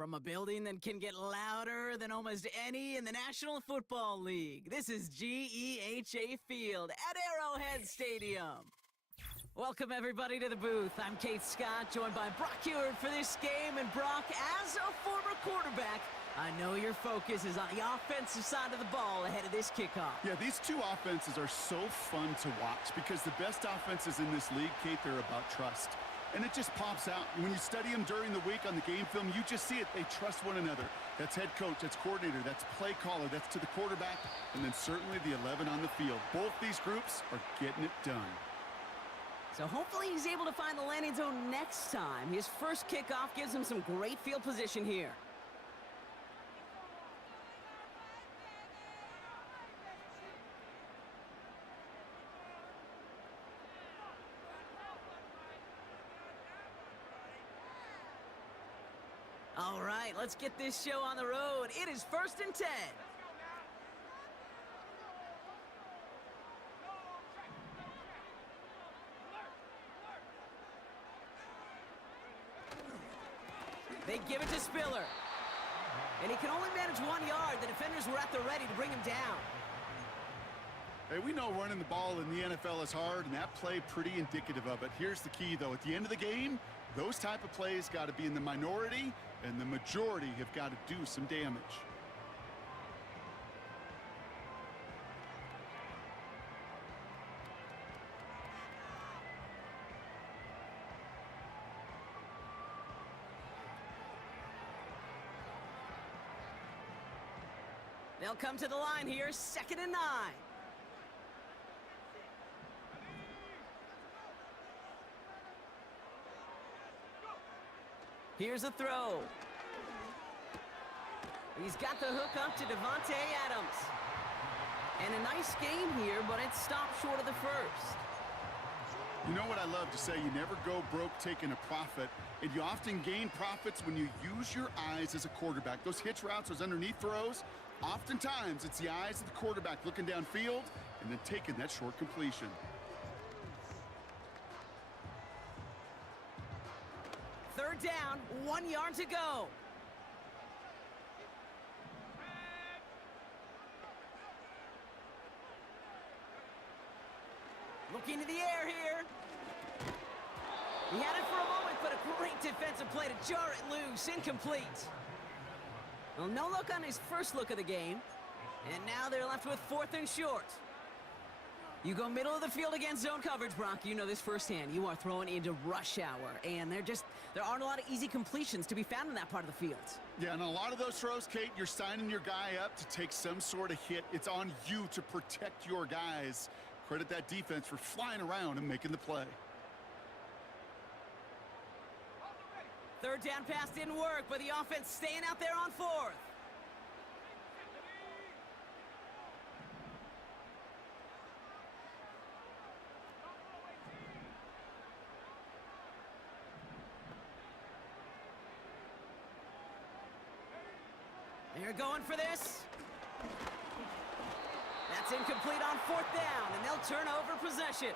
From a building that can get louder than almost any in the National Football League, this is GEHA Field at Arrowhead Stadium. Welcome, everybody, to the booth. I'm Kate Scott, joined by Brock Ewart for this game. And Brock, as a former quarterback, I know your focus is on the offensive side of the ball ahead of this kickoff. Yeah, these two offenses are so fun to watch because the best offenses in this league, Kate, they're about trust. And it just pops out. When you study them during the week on the game film, you just see it. They trust one another. That's head coach, that's coordinator, that's play caller, that's to the quarterback, and then certainly the 11 on the field. Both these groups are getting it done. So hopefully he's able to find the landing zone next time. His first kickoff gives him some great field position here. All right, let's get this show on the road. It is 1st and 10. They give it to Spiller. And he can only manage 1 yard. The defenders were at the ready to bring him down. Hey, we know running the ball in the NFL is hard, and that play pretty indicative of it. Here's the key, though. At the end of the game, those type of plays got to be in the minority, and the majority have got to do some damage. They'll come to the line here, 2nd and 9. Here's a throw. He's got the hook up to Devontae Adams. And a nice game here, but it stopped short of the first. You know what I love to say? You never go broke taking a profit, and you often gain profits when you use your eyes as a quarterback. Those hitch routes, those underneath throws, oftentimes it's the eyes of the quarterback looking downfield and then taking that short completion. 3rd down, 1 yard to go. Looking to the air here. He had it for a moment, but a great defensive play to jar it loose. Incomplete. Well, no look on his first look of the game. And now they're left with 4th and short. You go middle of the field against zone coverage, Brock. You know this firsthand. You are throwing into rush hour, and there aren't a lot of easy completions to be found in that part of the field. Yeah, and a lot of those throws, Kate, you're signing your guy up to take some sort of hit. It's on you to protect your guys. Credit that defense for flying around and making the play. 3rd down pass didn't work, but the offense staying out there on 4th. They're going for this. That's incomplete on 4th down, and they'll turn over possession.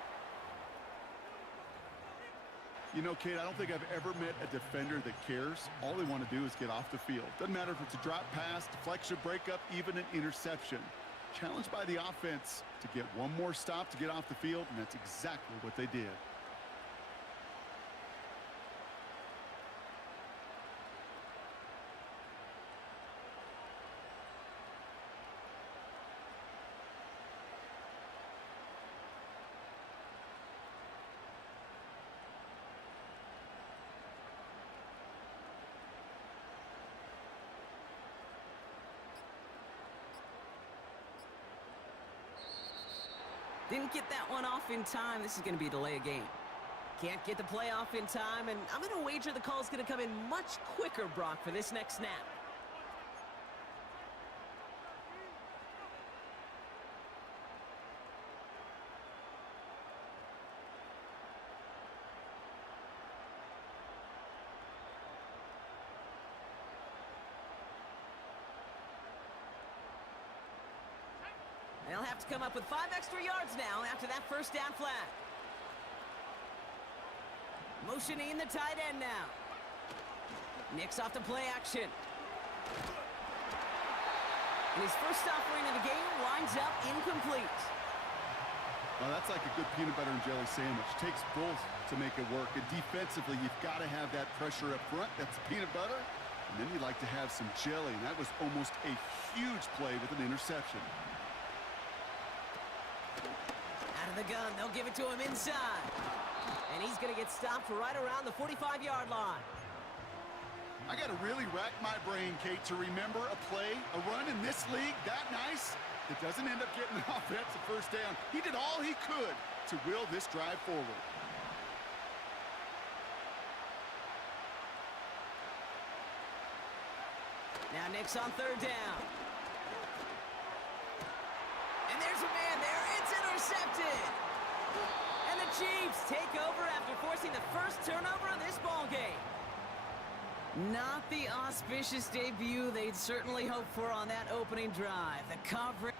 You know, Kate, I don't think I've ever met a defender that cares. All they want to do is get off the field. Doesn't matter if it's a drop pass, deflection, breakup, even an interception. Challenged by the offense to get one more stop to get off the field, and that's exactly what they did. Didn't get that one off in time. This is going to be a delay of game. Can't get the play off in time, and I'm going to wager the call's going to come in much quicker, Brock, for this next snap. They'll have to come up with 5 extra yards now after that 1st down flag. Motioning the tight end now. Nicks off the play action. And his first offering of the game winds up incomplete. Well, that's like a good peanut butter and jelly sandwich. Takes both to make it work. And defensively, you've got to have that pressure up front. That's peanut butter. And then you'd like to have some jelly. And that was almost a huge play with an interception. Out of the gun, they'll give it to him inside. And he's going to get stopped right around the 45-yard line. I got to really rack my brain, Kate, to remember a play, a run in this league that nice that doesn't end up getting an offensive first down. He did all he could to will this drive forward. Now Nicks on third down. And there's a man there. It's intercepted. And the Chiefs take over after forcing the first turnover of this ball game. Not the auspicious debut they'd certainly hoped for on that opening drive. The coverage.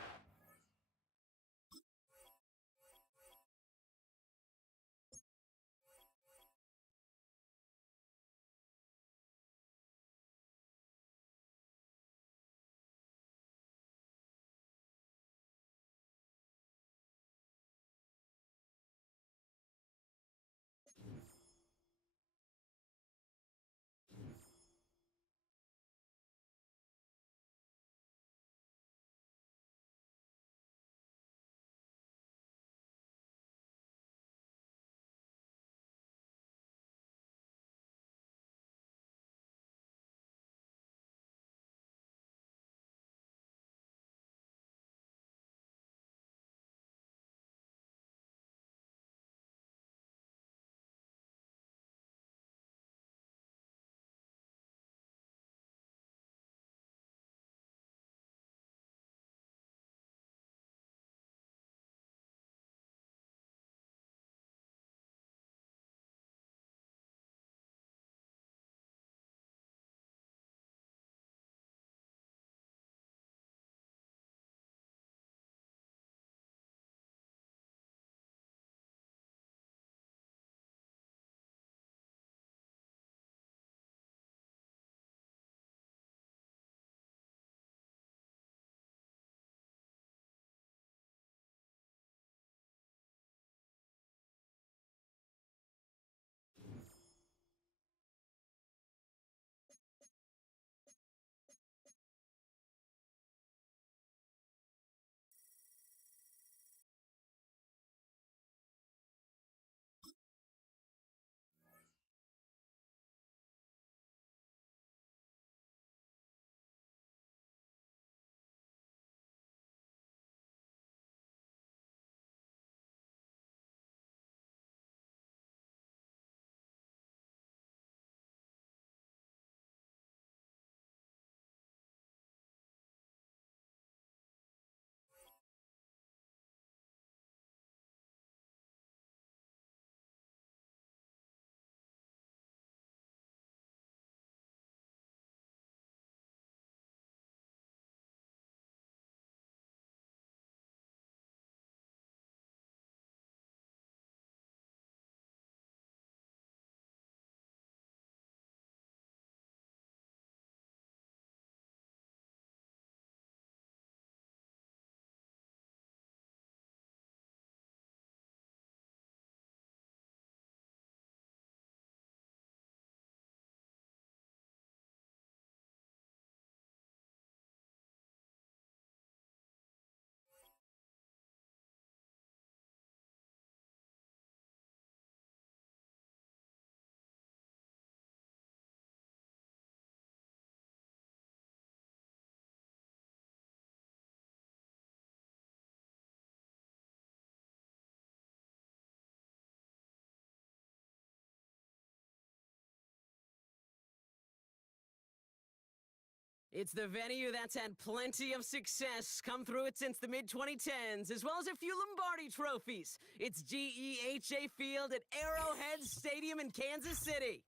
It's the venue that's had plenty of success come through it since the mid-2010s, as well as a few Lombardi trophies. It's GEHA Field at Arrowhead Stadium in Kansas City.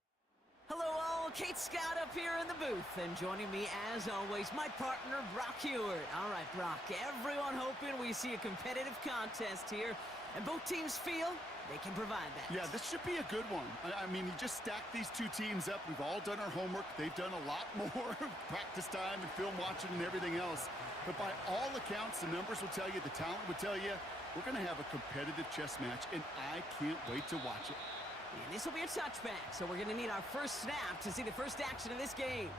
Hello all, Kate Scott up here in the booth, and joining me as always, my partner, Brock Heward. All right, Brock, everyone hoping we see a competitive contest here, and both teams feel they can provide that. Yeah, this should be a good one. I mean, you just stack these two teams up. We've all done our homework. They've done a lot more practice time and film watching and everything else. But by all accounts, the numbers will tell you, the talent will tell you, we're going to have a competitive chess match, and I can't wait to watch it. And this will be a touchback, so we're going to need our first snap to see the first action of this game.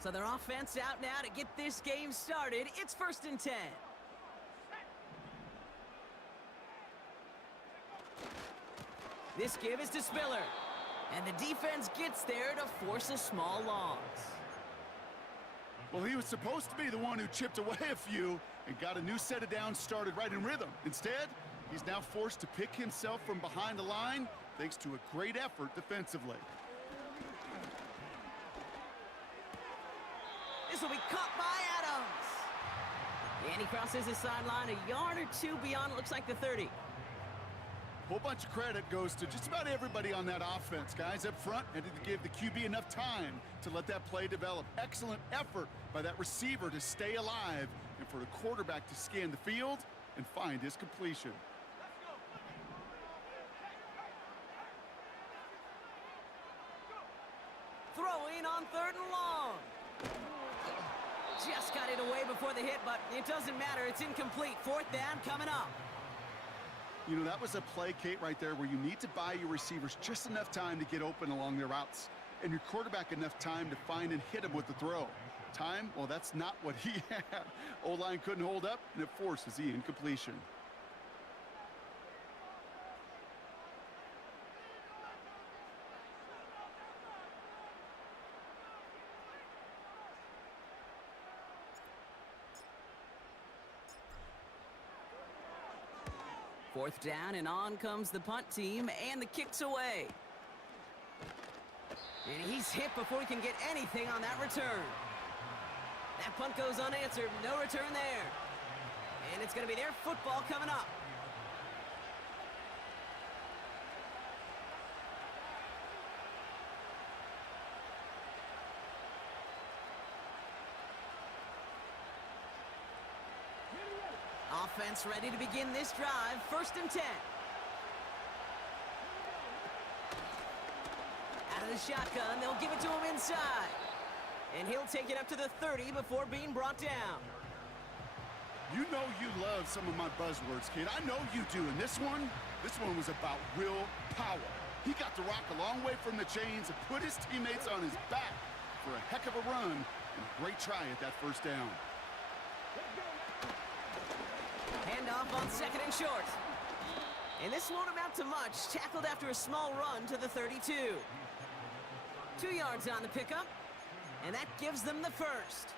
So their offense out now to get this game started. It's 1st and 10. This give is to Spiller. And the defense gets there to force a small loss. Well, he was supposed to be the one who chipped away a few and got a new set of downs started right in rhythm. Instead, he's now forced to pick himself from behind the line thanks to a great effort defensively. This will be caught by Adams. And he crosses the sideline a yard or two beyond, it looks like the 30. Whole bunch of credit goes to just about everybody on that offense. Guys up front had to give the QB enough time to let that play develop. Excellent effort by that receiver to stay alive and for the quarterback to scan the field and find his completion. Throwing on 3rd and long. Just got it away before the hit, but it doesn't matter. It's incomplete. 4th down coming up. You know, that was a play, Kate, right there where you need to buy your receivers just enough time to get open along their routes and your quarterback enough time to find and hit him with the throw. Time, well, that's not what he had. O-line couldn't hold up, and it forces the incompletion. Fourth down, and on comes the punt team, and the kick's away. And he's hit before he can get anything on that return. That punt goes unanswered, no return there. And it's going to be their football coming up. Offense ready to begin this drive. 1st and 10. Out of the shotgun, they'll give it to him inside. And he'll take it up to the 30 before being brought down. You know you love some of my buzzwords, kid. I know you do. And this one was about willpower. He got the rock a long way from the chains and put his teammates on his back for a heck of a run and a great try at that 1st down. Handoff on 2nd and short. And this won't amount to much. Tackled after a small run to the 32. 2 yards on the pickup, and that gives them the 1st.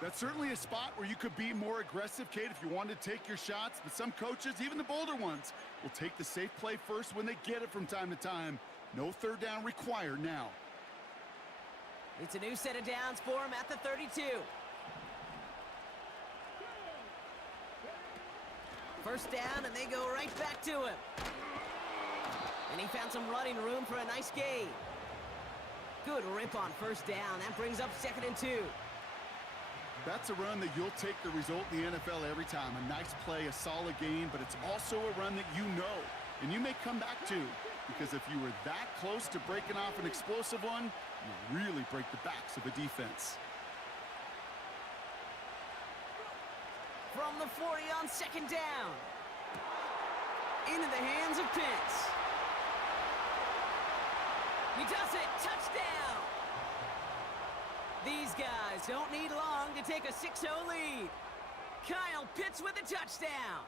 That's certainly a spot where you could be more aggressive, Kate, if you wanted to take your shots. But some coaches, even the bolder ones, will take the safe play first when they get it from time to time. No 3rd down required now. It's a new set of downs for him at the 32. 1st down, and they go right back to him. And he found some running room for a nice gain. Good rip on 1st down. That brings up 2nd and 2. That's a run that you'll take the result in the NFL every time. A nice play, a solid gain, but it's also a run that you know and you may come back to, because if you were that close to breaking off an explosive one, you really break the backs of a defense. From the 40 on 2nd down. Into the hands of Pitts. He does it. Touchdown. These guys don't need long to take a 6-0 lead. Kyle Pitts with a touchdown.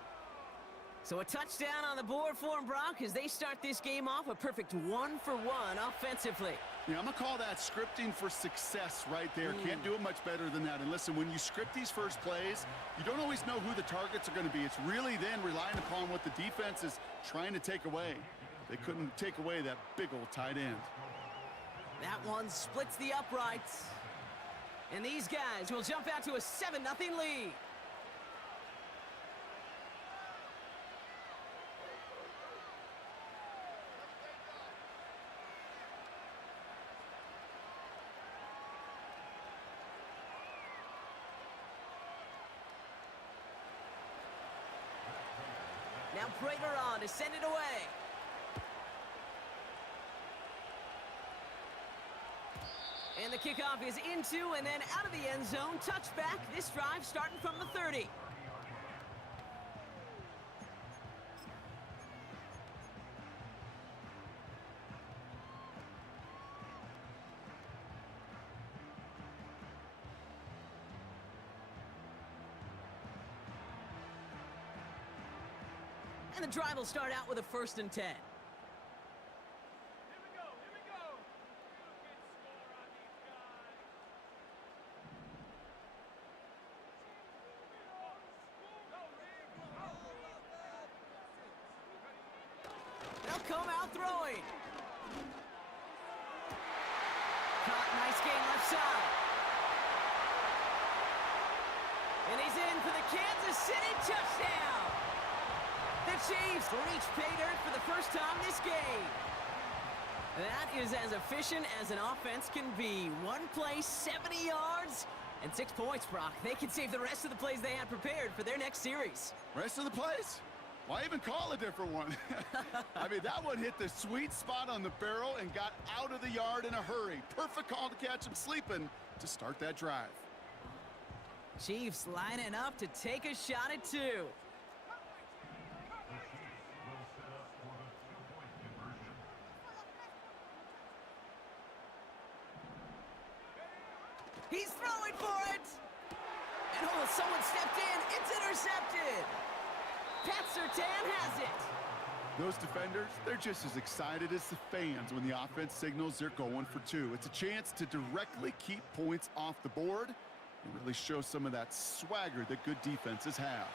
So a touchdown on the board for them, Brock, as they start this game off a perfect 1-for-1 offensively. Yeah, I'm going to call that scripting for success right there. Can't do it much better than that. And listen, when you script these first plays, you don't always know who the targets are going to be. It's really then relying upon what the defense is trying to take away. They couldn't take away that big old tight end. That one splits the uprights. And these guys will jump out to a 7-0 lead. Now Prater on to send it away. And the kickoff is into and then out of the end zone. Touchback. This drive starting from the 30. And the drive will start out with a 1st and 10. They'll come out throwing. Caught, nice gain left side. And he's in for the Kansas City touchdown. The Chiefs reach pay dirt for the first time this game. That is as efficient as an offense can be. One play, 70 yards, and 6 points, Brock. They can save the rest of the plays they had prepared for their next series. Rest of the plays? Why even call a different one? I mean, that one hit the sweet spot on the barrel and got out of the yard in a hurry. Perfect call to catch him sleeping to start that drive. Chiefs lining up to take a shot at 2. He's throwing for it! And oh, someone stepped in. It's intercepted! Pat Surtain has it! Those defenders, they're just as excited as the fans when the offense signals they're going for 2. It's a chance to directly keep points off the board and really show some of that swagger that good defenses have.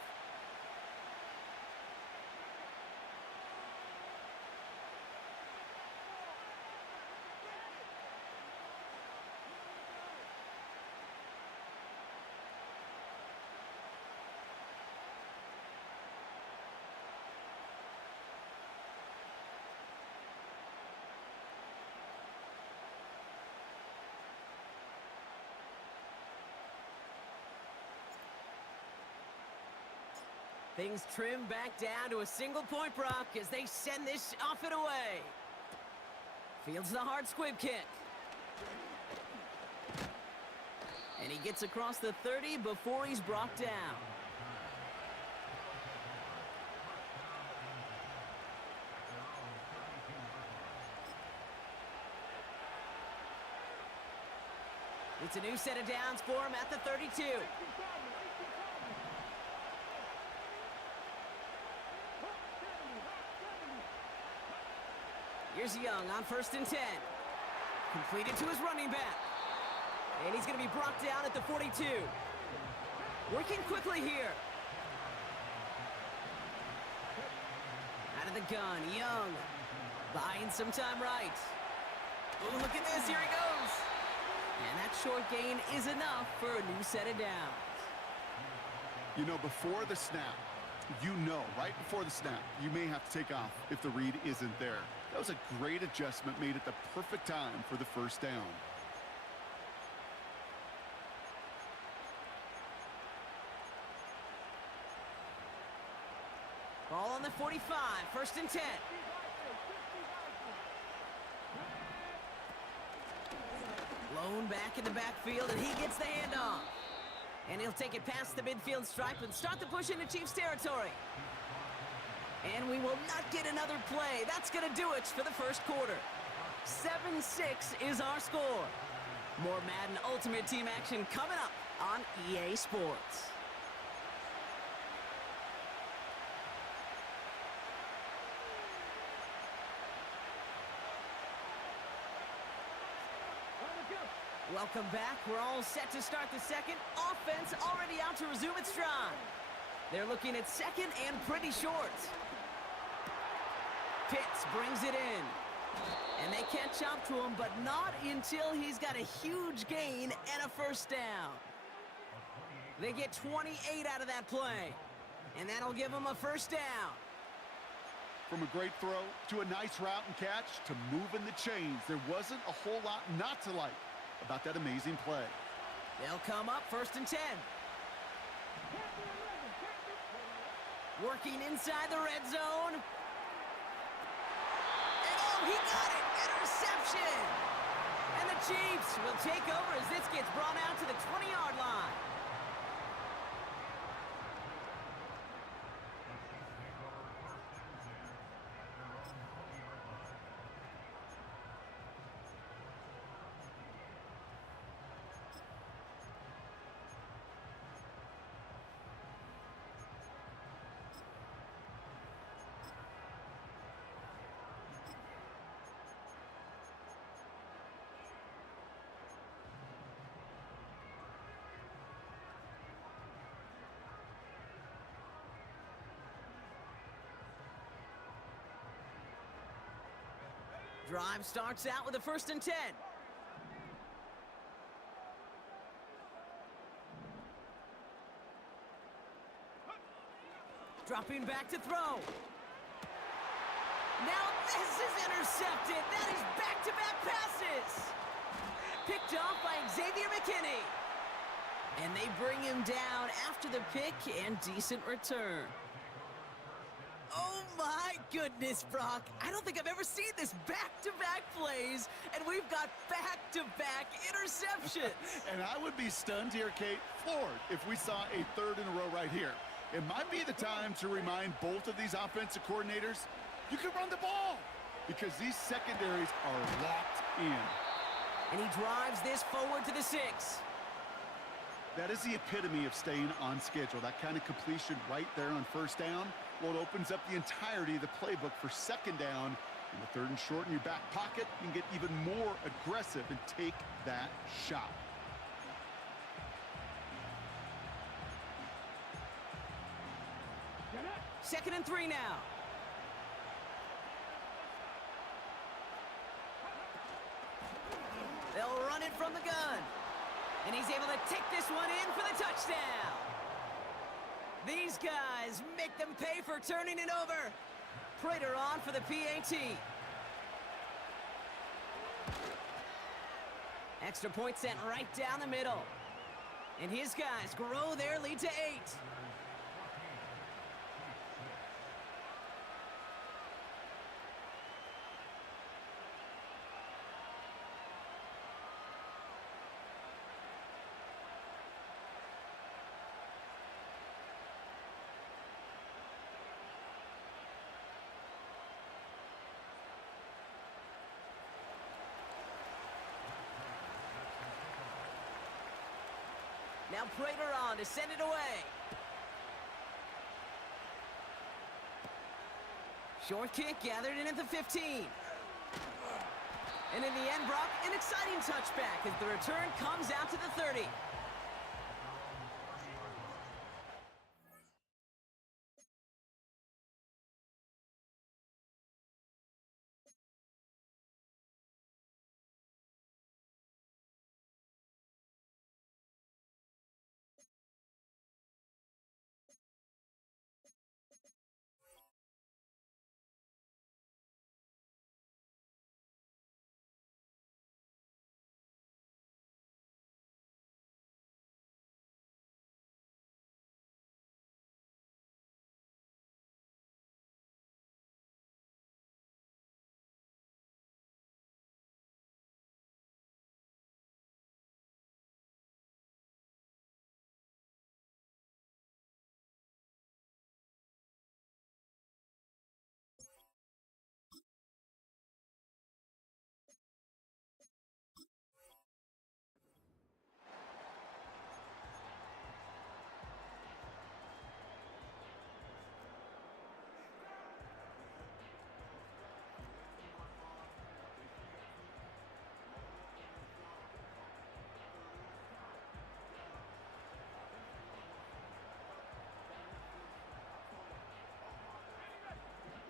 Things trim back down to a single point, Brock, as they send this off and away. Fields the hard squib kick. And he gets across the 30 before he's brought down. It's a new set of downs for him at the 32. Here's Young on 1st and 10. Completed to his running back. And he's going to be brought down at the 42. Working quickly here. Out of the gun, Young. Buying some time right. Oh, look at this, here he goes. And that short gain is enough for a new set of downs. You know, before the snap, right before the snap, you may have to take off if the read isn't there. That was a great adjustment made at the perfect time for the 1st down. Ball on the 45, 1st and 10. Blown back in the backfield, and he gets the handoff. And he'll take it past the midfield stripe and start the push into Chiefs territory. And we will not get another play. That's going to do it for the 1st quarter. 7-6 is our score. More Madden Ultimate Team action coming up on EA Sports. Welcome back. We're all set to start the 2nd. Offense already out to resume its stride. They're looking at 2nd and pretty short. Pitts brings it in. And they catch up to him, but not until he's got a huge gain and a 1st down. They get 28 out of that play. And that'll give them a 1st down. From a great throw to a nice route and catch to moving the chains, there wasn't a whole lot not to like about that amazing play. They'll come up 1st and 10. Working inside the red zone. And oh, he got it! Interception! And the Chiefs will take over as this gets brought out to the 20-yard line. Drive starts out with a 1st and 10. Dropping back to throw. Now this is intercepted. That is back-to-back passes. Picked off by Xavier McKinney. And they bring him down after the pick and decent return. Oh my goodness, Brock. I don't think I've ever seen this back-to-back plays, and we've got back-to-back interceptions. And I would be stunned here, Kate, floored, if we saw a 3rd in a row right here. It might be the time to remind both of these offensive coordinators, you can run the ball, because these secondaries are locked in. And he drives this forward to the 6. That is the epitome of staying on schedule. That kind of completion right there on 1st down. Well, it opens up the entirety of the playbook for 2nd down. In the 3rd and short in your back pocket, you can get even more aggressive and take that shot. Second and 3 now. They'll run it from the gun. And he's able to take this one in for the touchdown. These guys make them pay for turning it over. Prater on for the PAT. Extra point sent right down the middle. And his guys grow their lead to 8. Now Prater on to send it away. Short kick gathered in at the 15. And in the end, Brock, an exciting touchback as the return comes out to the 30.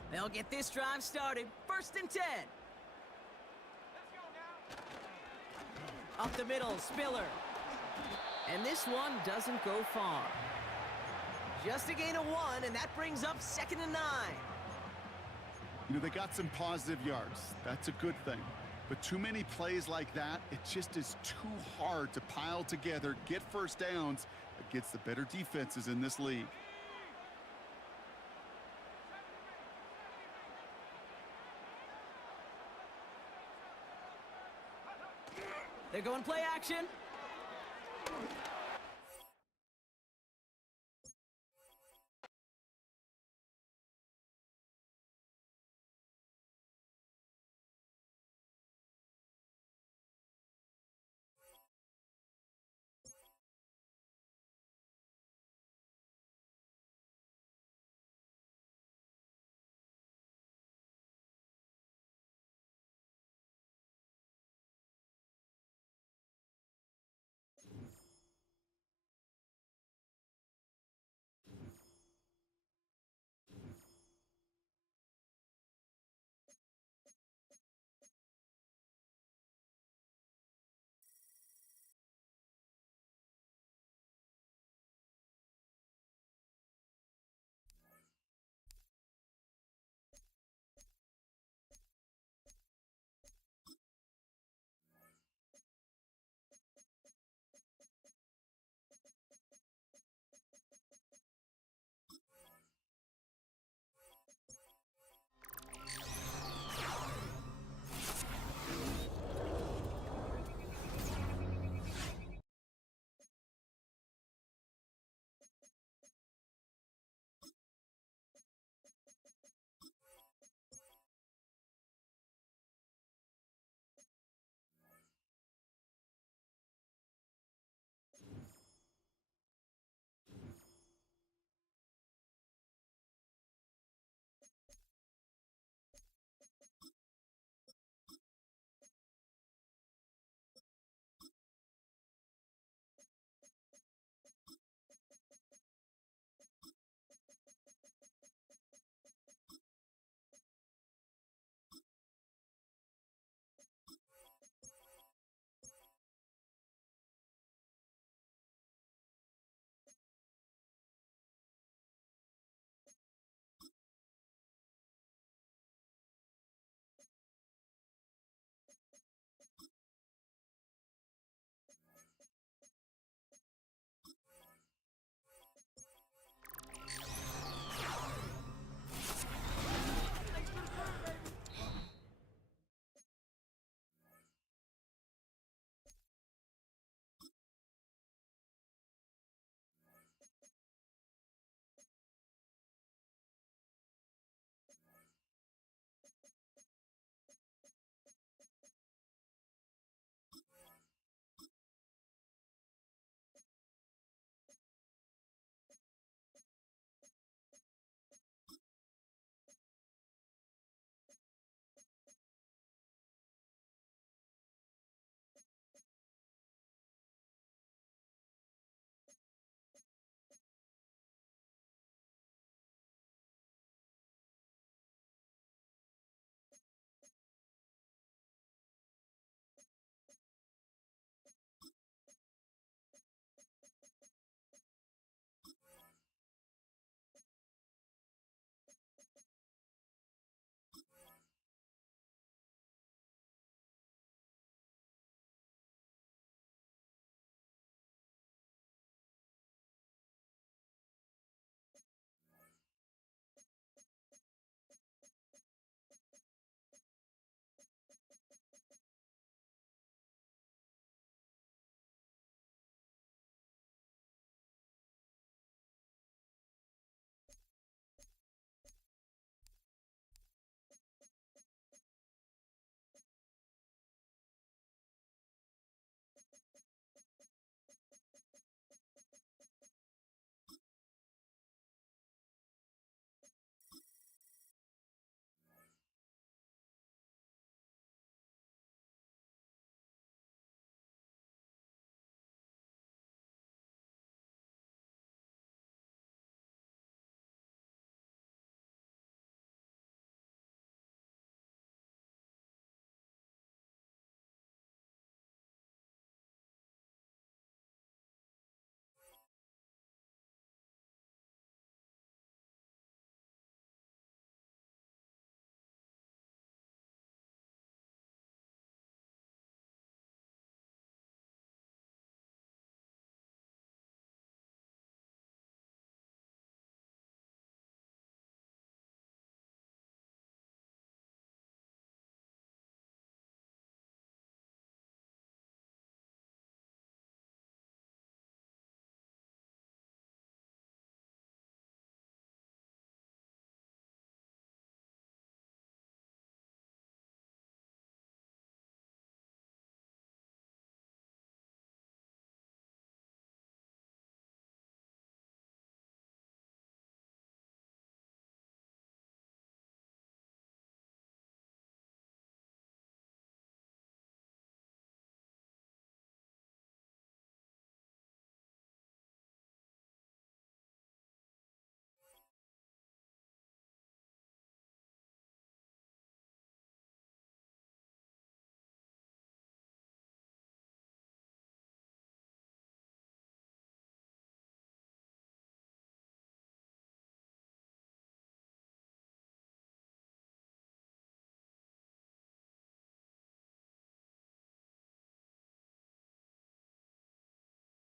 They'll get this drive started. 1st and 10. Up the middle, Spiller. And this one doesn't go far. Just a gain of 1, and that brings up 2nd and 9. You know, they got some positive yards. That's a good thing. But too many plays like that, it just is too hard to pile together, get 1st downs against the better defenses in this league. They're going play action.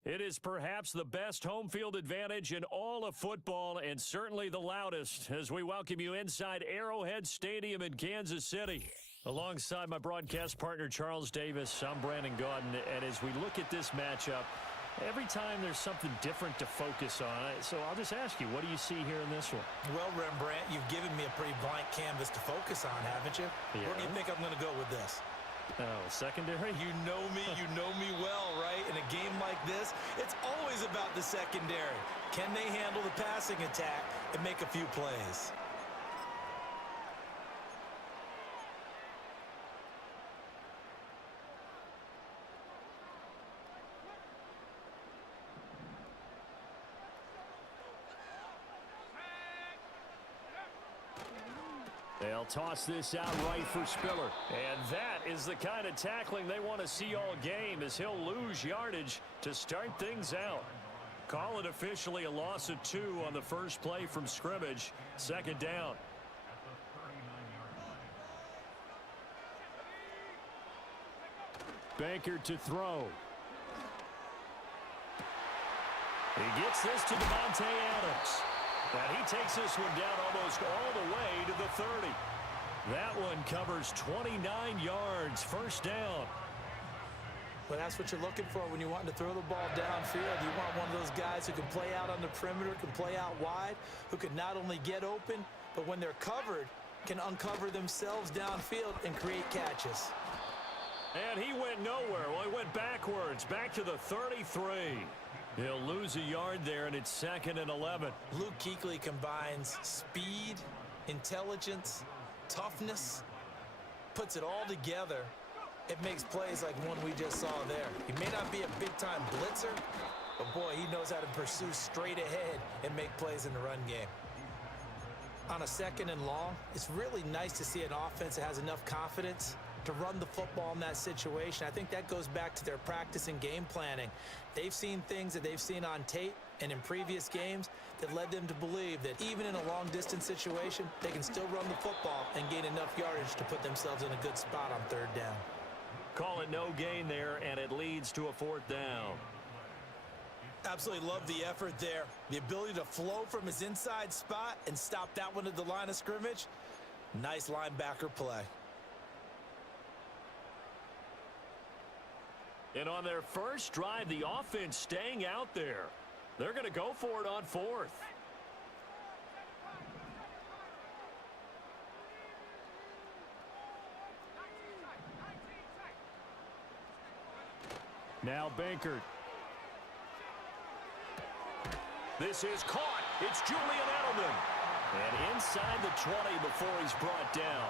It is perhaps the best home field advantage in all of football and certainly the loudest as we welcome you inside Arrowhead Stadium in Kansas City. Alongside my broadcast partner, Charles Davis, I'm Brandon Gaudin, and as we look at this matchup, every time there's something different to focus on. So I'll just ask you, what do you see here in this one? Well, Rembrandt, you've given me a pretty blank canvas to focus on, haven't you? Yeah. Where do you think I'm going to go with this? Oh, secondary? You know me well, right? In a game like this, it's always about the secondary. Can they handle the passing attack and make a few plays? They'll toss this out right for Spiller. And that is the kind of tackling they want to see all game as he'll lose yardage to start things out. Call it officially a loss of 2 on the first play from scrimmage. Second down. Banker to throw. He gets this to Devontae Adams. And he takes this one down almost all the way to the 30. That one covers 29 yards. First down. Well, that's what you're looking for when you're wanting to throw the ball downfield. You want one of those guys who can play out on the perimeter, can play out wide, who can not only get open, but when they're covered, can uncover themselves downfield and create catches. And he went nowhere. Well, he went backwards, back to the 33. He'll lose a yard there, and it's 2nd and 11. Luke Kuechly combines speed, intelligence, toughness, puts it all together. It makes plays like one we just saw there. He may not be a big-time blitzer, but, boy, he knows how to pursue straight ahead and make plays in the run game. On a 2nd and long, it's really nice to see an offense that has enough confidence to run the football in that situation. I think that goes back to their practice and game planning. They've seen things that they've seen on tape and in previous games that led them to believe that even in a long-distance situation, they can still run the football and gain enough yardage to put themselves in a good spot on 3rd down. Call it no gain there, and it leads to a 4th down. Absolutely love the effort there. The ability to flow from his inside spot and stop that one at the line of scrimmage. Nice linebacker play. And on their first drive, the offense staying out there. They're going to go for it on 4th. Now Bankert. This is caught. It's Julian Edelman. And inside the 20 before he's brought down.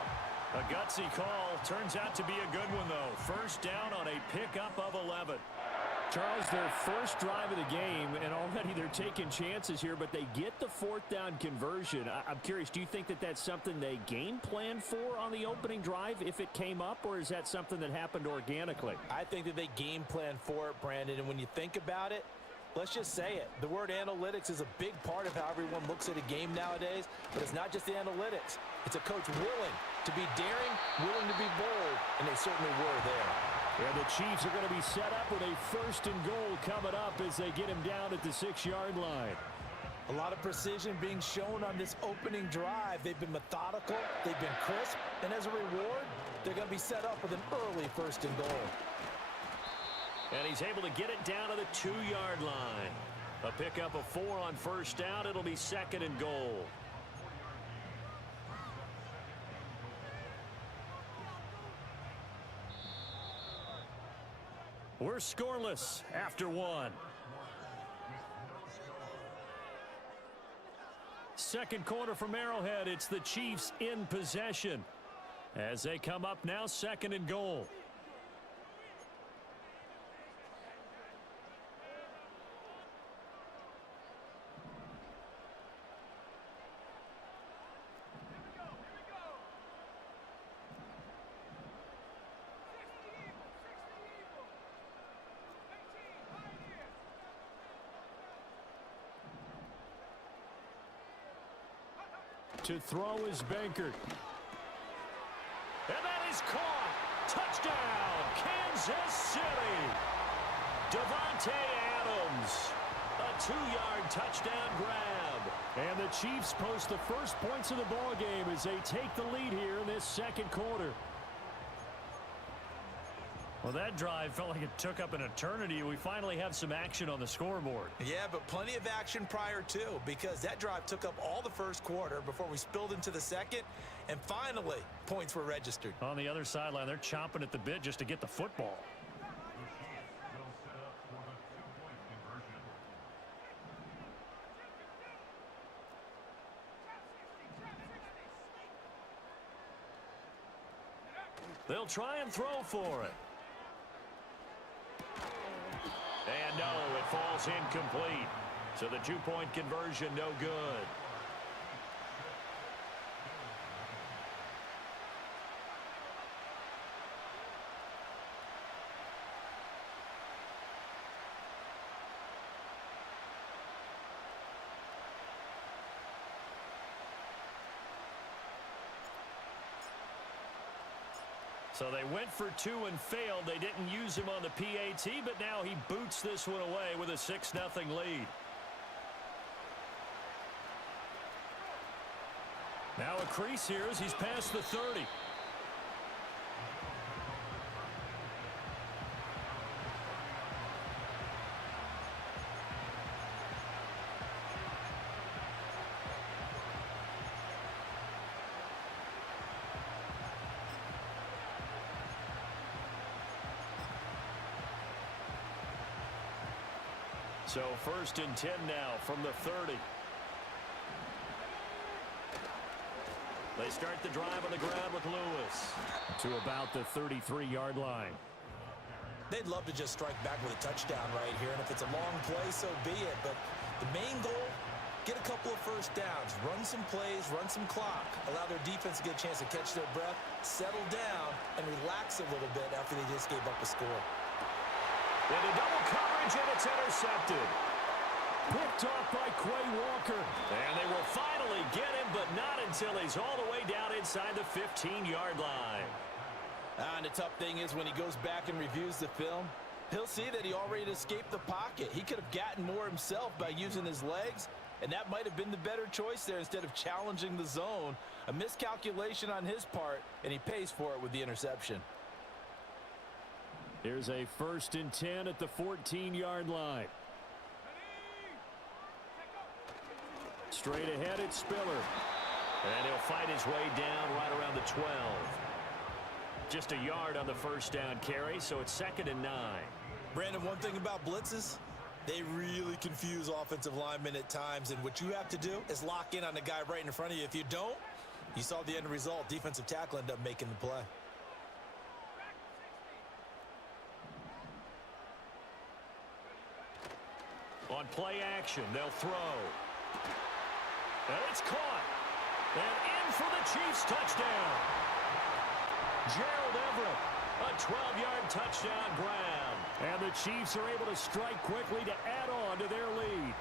A gutsy call. Turns out to be a good one, though. First down on a pickup of 11. Charles, their first drive of the game, and already they're taking chances here, but they get the 4th down conversion. I'm curious, do you think that that's something they game planned for on the opening drive if it came up, or is that something that happened organically? I think that they game planned for it, Brandon, and when you think about it, let's just say it. The word analytics is a big part of how everyone looks at a game nowadays, but it's not just the analytics. It's a coach willing to be daring, willing to be bold, and they certainly were there. And the Chiefs are going to be set up with a 1st and goal coming up as they get him down at the 6-yard line. A lot of precision being shown on this opening drive. They've been methodical, they've been crisp, and as a reward, they're going to be set up with an early 1st and goal. And he's able to get it down to the 2-yard line. A pickup of 4 on 1st down. It'll be 2nd and goal. We're scoreless after 1. Second quarter from Arrowhead. It's the Chiefs in possession as they come up now 2nd and goal. To throw is Bankert. And that is caught. Touchdown, Kansas City. Davante Adams. A 2-yard touchdown grab. And the Chiefs post the first points of the ball game as they take the lead here in this second quarter. Well, that drive felt like it took up an eternity. We finally have some action on the scoreboard. Yeah, but plenty of action prior to, because that drive took up all the first quarter before we spilled into the second, and finally, points were registered. On the other sideline, they're chomping at the bit just to get the football. They'll try and throw for it. And no, it falls incomplete. So the 2-point conversion, no good. So they went for 2 and failed. They didn't use him on the PAT, but now he boots this one away with a 6-0 lead. Now a crease here as he's past the 30. So 1st and 10 now from the 30. They start the drive on the ground with Lewis to about the 33-yard line. They'd love to just strike back with a touchdown right here, and if it's a long play, so be it. But the main goal, get a couple of first downs, run some plays, run some clock, allow their defense to get a chance to catch their breath, settle down, and relax a little bit after they just gave up a score. Into double coverage, and it's intercepted. Picked off by Quay Walker. And they will finally get him, but not until he's all the way down inside the 15-yard line. And the tough thing is when he goes back and reviews the film, he'll see that he already escaped the pocket. He could have gotten more himself by using his legs, and that might have been the better choice there instead of challenging the zone. A miscalculation on his part, and he pays for it with the interception. Here's a 1st and 10 at the 14-yard line. Straight ahead, it's Spiller. And he'll fight his way down right around the 12. Just a yard on the first down carry, so it's 2nd and 9. Brandon, one thing about blitzes, they really confuse offensive linemen at times, and what you have to do is lock in on the guy right in front of you. If you don't, you saw the end result. Defensive tackle ended up making the play. On play action, they'll throw. And it's caught. And in for the Chiefs touchdown. Gerald Everett, a 12-yard touchdown grab. And the Chiefs are able to strike quickly to add on to their lead.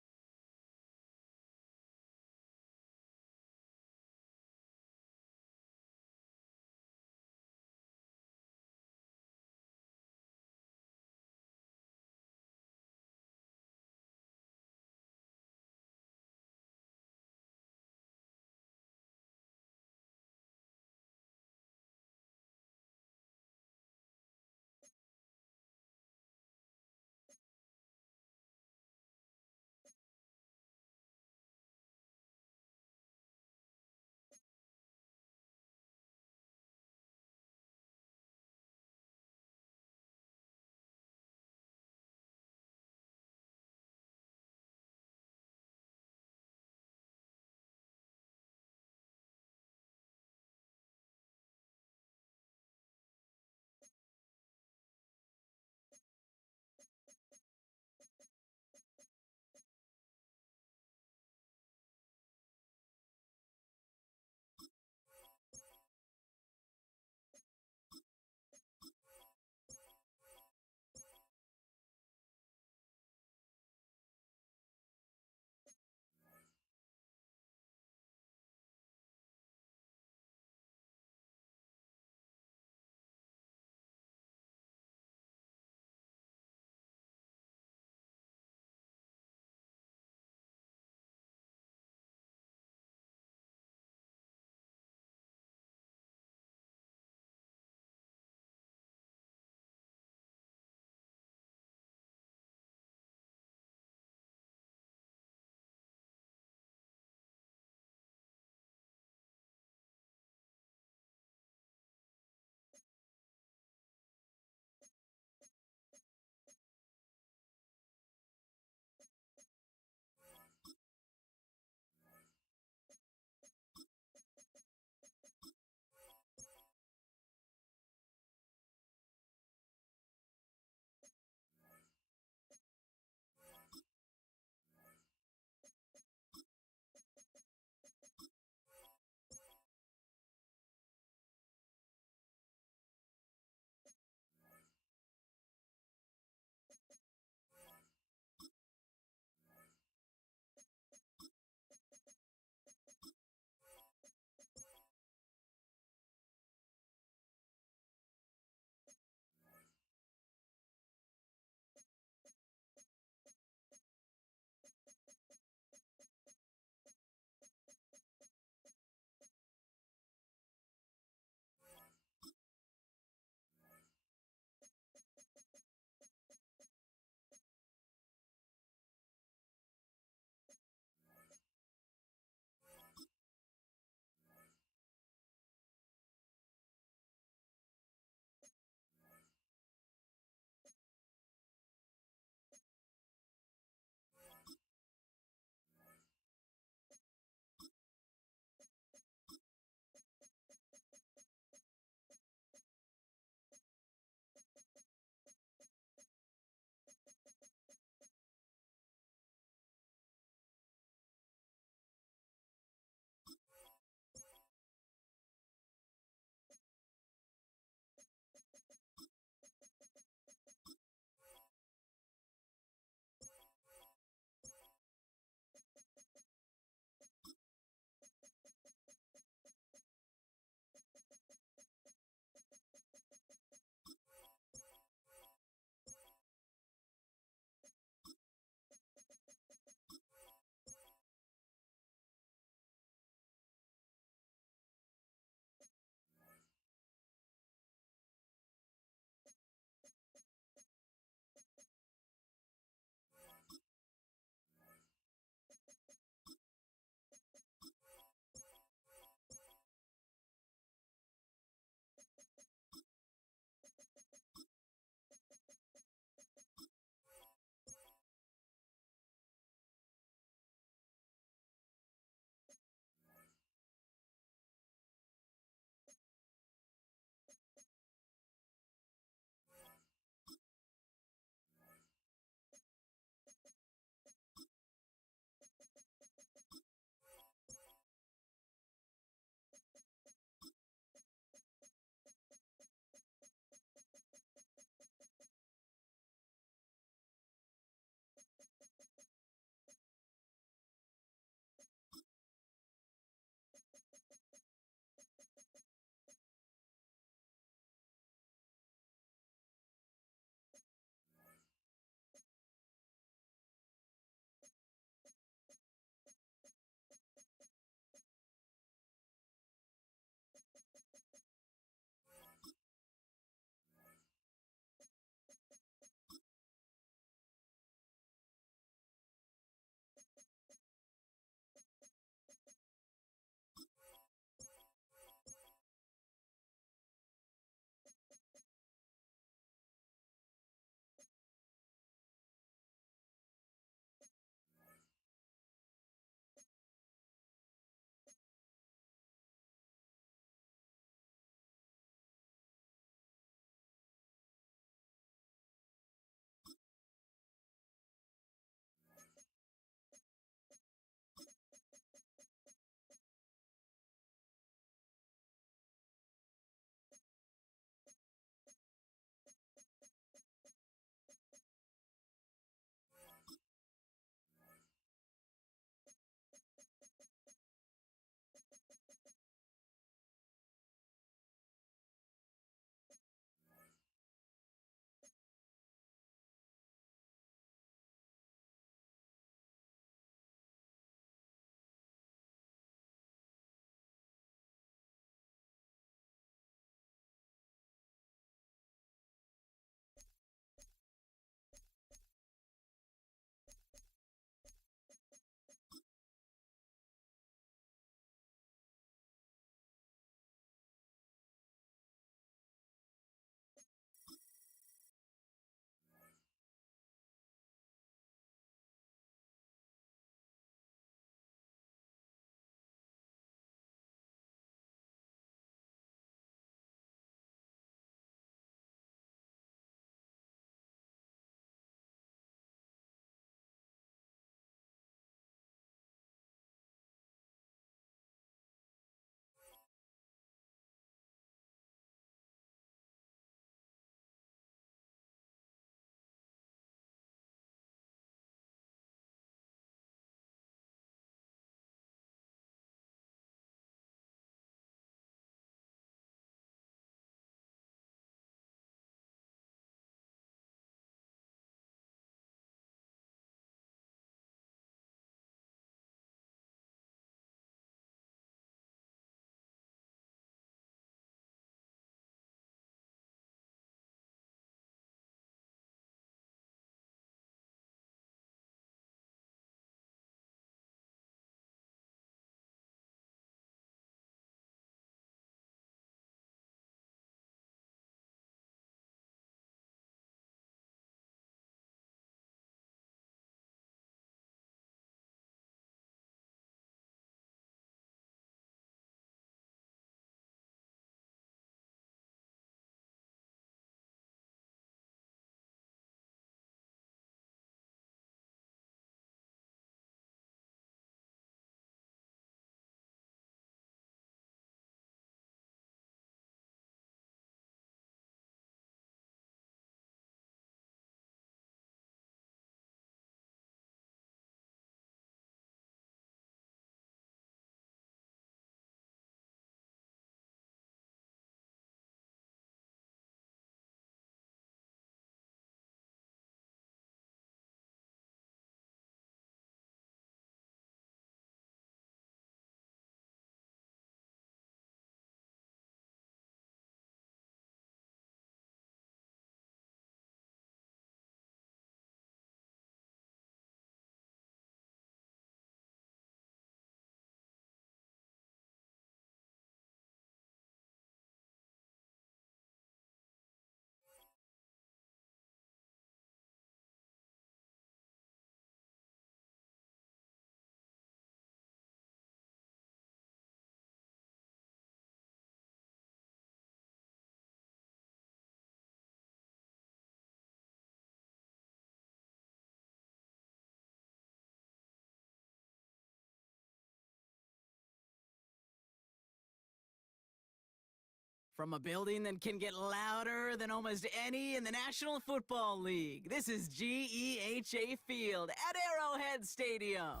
From a building that can get louder than almost any in the National Football League, this is GEHA Field at Arrowhead Stadium.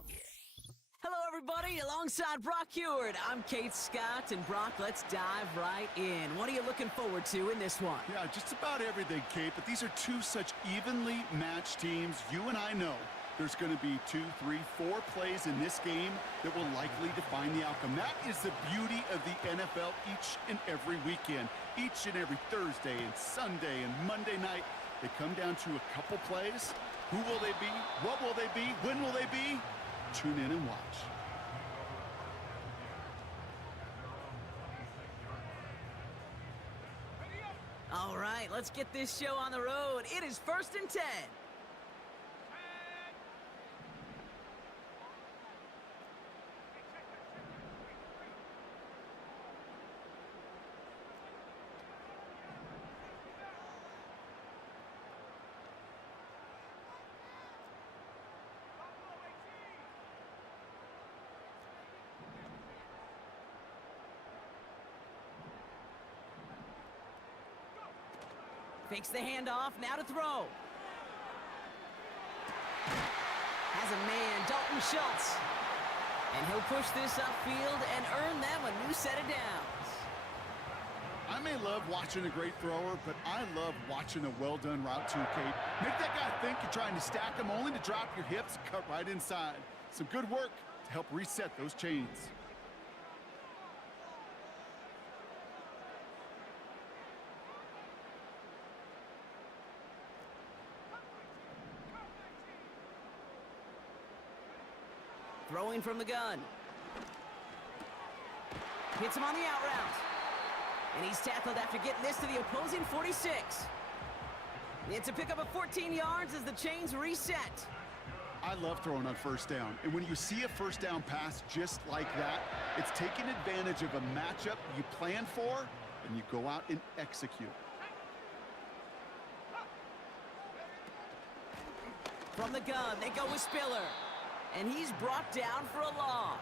Hello, everybody. Alongside Brock Heward, I'm Kate Scott, and Brock, let's dive right in. What are you looking forward to in this one? Yeah, just about everything, Kate, but these are two such evenly matched teams. You and I know there's going to be 2, 3, 4 plays in this game that will likely define the outcome. That is the beauty of the NFL each and every weekend. Each and every Thursday and Sunday and Monday night, they come down to a couple plays. Who will they be? What will they be? When will they be? Tune in and watch. All right, let's get this show on the road. It is 1st and 10. Fakes the handoff, now to throw. Has a man, Dalton Schultz. And he'll push this upfield and earn them a new set of downs. I may love watching a great thrower, but I love watching a well-done route too, Kate. Make that guy think you're trying to stack him only to drop your hips and cut right inside. Some good work to help reset those chains. Throwing from the gun. Hits him on the out route. And he's tackled after getting this to the opposing 46. It's a pickup of 14 yards as the chains reset. I love throwing on first down. And when you see a first down pass just like that, it's taking advantage of a matchup you plan for, and you go out and execute. From the gun, they go with Spiller. And he's brought down for a loss.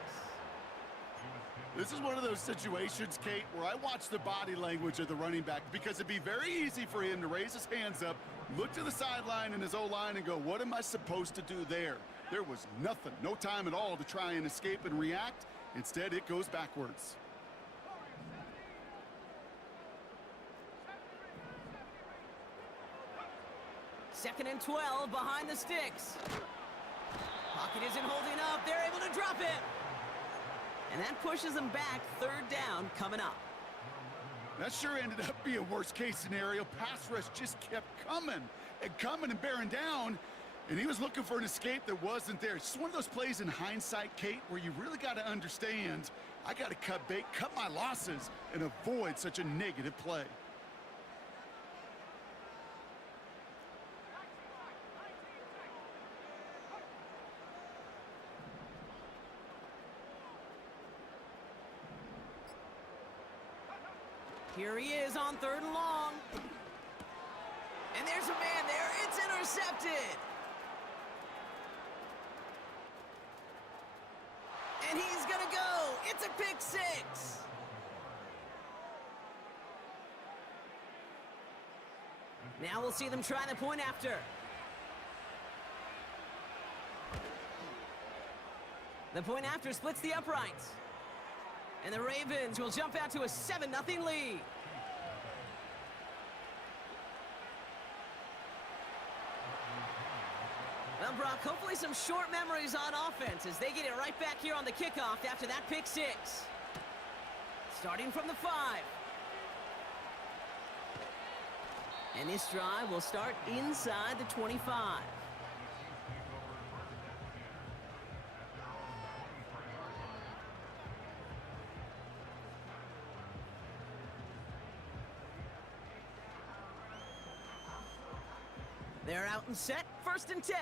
This is one of those situations, Kate, where I watch the body language of the running back because it'd be very easy for him to raise his hands up, look to the sideline and his O-line and go, what am I supposed to do there? There was nothing, no time at all to try and escape and react. Instead, it goes backwards. Second and 12 behind the sticks. Pocket isn't holding up. They're able to drop it. And that pushes them back. 3rd down coming up. That sure ended up being worst-case scenario. Pass rush just kept coming and bearing down, and he was looking for an escape that wasn't there. It's just one of those plays in hindsight, Kate, where you really got to understand, I got to cut bait, cut my losses, and avoid such a negative play. Here he is on 3rd and long. And there's a man there. It's intercepted. And he's going to go. It's a pick 6. Now we'll see them try the point after. The point after splits the uprights. And the Ravens will jump out to a 7-0 lead. Well, Brock, hopefully some short memories on offense as they get it right back here on the kickoff after that pick 6. Starting from the 5. And this drive will start inside the 25. They're out and set, 1st and 10.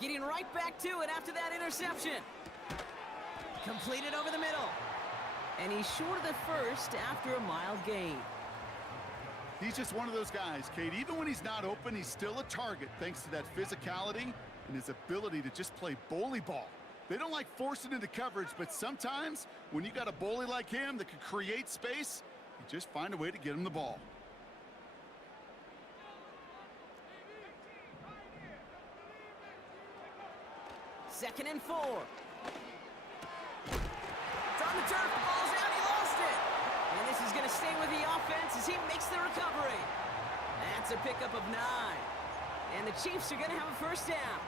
Getting right back to it after that interception. Completed over the middle. And he's short of the first after a mild gain. He's just one of those guys, Kate. Even when he's not open, he's still a target thanks to that physicality and his ability to just play bully ball. They don't like forcing into coverage, but sometimes when you got a bully like him that can create space, you just find a way to get him the ball. Second and 4. It's on the turf, the ball's out, he lost it. And this is gonna stay with the offense as he makes the recovery. That's a pickup of 9. And the Chiefs are gonna have a first down.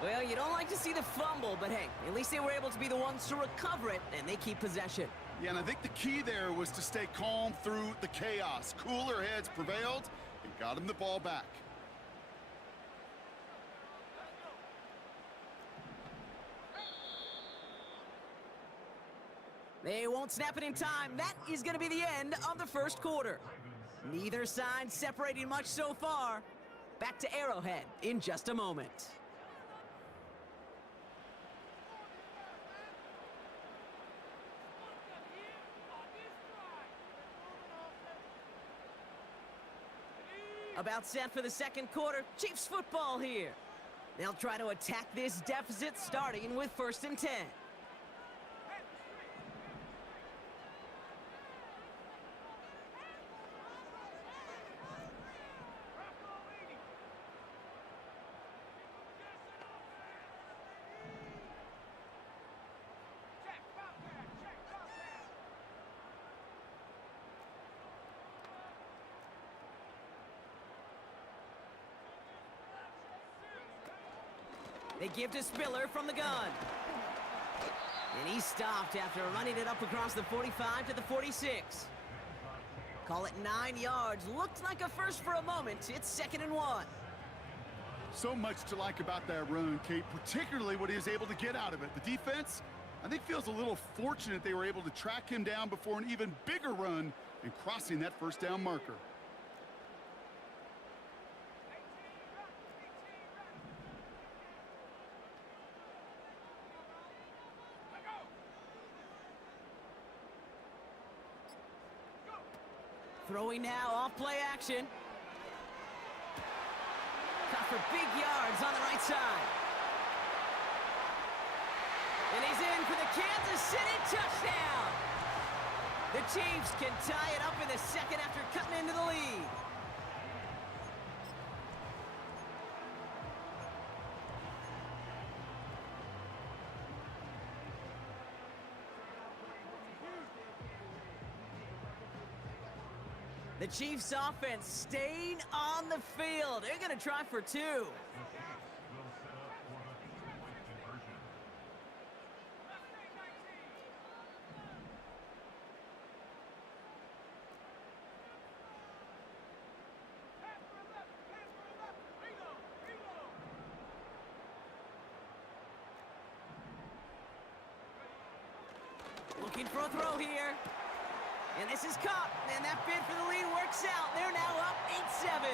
Well, you don't like to see the fumble, but hey, at least they were able to be the ones to recover it, and they keep possession. Yeah, and I think the key there was to stay calm through the chaos. Cooler heads prevailed and got him the ball back. They won't snap it in time. That is going to be the end of the first quarter. Neither side separating much so far. Back to Arrowhead in just a moment. About set for the second quarter. Chiefs football here. They'll try to attack this deficit starting with 1st and 10. They give to Spiller from the gun. And he stopped after running it up across the 45 to the 46. Call it 9 yards. Looked like a first for a moment. It's 2nd and 1. So much to like about that run, Kate, particularly what he was able to get out of it. The defense, I think, feels a little fortunate they were able to track him down before an even bigger run and crossing that first down marker. Throwing now off play action. Caught for big yards on the right side. And he's in for the Kansas City touchdown. The Chiefs can tie it up in the second after cutting into the lead. The Chiefs offense staying on the field. They're going to try for 2. Looking for a throw here. And this is caught, and that bid for the lead works out. They're now up 8-7.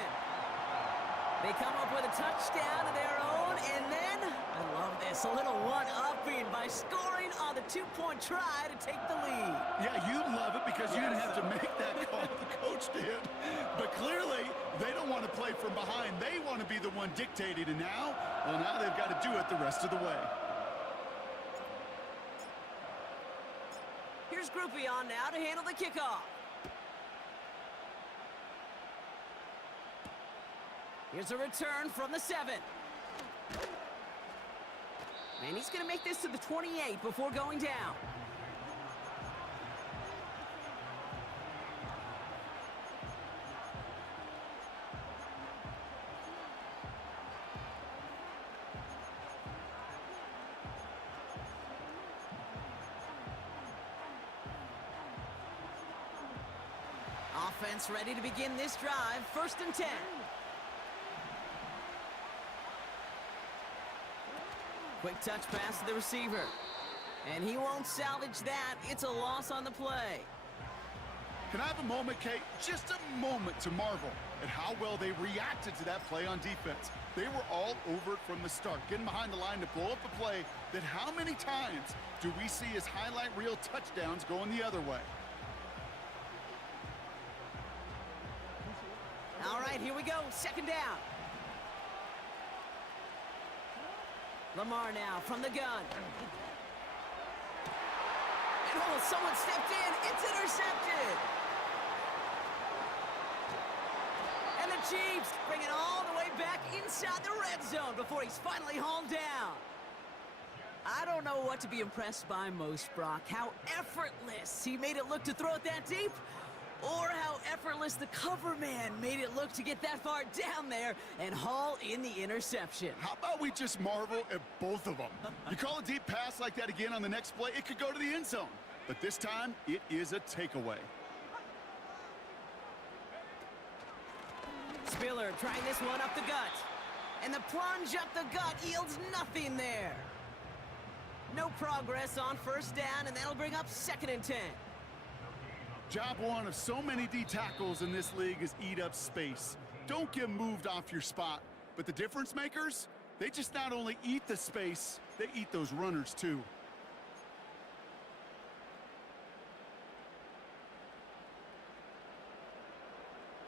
They come up with a touchdown of their own, and then, I love this, a little one-upping by scoring on the 2-point try to take the lead. Yeah, you love it because you didn't have to make that call. The coach did. But clearly, they don't want to play from behind. They want to be the one dictating, and now they've got to do it the rest of the way. Here's Groupie on now to handle the kickoff. Here's a return from the 7. And he's going to make this to the 28 before going down. Offense ready to begin this drive. 1st and 10. Quick touch pass to the receiver. And he won't salvage that. It's a loss on the play. Can I have a moment, Kate? Just a moment to marvel at how well they reacted to that play on defense. They were all over it from the start, getting behind the line to blow up a play that how many times do we see as highlight reel touchdowns going the other way? All right, here we go. Second down. Lamar now from the gun. And oh, someone stepped in. It's intercepted. And the Chiefs bring it all the way back inside the red zone before he's finally hauled down. I don't know what to be impressed by most, Brock. How effortless he made it look to throw it that deep, or how effortless the cover man made it look to get that far down there and haul in the interception. How about we just marvel at both of them? You call a deep pass like that again on the next play, it could go to the end zone. But this time, it is a takeaway. Spiller trying this one up the gut. And the plunge up the gut yields nothing there. No progress on first down, and that'll bring up 2nd and 10. Job one of so many D tackles in this league is eat up space. Don't get moved off your spot. But the difference makers, they just not only eat the space, they eat those runners too.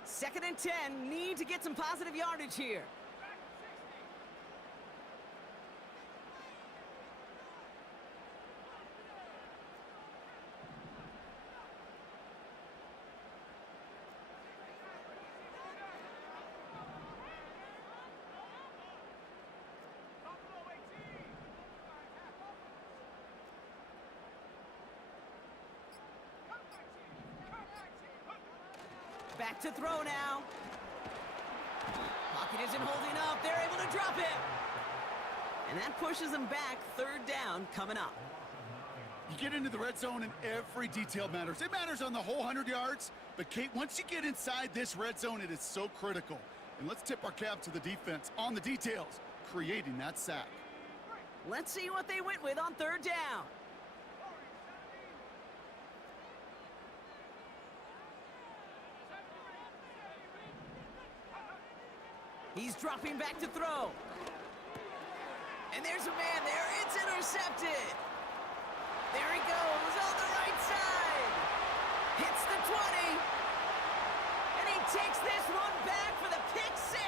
Second and 10, need to get some positive yardage here. Back to throw now. Pocket isn't holding up. They're able to drop it. And that pushes them back. 3rd down coming up. You get into the red zone and every detail matters. It matters on the whole 100 yards. But, Kate, once you get inside this red zone, it is so critical. And let's tip our cap to the defense on the details, creating that sack. Let's see what they went with on 3rd down. He's dropping back to throw. And there's a man there. It's intercepted. There he goes on the right side. Hits the 20. And he takes this one back for the pick 6.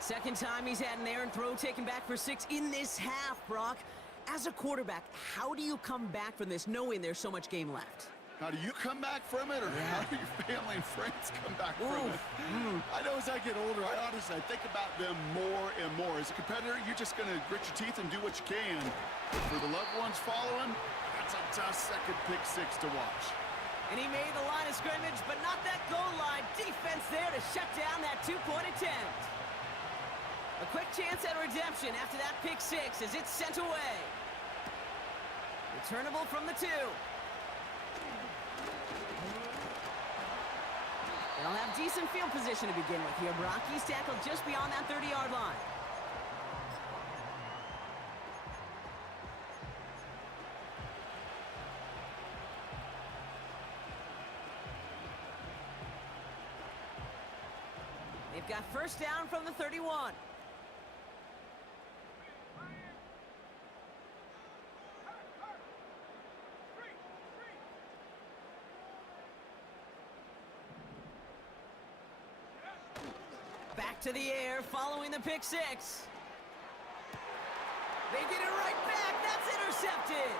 Second time he's had an errant throw taken back for 6 in this half, Brock. As a quarterback, how do you come back from this knowing there's so much game left? How do you come back from it, or how do your family and friends come back from it? I know as I get older, I think about them more and more. As a competitor, you're just going to grit your teeth and do what you can. But for the loved ones following, that's a tough second pick 6 to watch. And he made the line of scrimmage, but not that goal line. Defense there to shut down that 2-point attempt. A quick chance at redemption after that pick 6 as it's sent away. Returnable from the 2. They'll have decent field position to begin with here, Brock. He's tackled just beyond that 30-yard line. They've got first down from the 31. Back to the air following the pick 6. They get it right back. That's intercepted.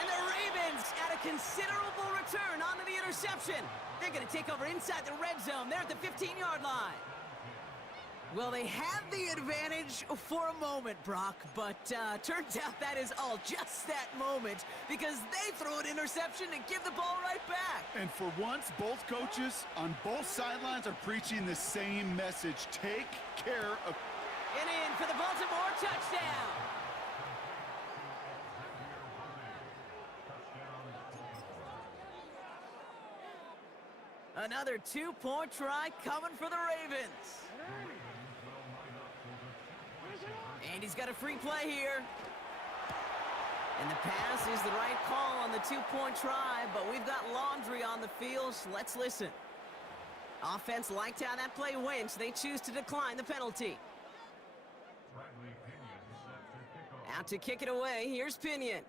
And the Ravens add a considerable return onto the interception. They're going to take over inside the red zone. They're at the 15-yard line. Well, they had the advantage for a moment, Brock, but turns out that is all just that moment because they throw an interception and give the ball right back. And for once, both coaches on both sidelines are preaching the same message. Take care of... And in for the Baltimore touchdown. Another 2-point try coming for the Ravens. And he's got a free play here. And the pass is the right call on the two-point try, but we've got laundry on the field, so let's listen. Offense liked how that play went, so they choose to decline the penalty. Out to kick it away, here's Pinion.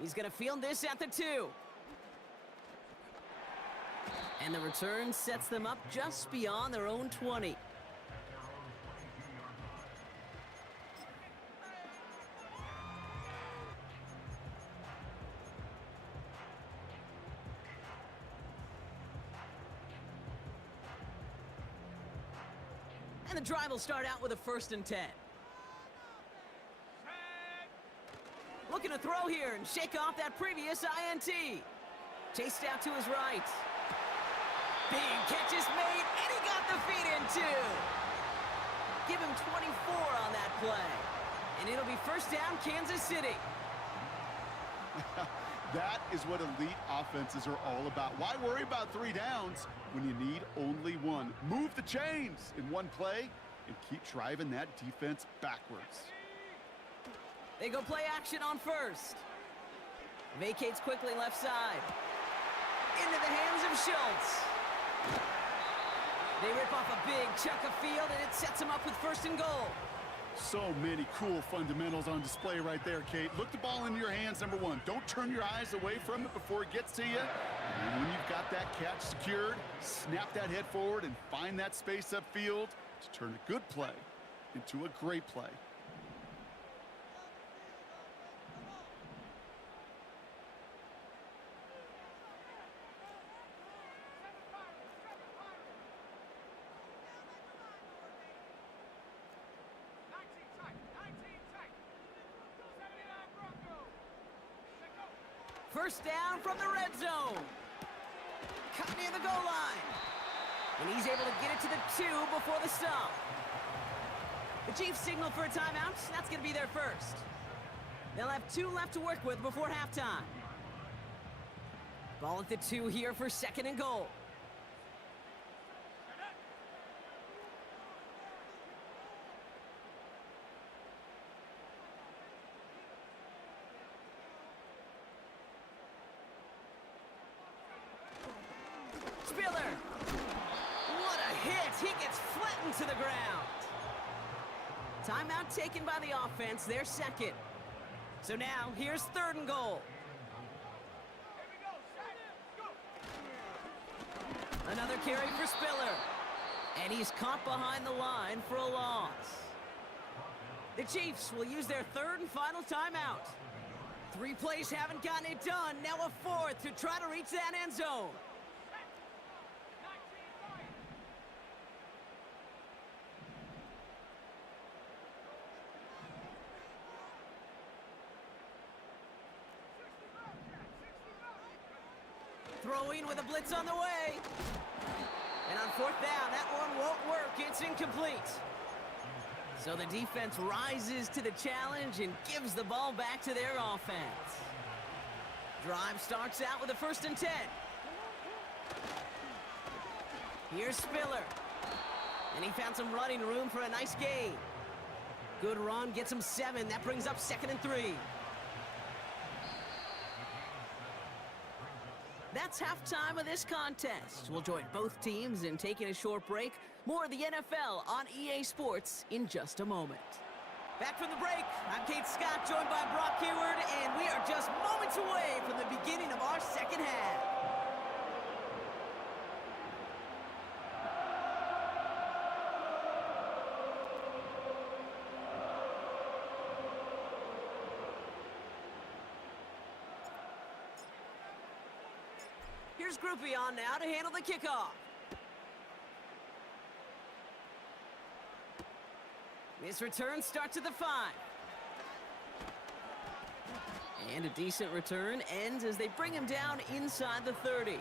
He's going to field this at the 2. And the return sets them up just beyond their own 20. And the drive will start out with a 1st and 10. Looking to throw here and shake off that previous INT. Chased out to his right. Big catch is made, and he got the feet in too. Give him 24 on that play. And it'll be 1st down, Kansas City. That is what elite offenses are all about. Why worry about 3 downs when you need only 1? Move the chains in one play and keep driving that defense backwards. They go play action on 1st. Vacates quickly left side. Into the hands of Schultz. They rip off a big chunk of field, and it sets them up with 1st and goal. So many cool fundamentals on display right there, Kate. Look the ball into your hands, number 1. Don't turn your eyes away from it before it gets to you. And when you've got that catch secured, snap that head forward and find that space upfield to turn a good play into a great play. First down from the red zone. Cut near the goal line. And he's able to get it to the 2 before the stop. The Chiefs signal for a timeout. That's going to be their first. They'll have 2 left to work with before halftime. Ball at the 2 here for 2nd and goal. Spiller. What a hit. He gets flattened to the ground. Timeout taken by the offense, their 2nd. So now, here's 3rd and goal. Another carry for Spiller. And he's caught behind the line for a loss. The Chiefs will use their 3rd and final timeout. 3 plays haven't gotten it done. Now a 4th to try to reach that end zone. Throwing with a blitz on the way. And on 4th down, that one won't work. It's incomplete. So the defense rises to the challenge and gives the ball back to their offense. Drive starts out with a 1st and 10. Here's Spiller. And he found some running room for a nice gain. Good run, gets him 7. That brings up 2nd and 3. That's halftime of this contest. We'll join both teams in taking a short break. More of the NFL on EA Sports in just a moment. Back from the break, I'm Kate Scott, joined by Brock Hayward, and we are just moments away from the beginning of our 2nd half. Here's Groupie on now to handle the kickoff. This return starts at the 5. And a decent return ends as they bring him down inside the 30.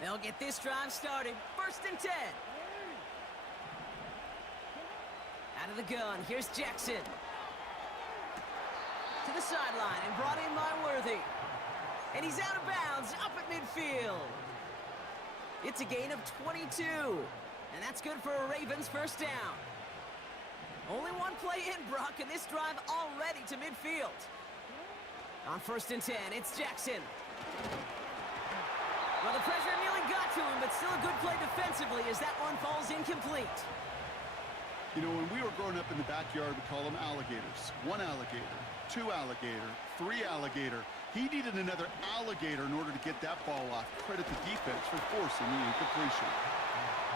They'll get this drive started. 1st and 10. Out of the gun, here's Jackson. to the sideline and brought in by Worthy. And he's out of bounds, up at midfield. It's a gain of 22. And that's good for a Ravens first down. Only one play in, Brock, and this drive already to midfield. On 1st and 10, it's Jackson. Well, the pressure nearly got to him, but still a good play defensively as that one falls incomplete. You know, when we were growing up in the backyard, we call them alligators. 1 alligator, 2 alligator, 3 alligator. He needed another alligator in order to get that ball off. Credit the defense for forcing the incompletion.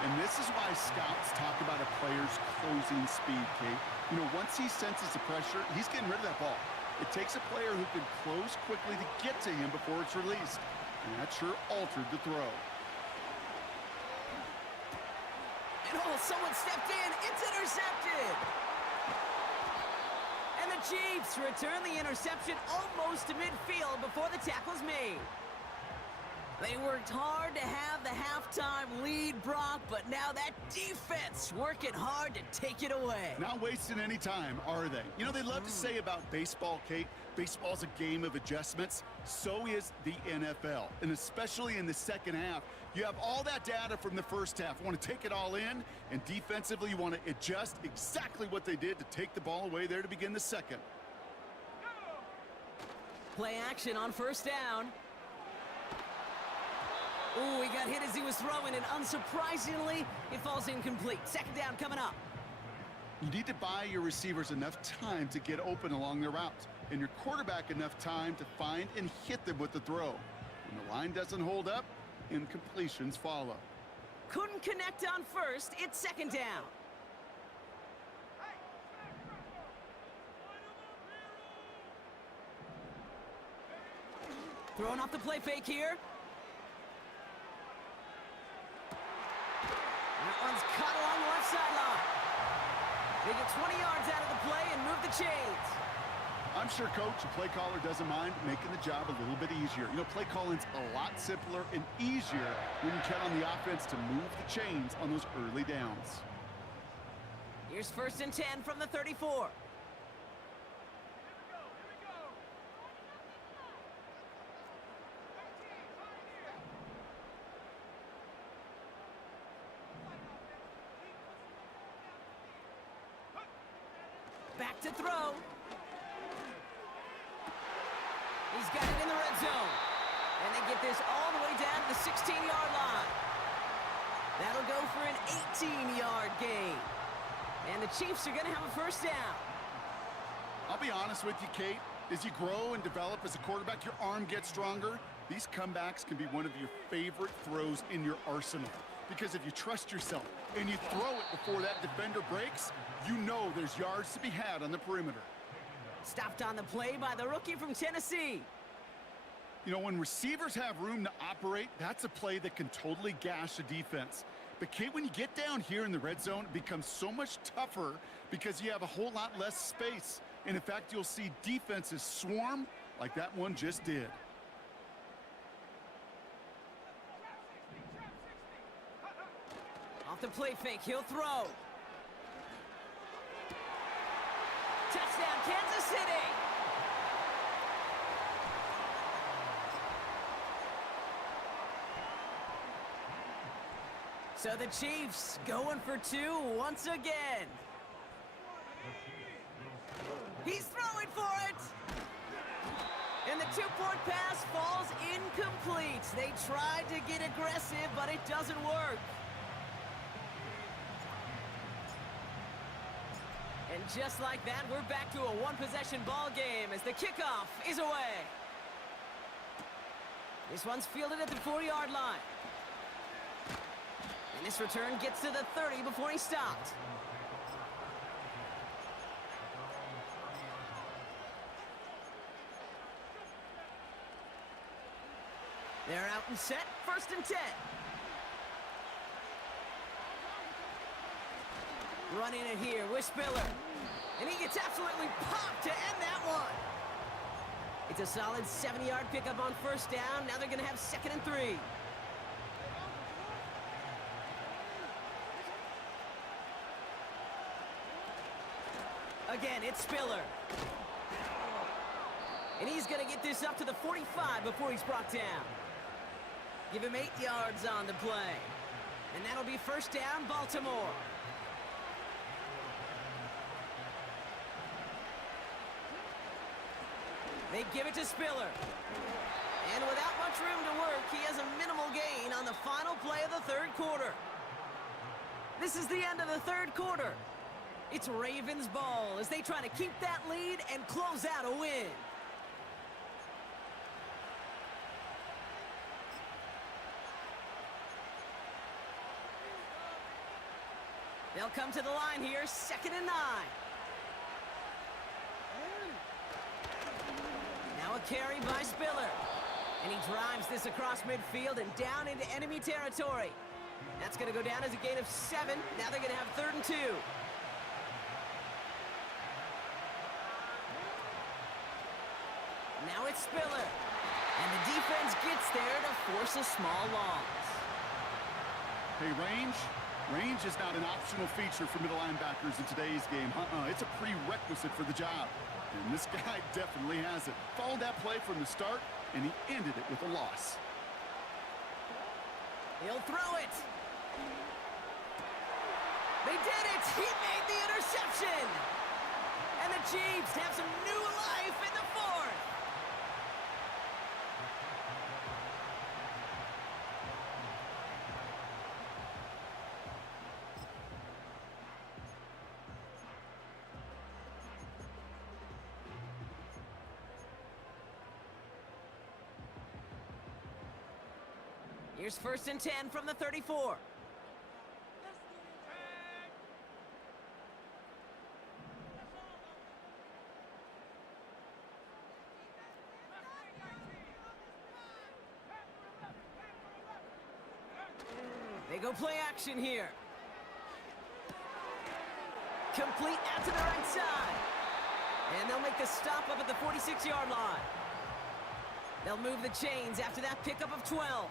And this is why scouts talk about a player's closing speed, Kate. You know, once he senses the pressure, he's getting rid of that ball. It takes a player who can close quickly to get to him before it's released. And that sure altered the throw. And someone stepped in. It's intercepted. And the Chiefs return the interception almost to midfield before the tackle's made. They worked hard to have the halftime lead, Brock, but now that defense working hard to take it away. Not wasting any time, are they? You know, they love to say about baseball, Kate, baseball's a game of adjustments. So is the NFL, and especially in the second half. You have all that data from the first half. You want to take it all in, and defensively you want to adjust exactly what they did to take the ball away there to begin the second. Play action on 1st down. Ooh, he got hit as he was throwing, and unsurprisingly, it falls incomplete. 2nd down coming up. You need to buy your receivers enough time to get open along their routes, and your quarterback enough time to find and hit them with the throw. When the line doesn't hold up, incompletions follow. Couldn't connect on 1st. It's 2nd down. Throwing off the play fake here. That one's cut along the left sideline. They get 20 yards out of the play and move the chains. I'm sure, Coach, the play caller doesn't mind making the job a little bit easier. You know, play calling's a lot simpler and easier when you count on the offense to move the chains on those early downs. Here's 1st and 10 from the 34. Back to throw. He's got it in the red zone. And they get this all the way down to the 16-yard line. That'll go for an 18-yard gain. And the Chiefs are going to have a 1st down. I'll be honest with you, Kate. As you grow and develop as a quarterback, your arm gets stronger. These comebacks can be one of your favorite throws in your arsenal. Because if you trust yourself and you throw it before that defender breaks, you know there's yards to be had on the perimeter. Stopped on the play by the rookie from Tennessee. You know, when receivers have room to operate, that's a play that can totally gash a defense. But, Kate, when you get down here in the red zone, it becomes so much tougher because you have a whole lot less space. And, in fact, you'll see defenses swarm like that one just did. Off the play fake, he'll throw. Touchdown, Kansas City! So the Chiefs going for 2 once again. He's throwing for it! And the 2-point pass falls incomplete. They tried to get aggressive, but it doesn't work. And just like that, we're back to a one-possession ball game as the kickoff is away. This one's fielded at the 4-yard line. And this return gets to the 30 before he stopped. They're out and set, 1st and 10. Running it here with Spiller. And he gets absolutely popped to end that one. It's a solid 7-yard pickup on 1st down. Now they're going to have 2nd and 3. Again, it's Spiller. And he's going to get this up to the 45 before he's brought down. Give him 8 yards on the play. And that'll be first down, Baltimore. They give it to Spiller. And without much room to work, he has a minimal gain on the final play of the third quarter. This is the end of the third quarter. It's Ravens ball as they try to keep that lead and close out a win. They'll come to the line here, 2nd and 9. Now a carry by Spiller. And he drives this across midfield and down into enemy territory. That's going to go down as a gain of 7. Now they're going to have 3rd and 2. Now it's Spiller. And the defense gets there to force a small loss. Hey, range? Range is not an optional feature for middle linebackers in today's game. It's a prerequisite for the job. And this guy definitely has it. Followed that play from the start, and he ended it with a loss. He'll throw it. They did it! He made the interception! And the Chiefs have some new life in the 4th. Here's 1st and 10 from the 34. They go play action here. Complete out to the right side. And they'll make the stop up at the 46-yard line. They'll move the chains after that pickup of 12.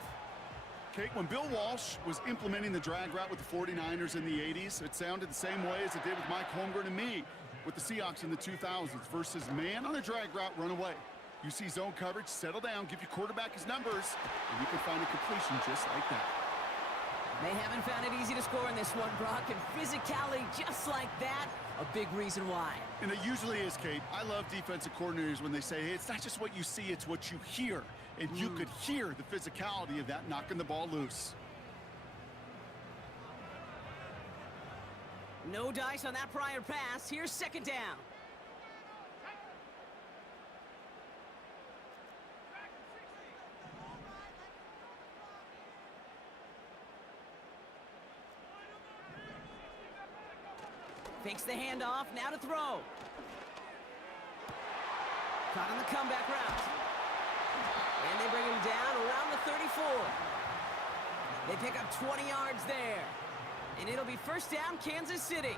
Kate, when Bill Walsh was implementing the drag route with the 49ers in the 80s, it sounded the same way as it did with Mike Holmgren and me with the Seahawks in the 2000s versus man on a drag route, run away. You see zone coverage, settle down, give your quarterback his numbers, and you can find a completion just like that. They haven't found it easy to score in this one, Brock, and physicality just like that, a big reason why. And it usually is, Kate. I love defensive coordinators when they say, hey, it's not just what you see, it's what you hear. And you could hear the physicality of that knocking the ball loose. No dice on that prior pass. Here's 2nd down. Fakes the handoff, now to throw. Caught on the comeback route. And they bring him down around the 34. They pick up 20 yards there. And it'll be first down, Kansas City.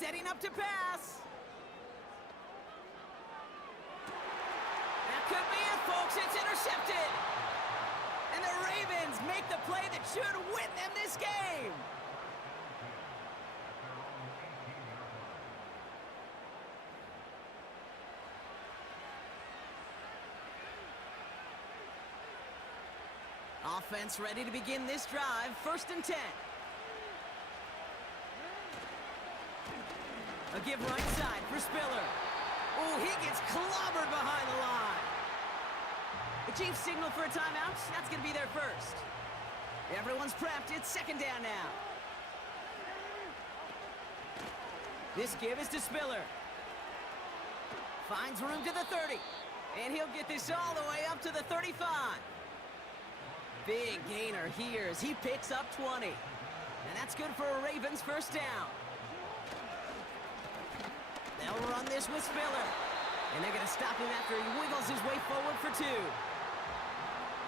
Setting up to pass. That could be it, folks. It's intercepted. And the Ravens make the play that should win them this game. Offense ready to begin this drive. 1st and 10. A give right side for Spiller. Oh, he gets clobbered behind the line. The Chiefs signal for a timeout. That's going to be their first. Everyone's prepped. It's 2nd down now. This give is to Spiller. Finds room to the 30. And he'll get this all the way up to the 35. Big gainer here as he picks up 20. And that's good for a Ravens first down. They'll run this with Spiller. And they're going to stop him after he wiggles his way forward for 2.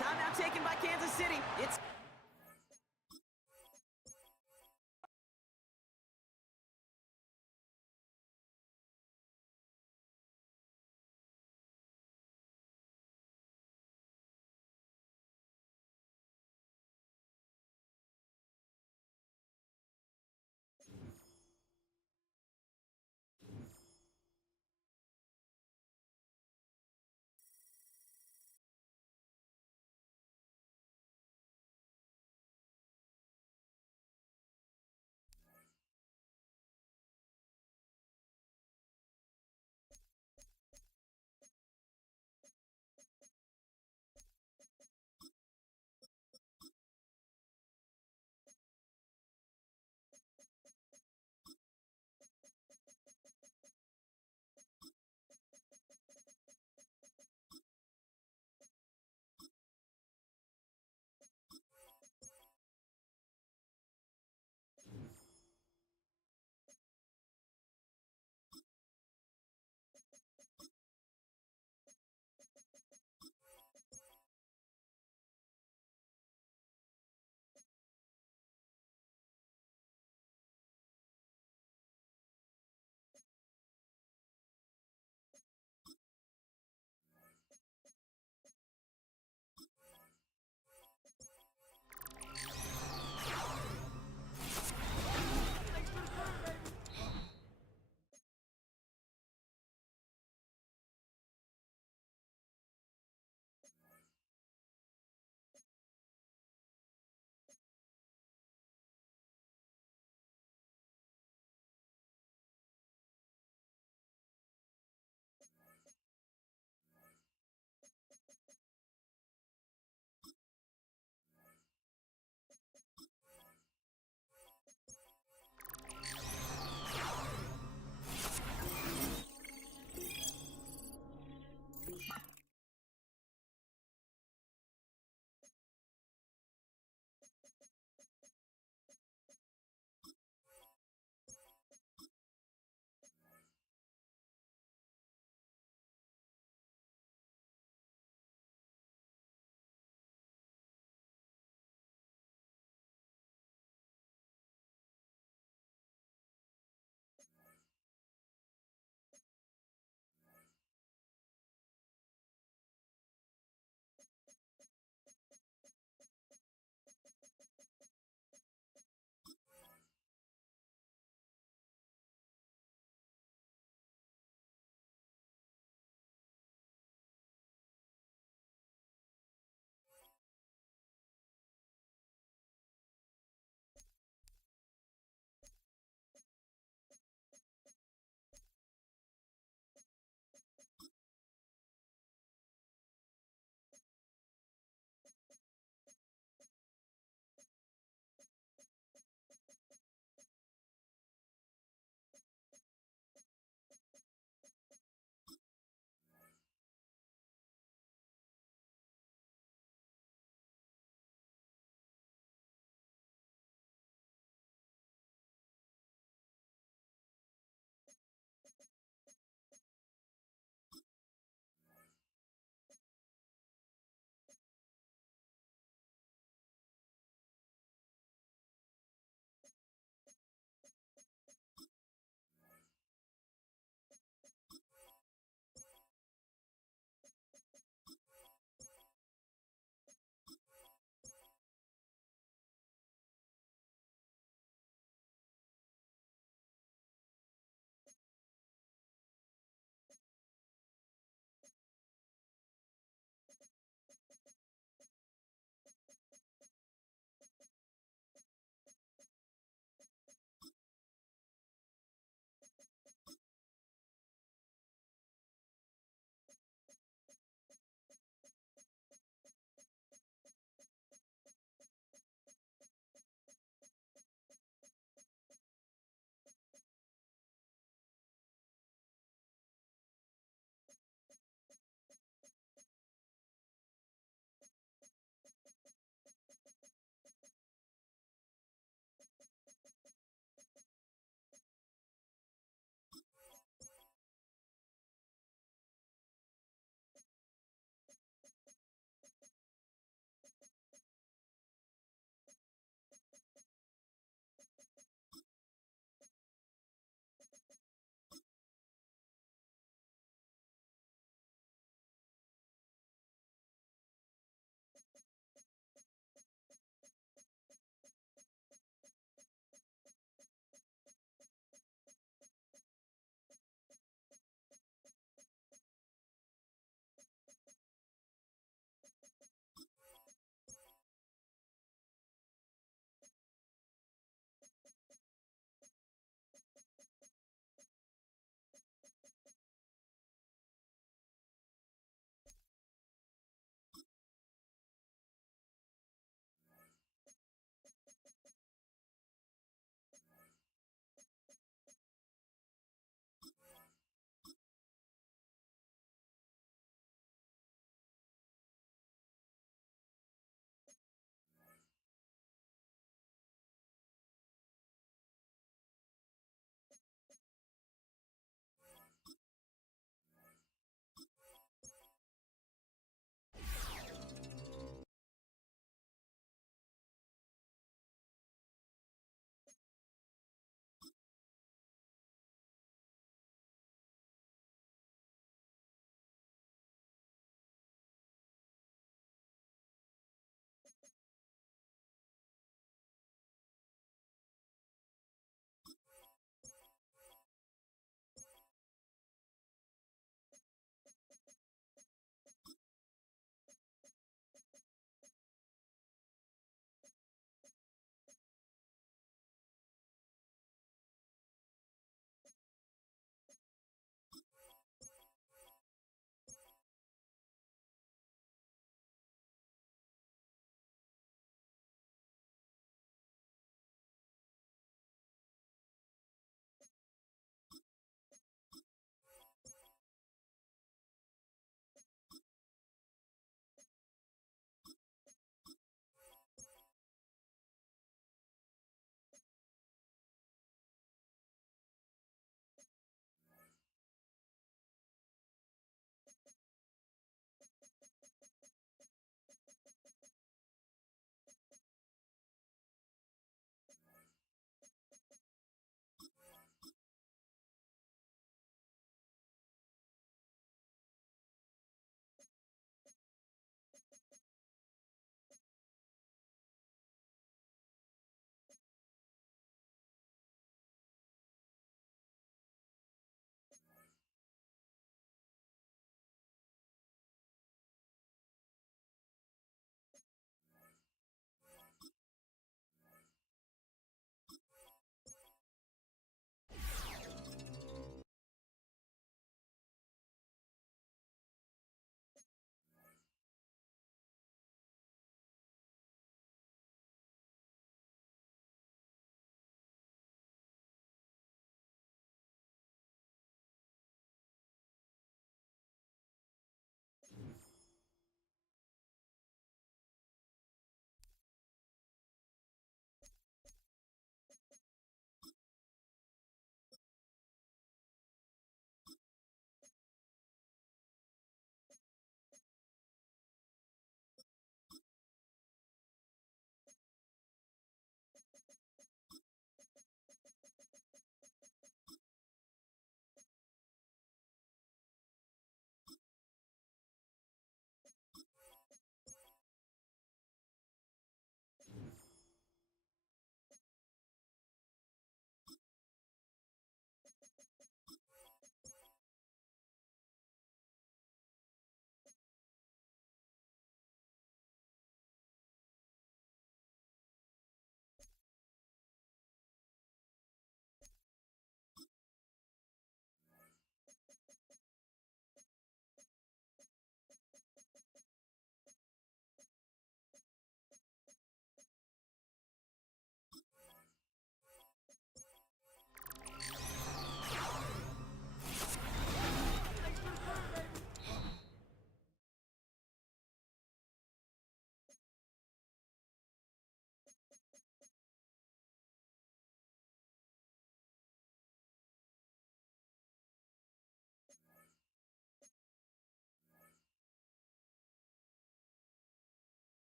Timeout taken by Kansas City. It's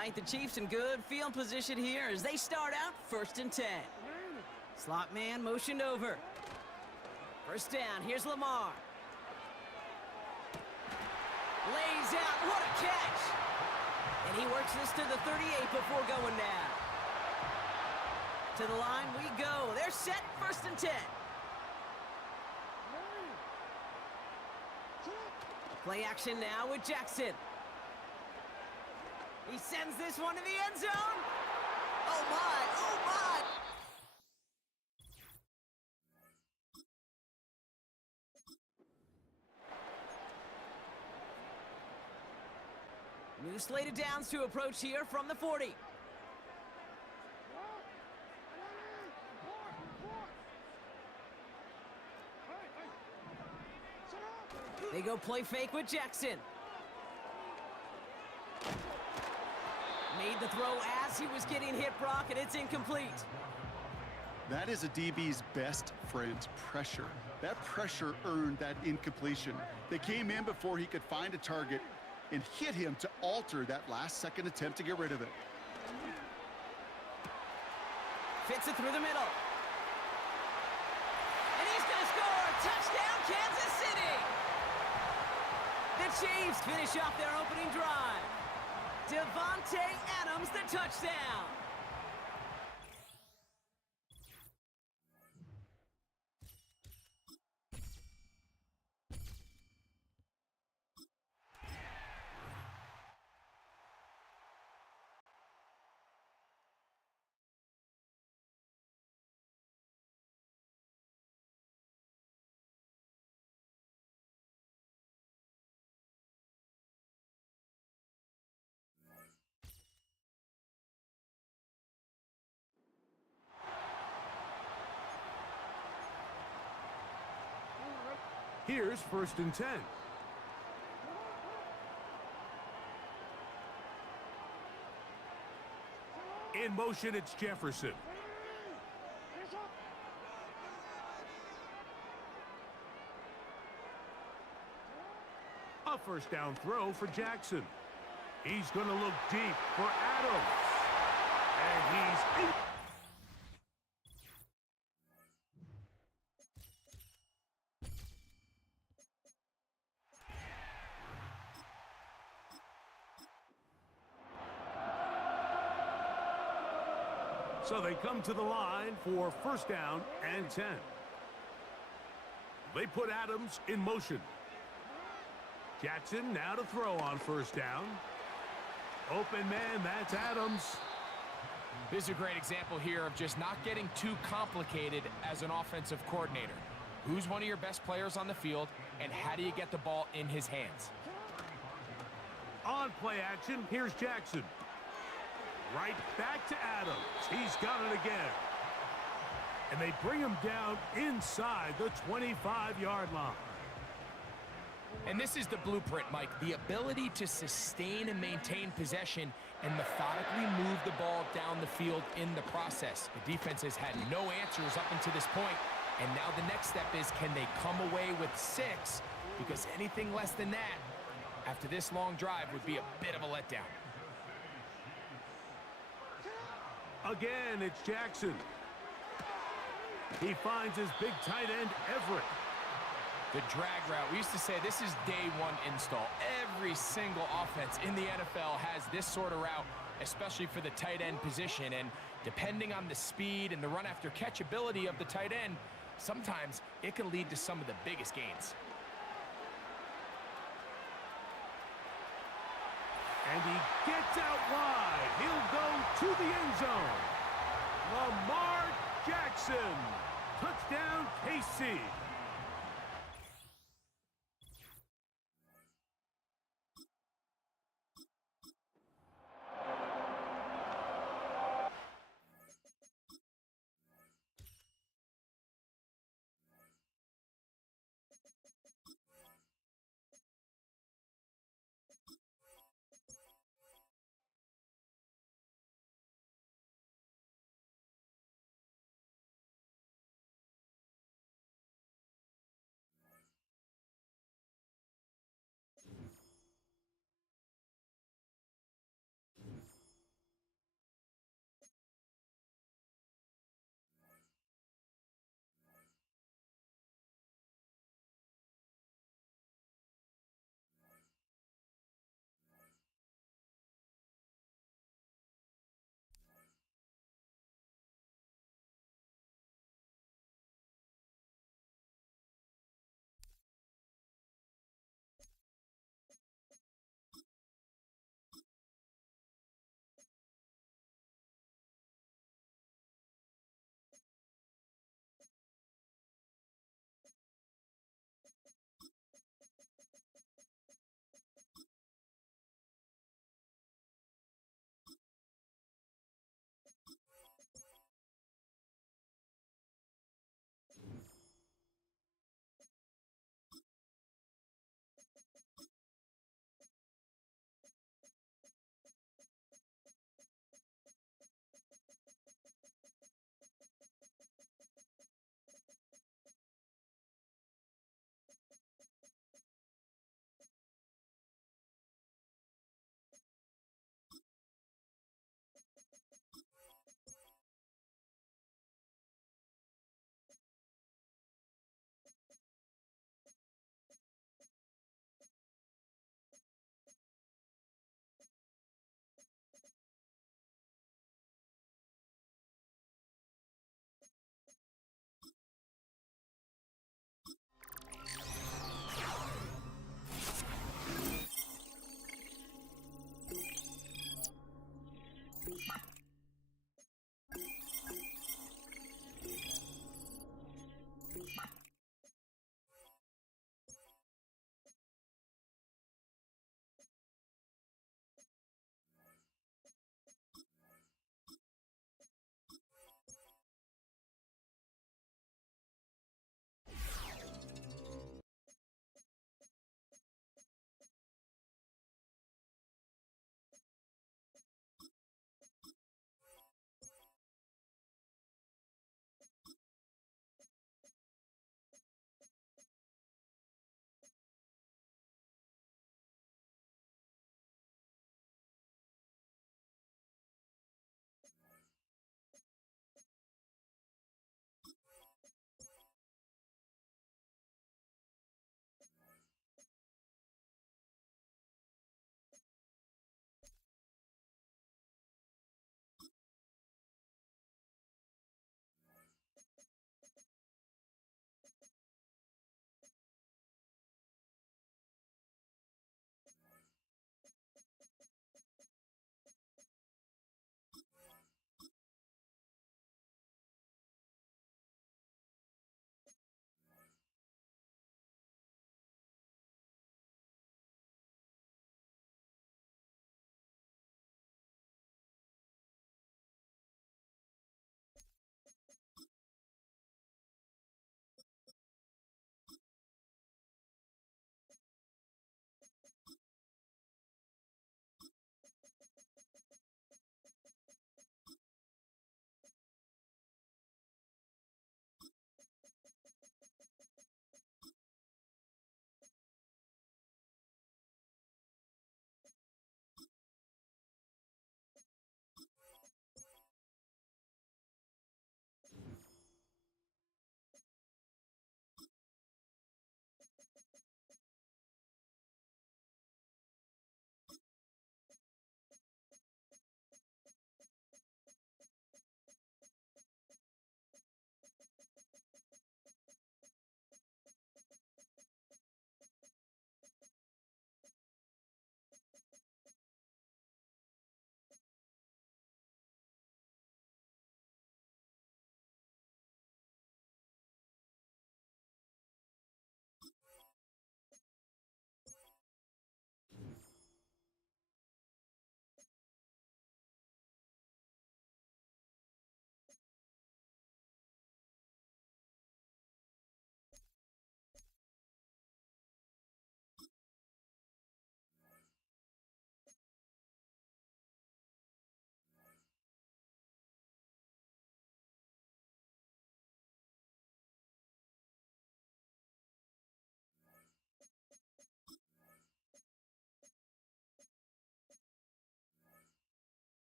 right, the Chiefs in good field position here as they start out 1st and 10. Slot man motioned over. 1st down, here's Lamar. Lays out, what a catch! And he works this to the 38 before going down. To the line we go. They're set, 1st and 10. Play action now with Jackson. He sends this one to the end zone. Oh my, oh my! New slate of downs to approach here from the 40. They go play fake with Jackson. Made the throw as he was getting hit, Brock, and it's incomplete. That is a DB's best friend, pressure. That pressure earned that incompletion. They came in before he could find a target and hit him to alter that last-second attempt to get rid of it. Fits it through the middle. And he's going to score! Touchdown, Kansas City! The Chiefs finish off their opening drive. Devontae Adams, the touchdown. Here's 1st and 10. In motion, it's Jefferson. A 1st down throw for Jackson. He's going to look deep for Adams. And he's in. So they come to the line for 1st down and 10. They put Adams in motion. Jackson now to throw on 1st down. Open man, that's Adams. This is a great example here of just not getting too complicated as an offensive coordinator. Who's one of your best players on the field, and how do you get the ball in his hands? On play action, here's Jackson. Right back to Adams. He's got it again. And they bring him down inside the 25-yard line. And this is the blueprint, Mike. The ability to sustain and maintain possession and methodically move the ball down the field in the process. The defense has had no answers up until this point, and now the next step is, can they come away with 6? Because anything less than that, after this long drive, would be a bit of a letdown. Again, it's Jackson. He finds his big tight end, Everett. The drag route, we used to say this is day one install. Every single offense in the NFL has this sort of route, especially for the tight end position. And depending on the speed and the run after catch ability of the tight end, sometimes it can lead to some of the biggest gains. And he gets out wide. He'll go to the end zone. Lamar Jackson. Touchdown, KC.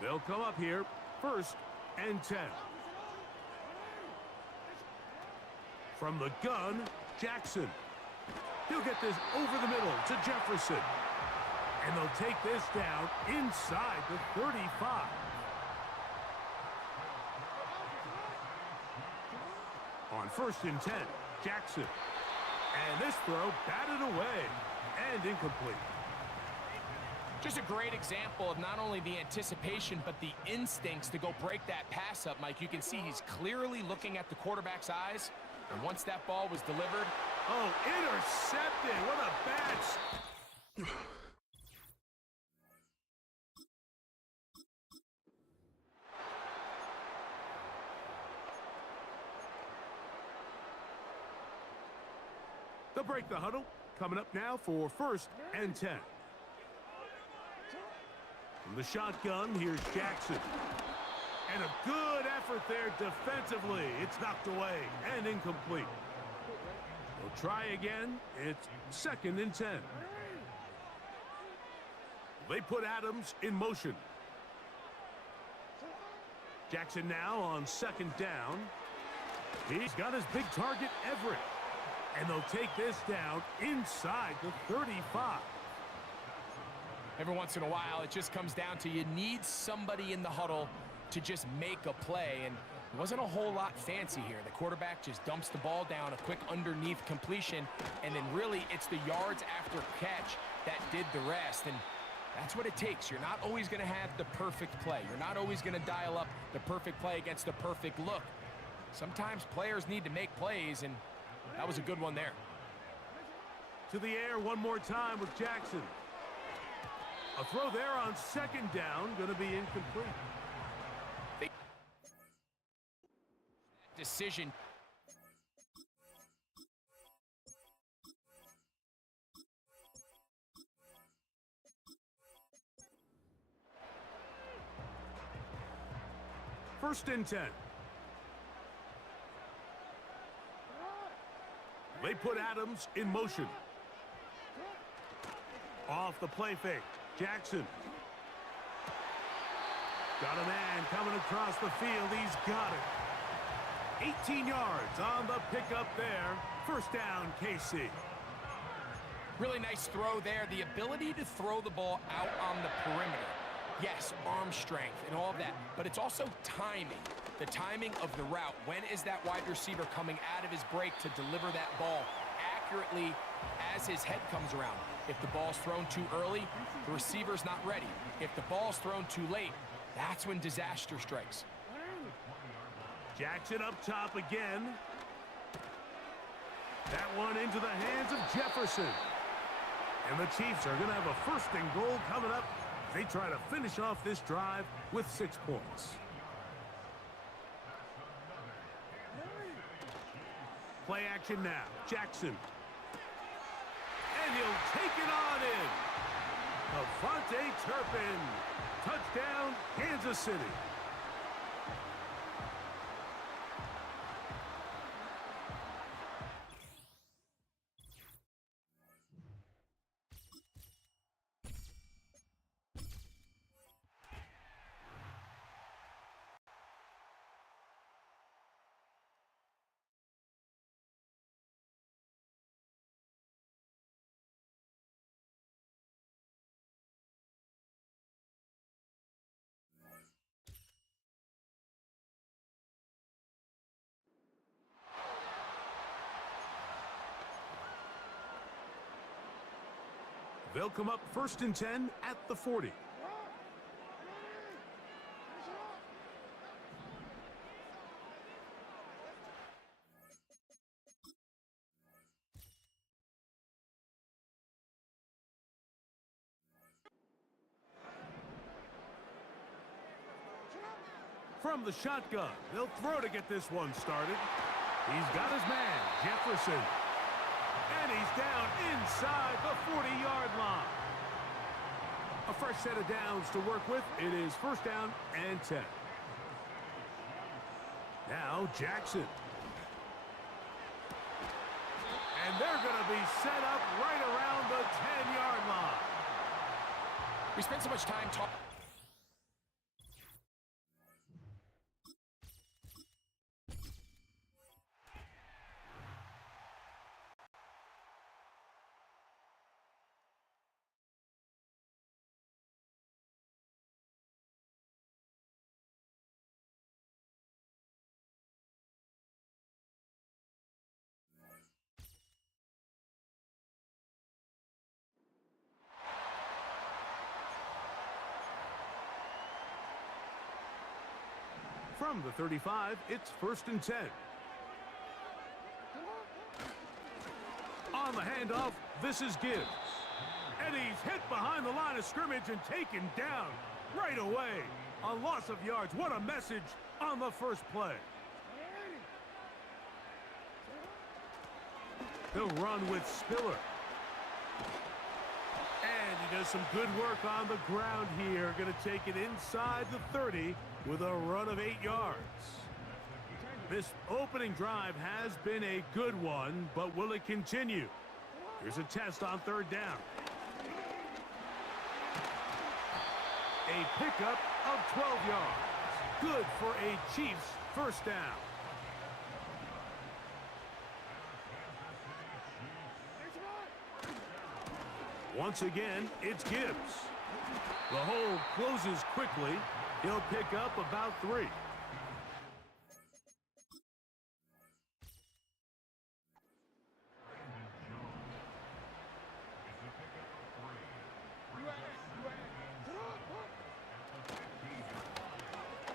They'll come up here, 1st and 10. From the gun, Jackson. He'll get this over the middle to Jefferson. And they'll take this down inside the 35. On 1st and 10, Jackson. And this throw batted away and incomplete. Just a great example of not only the anticipation, but the instincts to go break that pass up, Mike. You can see he's clearly looking at the quarterback's eyes. And once that ball was delivered... Oh, intercepted. What a bad... They'll break the huddle. Coming up now for 1st and 10. From the shotgun, here's Jackson. And a good effort there defensively. It's knocked away and incomplete. They'll try again. It's 2nd and 10. They put Adams in motion. Jackson now on 2nd down. He's got his big target, Everett. And they'll take this down inside the 35. Every once in a while, it just comes down to you need somebody in the huddle to just make a play, and it wasn't a whole lot fancy here. The quarterback just dumps the ball down, a quick underneath completion, and then really it's the yards after catch that did the rest, and that's what it takes. You're not always going to have the perfect play. You're not always going to dial up the perfect play against the perfect look. Sometimes players need to make plays, and that was a good one there. To the air one more time with Jackson. A throw there on 2nd down, going to be incomplete. Decision. First and 10. They put Adams in motion. Off the play fake. Jackson. Got a man coming across the field. He's got it. 18 yards on the pickup there. 1st down, KC. Really nice throw there. The ability to throw the ball out on the perimeter. Yes, arm strength and all of that, but it's also timing. The timing of the route. When is that wide receiver coming out of his break to deliver that ball accurately as his head comes around? If the ball's thrown too early, the receiver's not ready. If the ball's thrown too late, that's when disaster strikes. Jackson up top again. That one into the hands of Jefferson. And the Chiefs are going to have a 1st and goal coming up. They try to finish off this drive with 6 points. Play action now. Jackson. And he'll take it on in. Avante Turpin. Touchdown, Kansas City. They'll come up 1st and 10 at the 40. From the shotgun, they'll throw to get this one started. He's got his man, Jefferson. And he's down inside the 40-yard line. A fresh set of downs to work with. It is 1st down and 10. Now Jackson. And they're going to be set up right around the 10-yard line. We spent so much time talking. From the 35, it's 1st and 10. On the handoff, this is Gibbs. And he's hit behind the line of scrimmage and taken down right away. A loss of yards. What a message on the first play. He'll run with Spiller. And he does some good work on the ground here. Going to take it inside the 30 with a run of 8 yards. This opening drive has been a good one, but will it continue? Here's a test on 3rd down. A pickup of 12 yards. Good for a Chiefs first down. Once again, it's Gibbs. The hole closes quickly. He'll pick up about 3.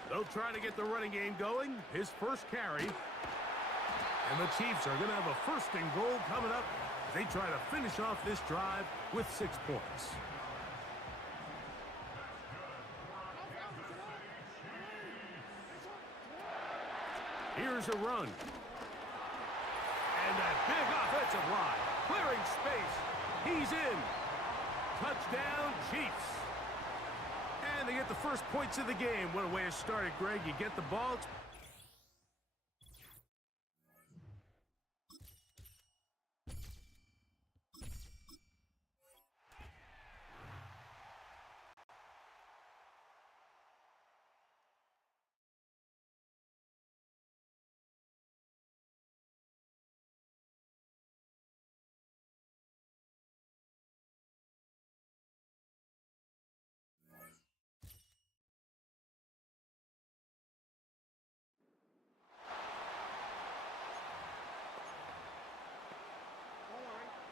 They'll try to get the running game going. His first carry. And the Chiefs are going to have a 1st and goal coming up. They try to finish off this drive with 6 points. Here's a run. And that big offensive line. Clearing space. He's in. Touchdown, Chiefs. And they get the first points of the game. What a way to start it, Greg. You get the ball.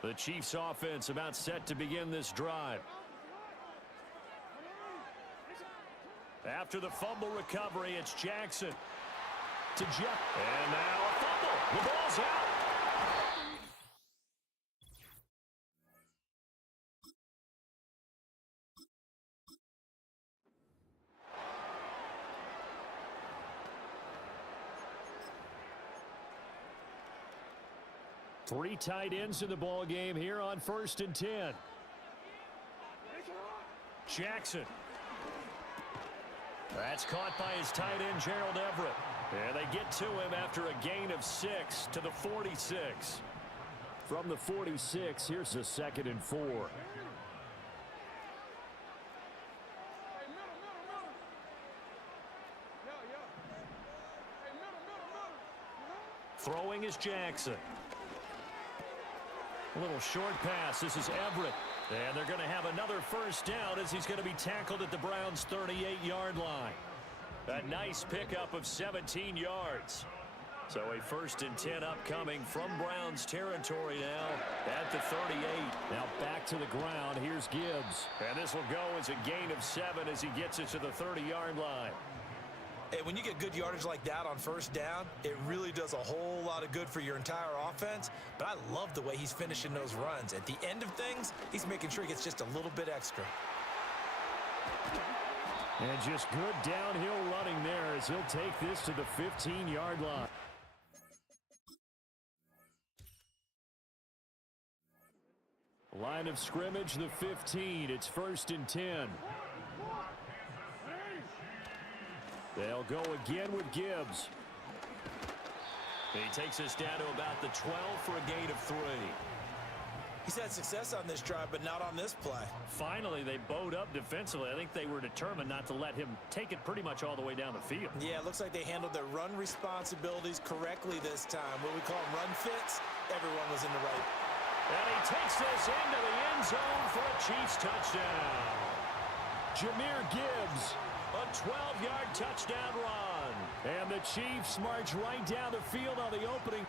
The Chiefs offense about set to begin this drive. After the fumble recovery, it's Jackson to Jeff. And now a fumble. The ball's out. Three tight ends in the ball game here on 1st and 10. Jackson. That's caught by his tight end, Gerald Everett. And they get to him after a gain of 6 to the 46. From the 46, here's a 2nd and 4. Throwing is Jackson. A little short pass. This is Everett. And they're going to have another first down as he's going to be tackled at the Browns' 38-yard line. A nice pickup of 17 yards. So a 1st and 10 upcoming from Browns territory now at the 38. Now back to the ground. Here's Gibbs. And this will go as a gain of 7 as he gets it to the 30-yard line. Hey, when you get good yardage like that on 1st down, it really does a whole lot of good for your entire offense. But I love the way he's finishing those runs. At the end of things, he's making sure he gets just a little bit extra. And just good downhill running there as he'll take this to the 15-yard line. Line of scrimmage, the 15. It's 1st and 10. They'll go again with Gibbs. He takes us down to about the 12 for a gain of 3. He's had success on this drive, but not on this play. Finally, they bowed up defensively. I think they were determined not to let him take it pretty much all the way down the field. Yeah, it looks like they handled their run responsibilities correctly this time. What we call them run fits, everyone was in the right. And he takes this into the end zone for a Chiefs touchdown. Jahmyr Gibbs. A 12-yard touchdown run. And the Chiefs march right down the field on the opening.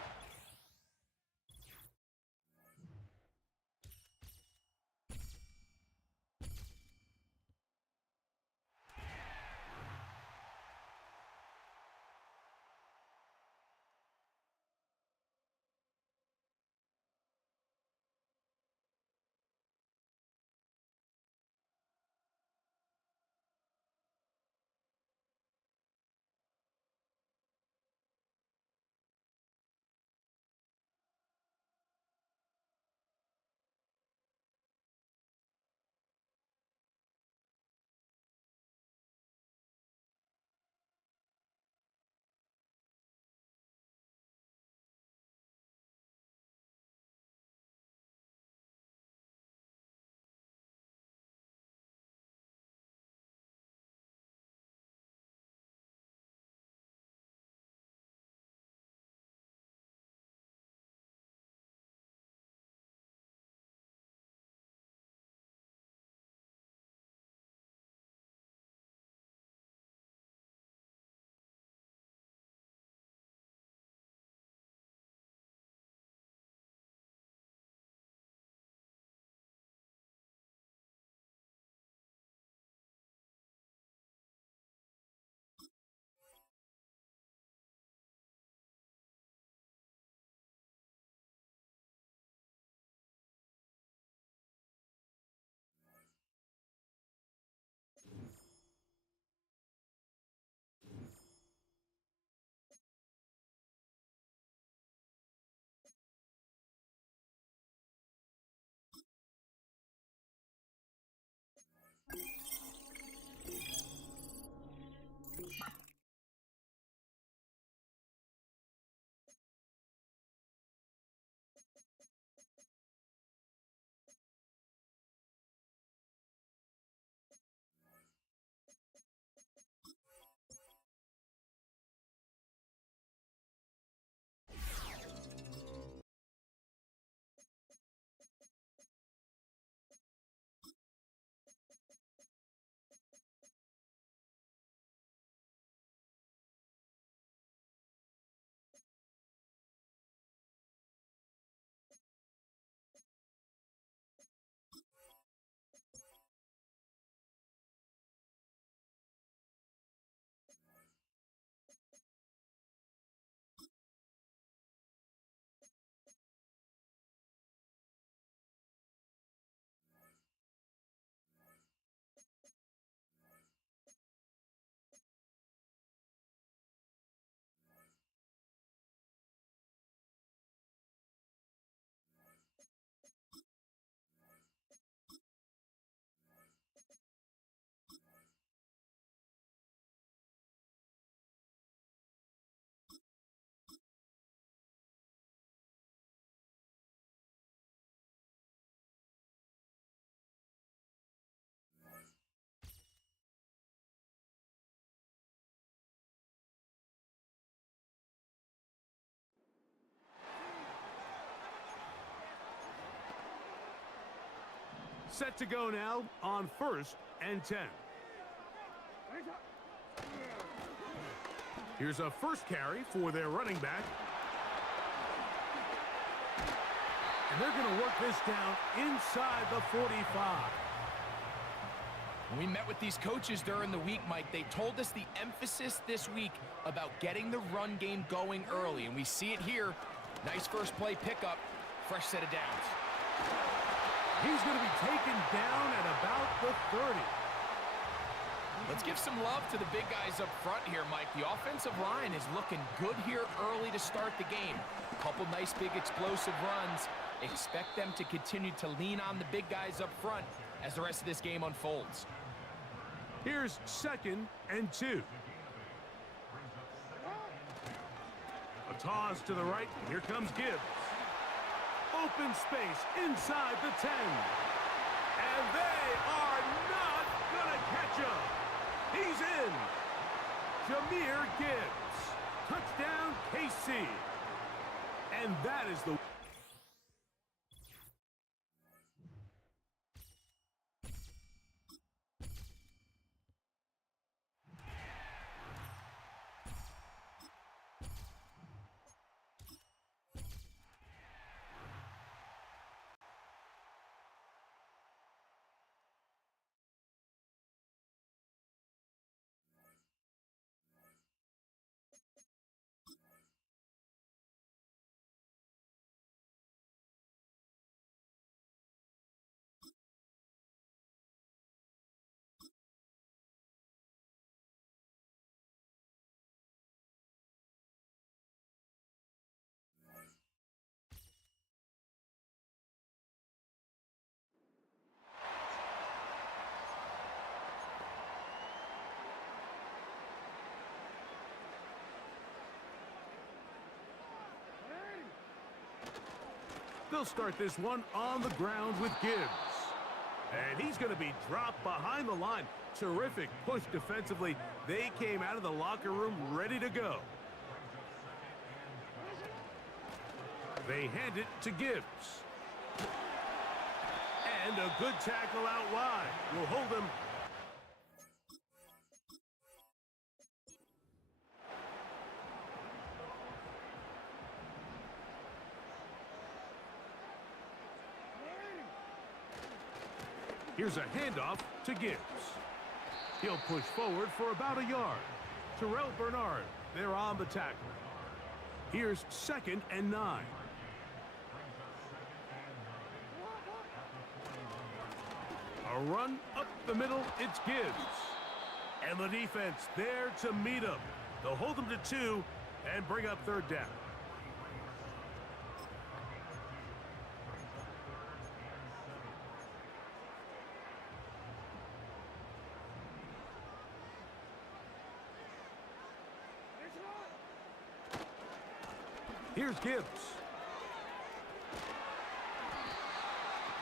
Set to go now on 1st and 10. Here's a first carry for their running back. And they're going to work this down inside the 45. When we met with these coaches during the week, Mike, they told us the emphasis this week about getting the run game going early, and we see it here. Nice first play pickup, fresh set of downs. He's going to be taken down at about the 30. Let's give some love to the big guys up front here, Mike. The offensive line is looking good here early to start the game. A couple nice big explosive runs. Expect them to continue to lean on the big guys up front as the rest of this game unfolds. Here's 2nd and 2. A toss to the right. Here comes Gibbs. Open space inside the 10. And they are not going to catch him. He's in. Jahmyr Gibbs. Touchdown, KC. And that is the... They'll start this one on the ground with Gibbs. And he's going to be dropped behind the line. Terrific push defensively. They came out of the locker room ready to go. They hand it to Gibbs. And a good tackle out wide will hold him. Here's a handoff to Gibbs. He'll push forward for about a yard. Terrell Bernard, they're on the tackle. Here's 2nd and 9. A run up the middle, it's Gibbs. And the defense there to meet him. They'll hold him to 2 and bring up 3rd down. Here's Gibbs.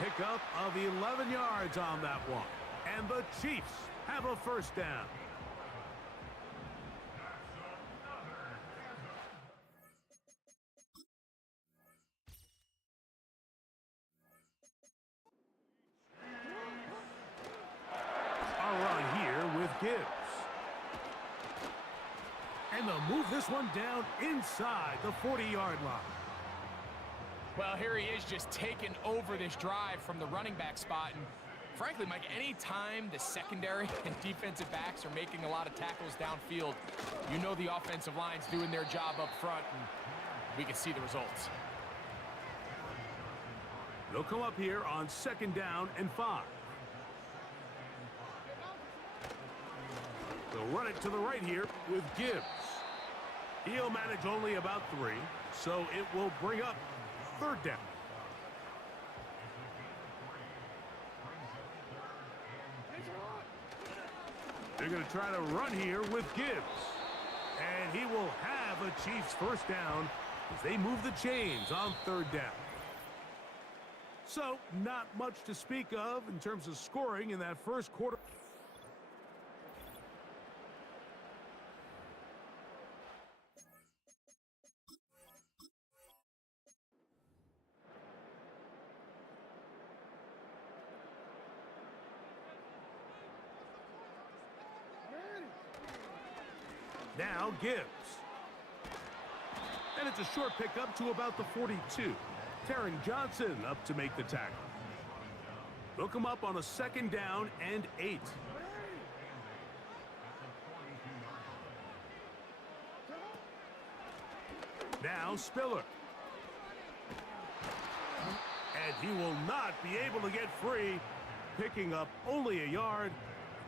Pickup of 11 yards on that one. And the Chiefs have a 1st down. A run here with Gibbs. And they'll move this one down inside the 40-yard line. Well, here he is just taking over this drive from the running back spot. And frankly, Mike, any time the secondary and defensive backs are making a lot of tackles downfield, you know the offensive line's doing their job up front, and we can see the results. They'll come up here on 2nd down and 5. They'll run it to the right here with Gibbs. He'll manage only about 3, so it will bring up 3rd down. They're going to try to run here with Gibbs. And he will have a Chiefs 1st down as they move the chains on 3rd down. So, not much to speak of in terms of scoring in that first quarter. Now Gibbs. And it's a short pickup to about the 42. Terran Johnson up to make the tackle. They'll come up on a 2nd down and 8. Now Spiller. And he will not be able to get free, picking up only a yard.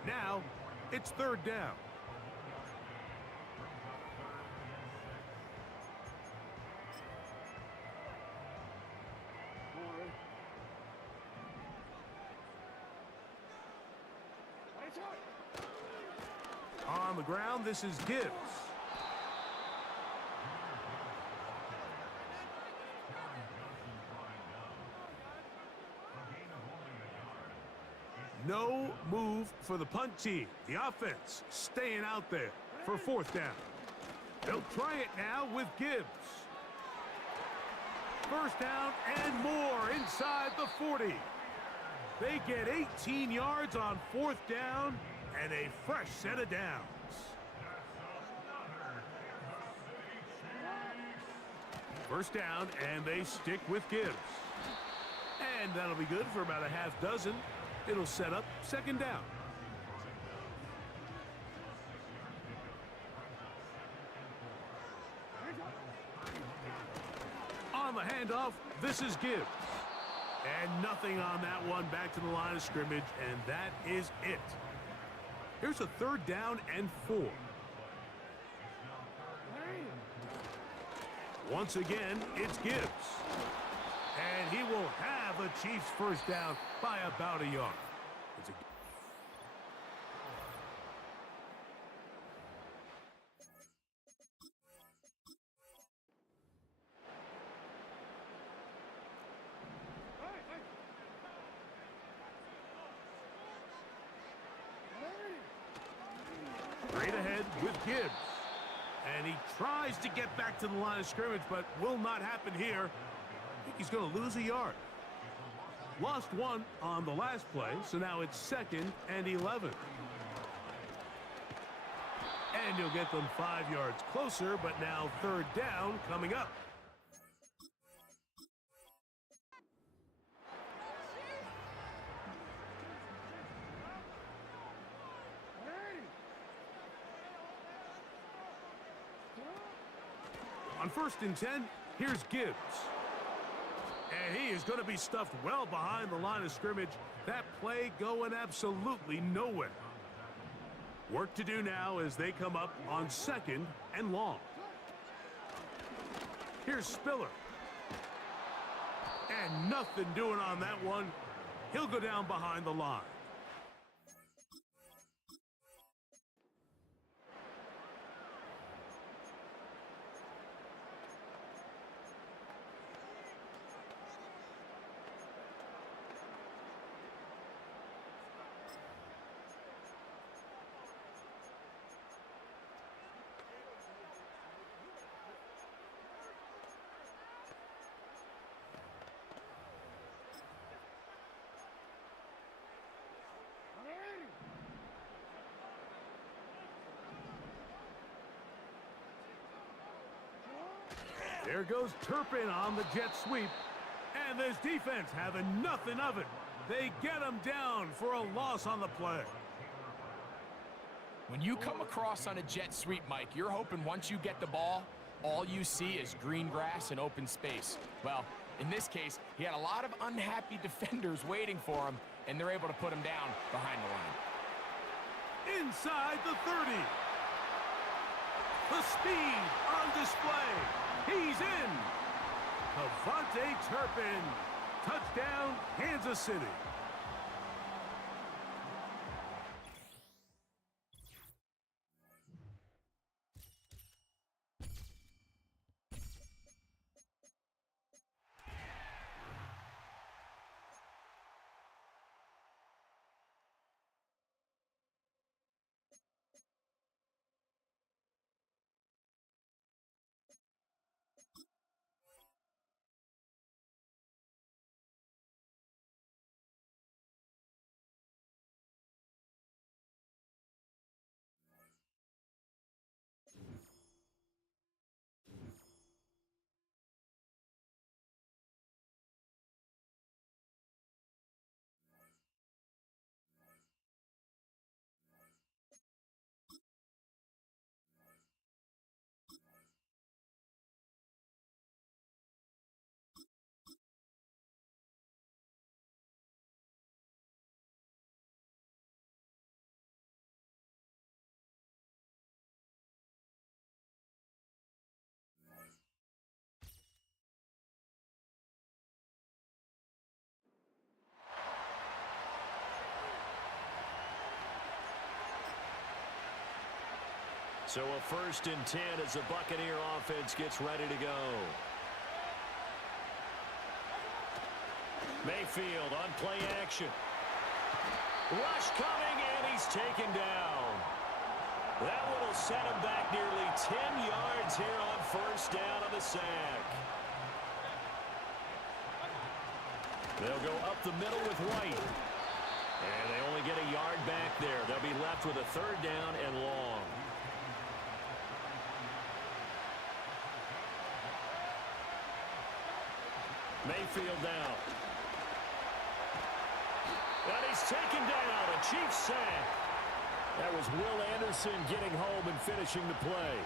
Now it's 3rd down. On the ground, this is Gibbs. No move for the punt team. The offense staying out there for 4th down. They'll try it now with Gibbs. 1st down and more inside the 40. They get 18 yards on 4th down and a fresh set of downs. First down, and they stick with Gibbs. And that'll be good for about a half dozen. It'll set up 2nd down. On the handoff, this is Gibbs. And nothing on that one, back to the line of scrimmage, and that is it. Here's a 3rd down and 4. Once again, it's Gibbs. And he will have a Chiefs 1st down by about a yard. It's a straight ahead with Gibbs. And he tries to get back to the line of scrimmage, but will not happen here. I think he's going to lose a yard. Lost 1 on the last play, so now it's 2nd and 11. And he'll get them 5 yards closer, but now 3rd down coming up. On 1st and 10, here's Gibbs. And he is going to be stuffed well behind the line of scrimmage. That play going absolutely nowhere. Work to do now as they come up on 2nd and long. Here's Spiller. And nothing doing on that one. He'll go down behind the line. There goes Turpin on the jet sweep. And this defense having nothing of it. They get him down for a loss on the play. When you come across on a jet sweep, Mike, you're hoping once you get the ball, all you see is green grass and open space. Well, in this case, he had a lot of unhappy defenders waiting for him, and they're able to put him down behind the line. Inside the 30. The speed on display. He's in. Avante Turpin. Touchdown, Kansas City. So a 1st and 10 as the Buccaneer offense gets ready to go. Mayfield on play action. Rush coming, and he's taken down. That one will set him back nearly 10 yards here on 1st down on the sack. They'll go up the middle with White. And they only get a yard back there. They'll be left with a 3rd down and long. Mayfield down. And he's taken down. A Chiefs sack. That was Will Anderson getting home and finishing the play.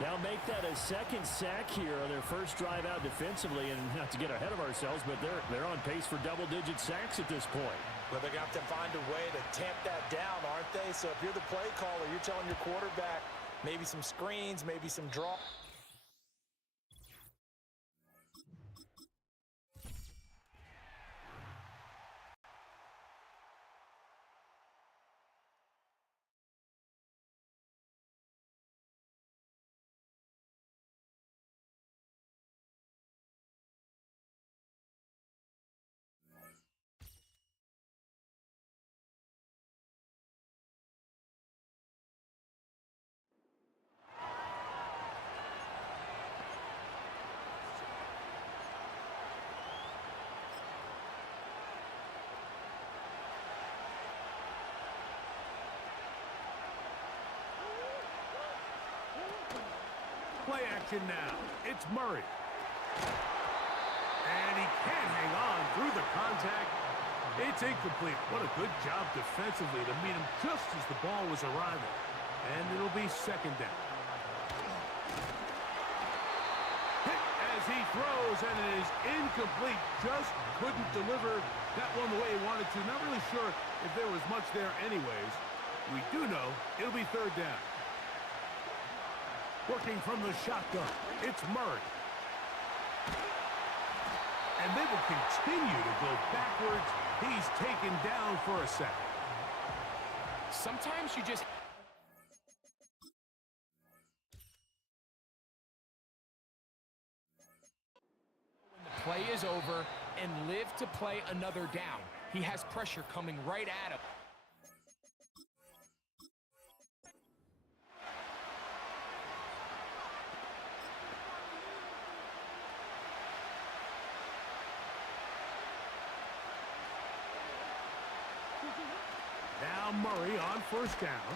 Now make that a 2nd sack here on their 1st drive out defensively. And not to get ahead of ourselves, but they're on pace for double-digit sacks at this point. But they're going to have to find a way to tamp that down, aren't they? So if you're the play caller, you're telling your quarterback maybe some screens, maybe some draw. Play action now. It's Murray. And he can't hang on through the contact. It's incomplete. What a good job defensively to meet him just as the ball was arriving. And it'll be 2nd down. Hit as he throws, and it is incomplete. Just couldn't deliver that one the way he wanted to. Not really sure if there was much there anyways. We do know it'll be 3rd down. Working from the shotgun, it's Murray. And they will continue to go backwards. He's taken down for a sack. Sometimes you just... when the play is over and live to play another down. He has pressure coming right at him. Now Murray on 1st down.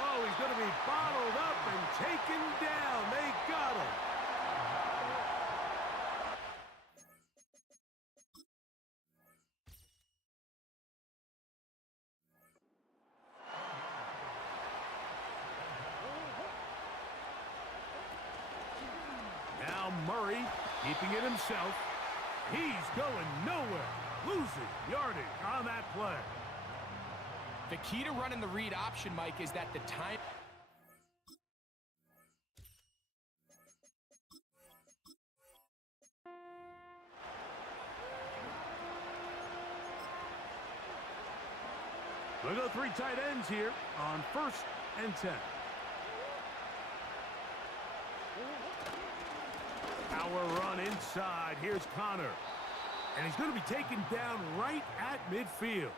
Oh, he's going to be bottled up and taken down. They got him. Now Murray keeping it himself. He's going nowhere. Losing yardage on that play. The key to running the read option, Mike, is that the time... We'll go 3 tight ends here on 1st and 10. Our run inside. Here's Connor. And he's going to be taken down right at midfield.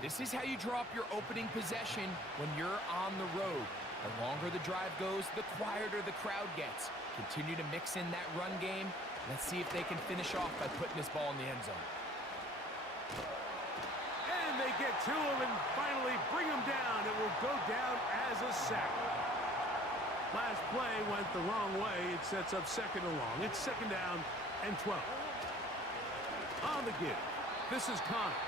This is how you draw up your opening possession when you're on the road. The longer the drive goes, the quieter the crowd gets. Continue to mix in that run game. Let's see if they can finish off by putting this ball in the end zone. And they get to him and finally bring him down. It will go down as a sack. Last play went the wrong way. It sets up 2nd and long. It's 2nd down and 12. On the give, this is Connor.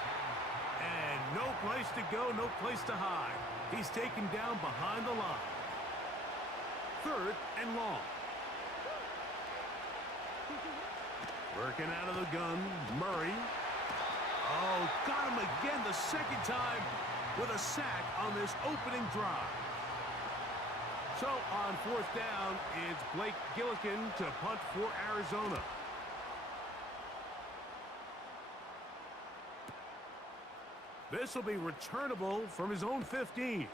And no place to go, no place to hide. He's taken down behind the line. 3rd and long. Working out of the gun, Murray. Oh, got him again the 2nd time with a sack on this opening drive. So on 4th down, it's Blake Gillikin to punt for Arizona. This will be returnable from his own 15.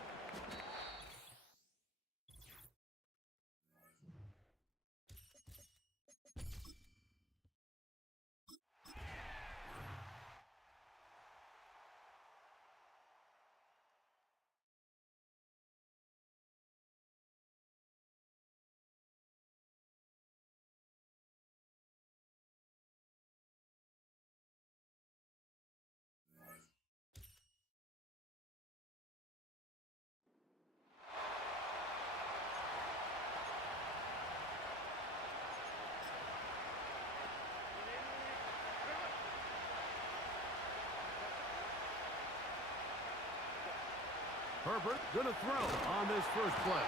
Herbert gonna throw on this first play.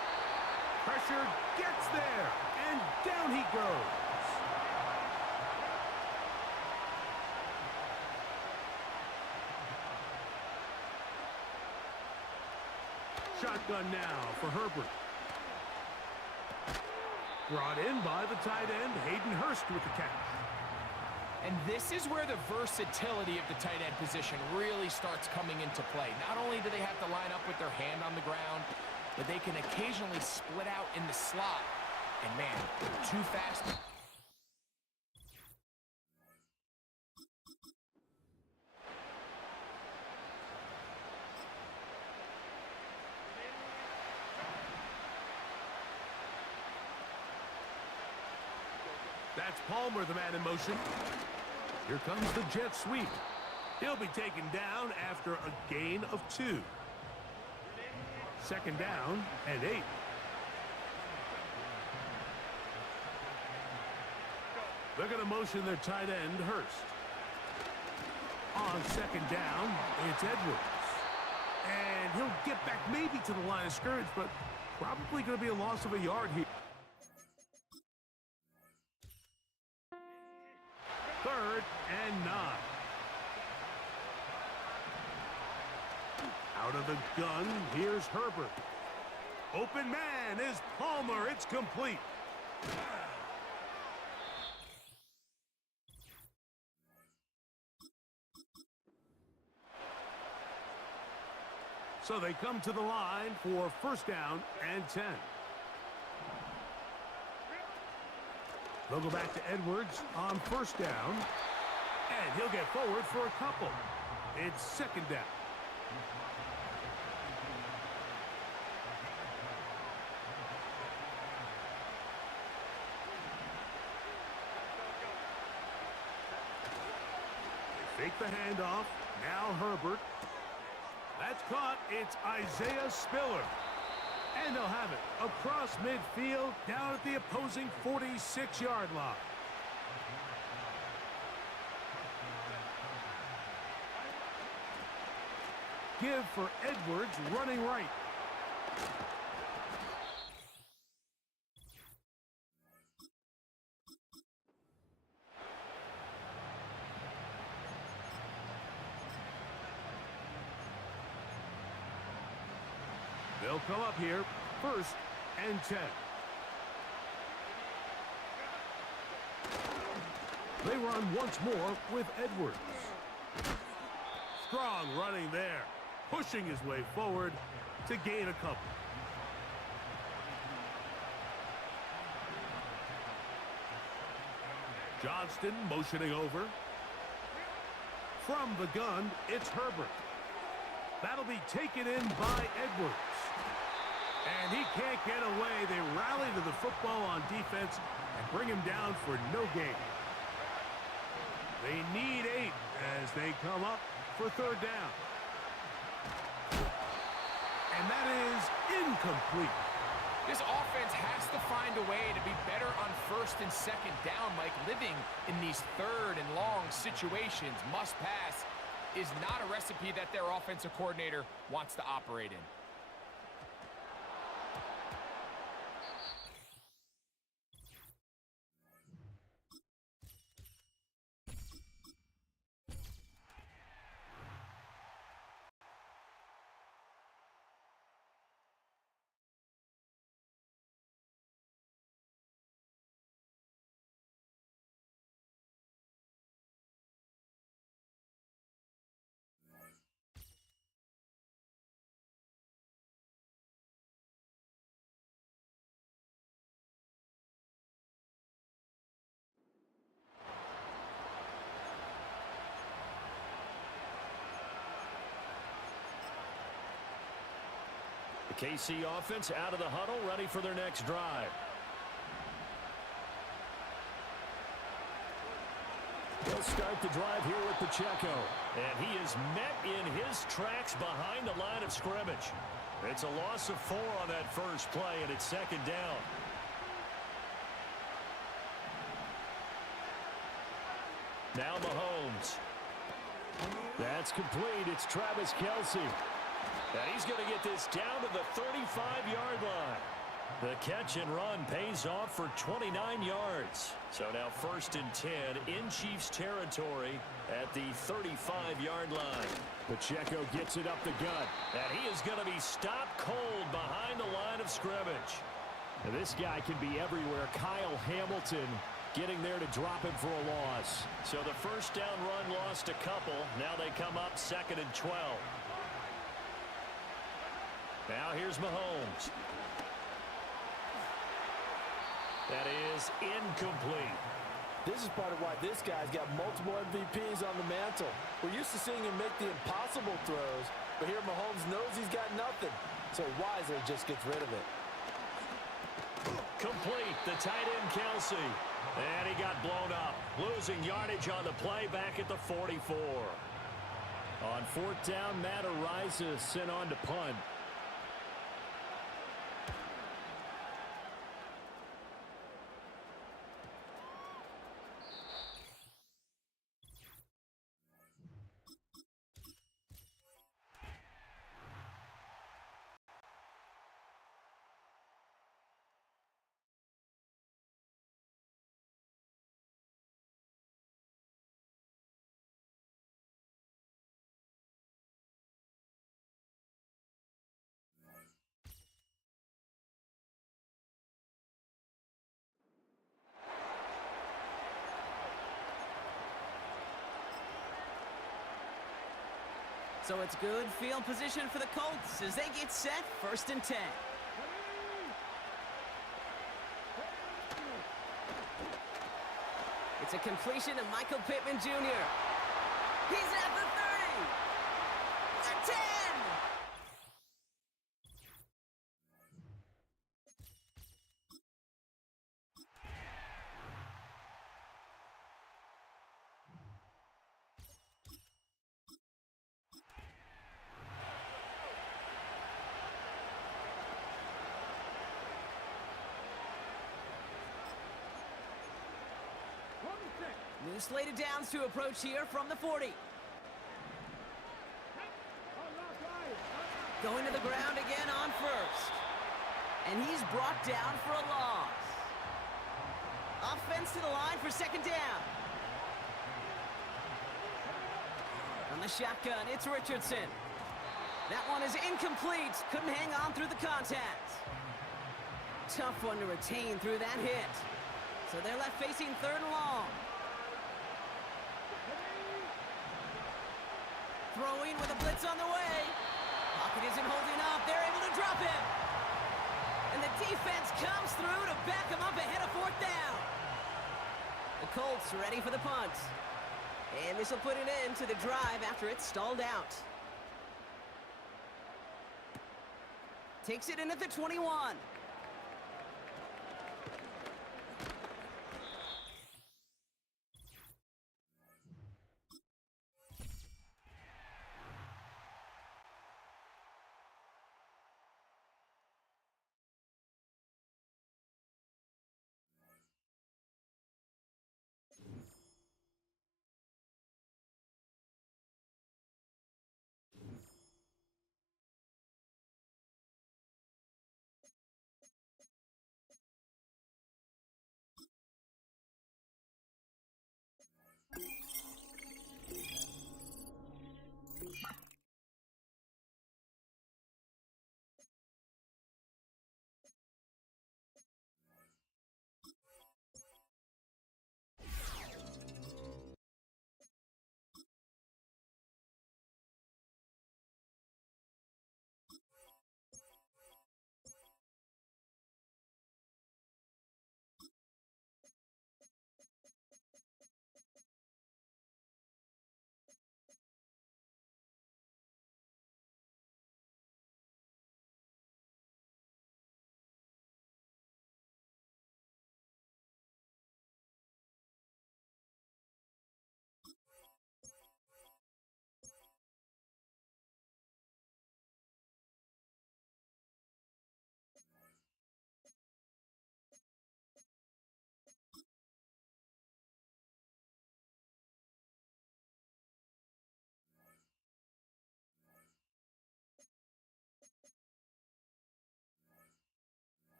Pressure gets there, and down he goes. Shotgun now for Herbert. Brought in by the tight end, Hayden Hurst with the catch. And this is where the versatility of the tight end position really starts coming into play. Not only do they have to line up with their hand on the ground, but they can occasionally split out in the slot. And man, too fast. That's Palmer, the man in motion. Here comes the jet sweep. He'll be taken down after a gain of 2. Second down and 8. They're going to motion their tight end, Hurst. On second down, it's Edwards. And he'll get back maybe to the line of scrimmage, but probably going to be a loss of a yard here. Third and 9. Out of the gun, here's Herbert. Open man is Palmer. It's complete. So they come to the line for first down and 10. They'll go back to Edwards on first down. And he'll get forward for a couple. It's second down. They fake the handoff. Now Herbert. That's caught. It's Isaiah Spiller. And they'll have it across midfield down at the opposing 46-yard line. Give for Edwards running right. They'll come up here, first and 10. They run once more with Edwards. Strong running there, pushing his way forward to gain a couple. Johnston motioning over. From the gun, it's Herbert. That'll be taken in by Edwards. And he can't get away. They rally to the football on defense and bring him down for no gain. They need 8 as they come up for third down. And that is incomplete. This offense has to find a way to be better on first and second down, Mike. Living in these third and long situations, must pass, is not a recipe that their offensive coordinator wants to operate in. The KC offense out of the huddle, ready for their next drive. They'll start the drive here with Pacheco. And he is met in his tracks behind the line of scrimmage. It's a loss of 4 on that first play, and it's second down. Now Mahomes. That's complete. It's Travis Kelce. And he's going to get this down to the 35-yard line. The catch and run pays off for 29 yards. So now 1st and 10 in Chiefs territory at the 35-yard line. Pacheco gets it up the gut. And he is going to be stopped cold behind the line of scrimmage. And this guy can be everywhere. Kyle Hamilton getting there to drop him for a loss. So the first down run lost a couple. Now they come up 2nd and 12. Now here's Mahomes. That is incomplete. This is part of why this guy's got multiple MVPs on the mantle. We're used to seeing him make the impossible throws, but here Mahomes knows he's got nothing, so wisely just gets rid of it. Complete, the tight end Kelsey. And he got blown up, losing yardage on the play back at the 44. On 4th down, Matt Ariza sent on to punt. So it's good field position for the Colts as they get set 1st and 10. It's a completion of Michael Pittman Jr. He's at the 30. The 10. New slated downs to approach here from the 40. Going to the ground again on 1st. And he's brought down for a loss. Offense to the line for 2nd down. On the shotgun, it's Richardson. That one is incomplete. Couldn't hang on through the contact. Tough one to retain through that hit. So they're left facing 3rd and long. Throwing with a blitz on the way. Pocket isn't holding up. They're able to drop him. And the defense comes through to back him up ahead of 4th down. The Colts ready for the punt. And this will put an end to the drive after it's stalled out. Takes it in at the 21.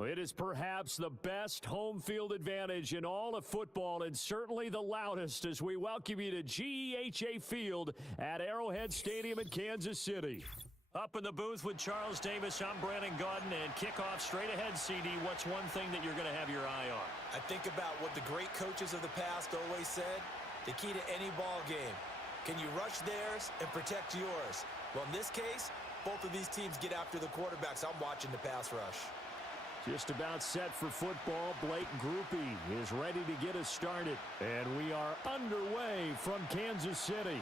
It is perhaps the best home field advantage in all of football and certainly the loudest as we welcome you to GEHA Field at Arrowhead Stadium in Kansas City. Up in the booth with Charles Davis, I'm Brandon Gaudin, and kickoff straight ahead, CD. What's one thing that you're going to have your eye on? I think about what the great coaches of the past always said. The key to any ball game. Can you rush theirs and protect yours? Well, in this case, both of these teams get after the quarterbacks. I'm watching the pass rush. Just about set for football. Blake Groupie is ready to get us started. And we are underway from Kansas City.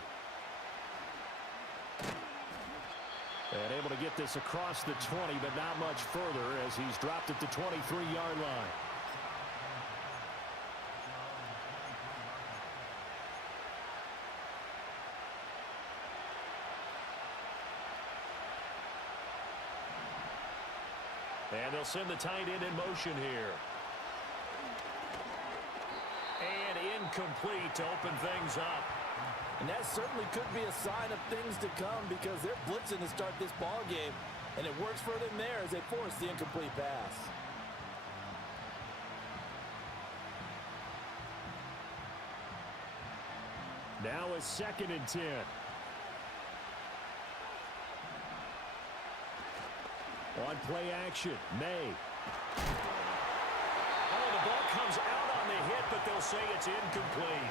And able to get this across the 20, but not much further as he's dropped at the 23-yard line. And they'll send the tight end in motion here. And incomplete to open things up. And that certainly could be a sign of things to come because they're blitzing to start this ball game, and it works for them there as they force the incomplete pass. Now a 2nd and 10. On play action, May. Oh, the ball comes out on the hit, but they'll say it's incomplete.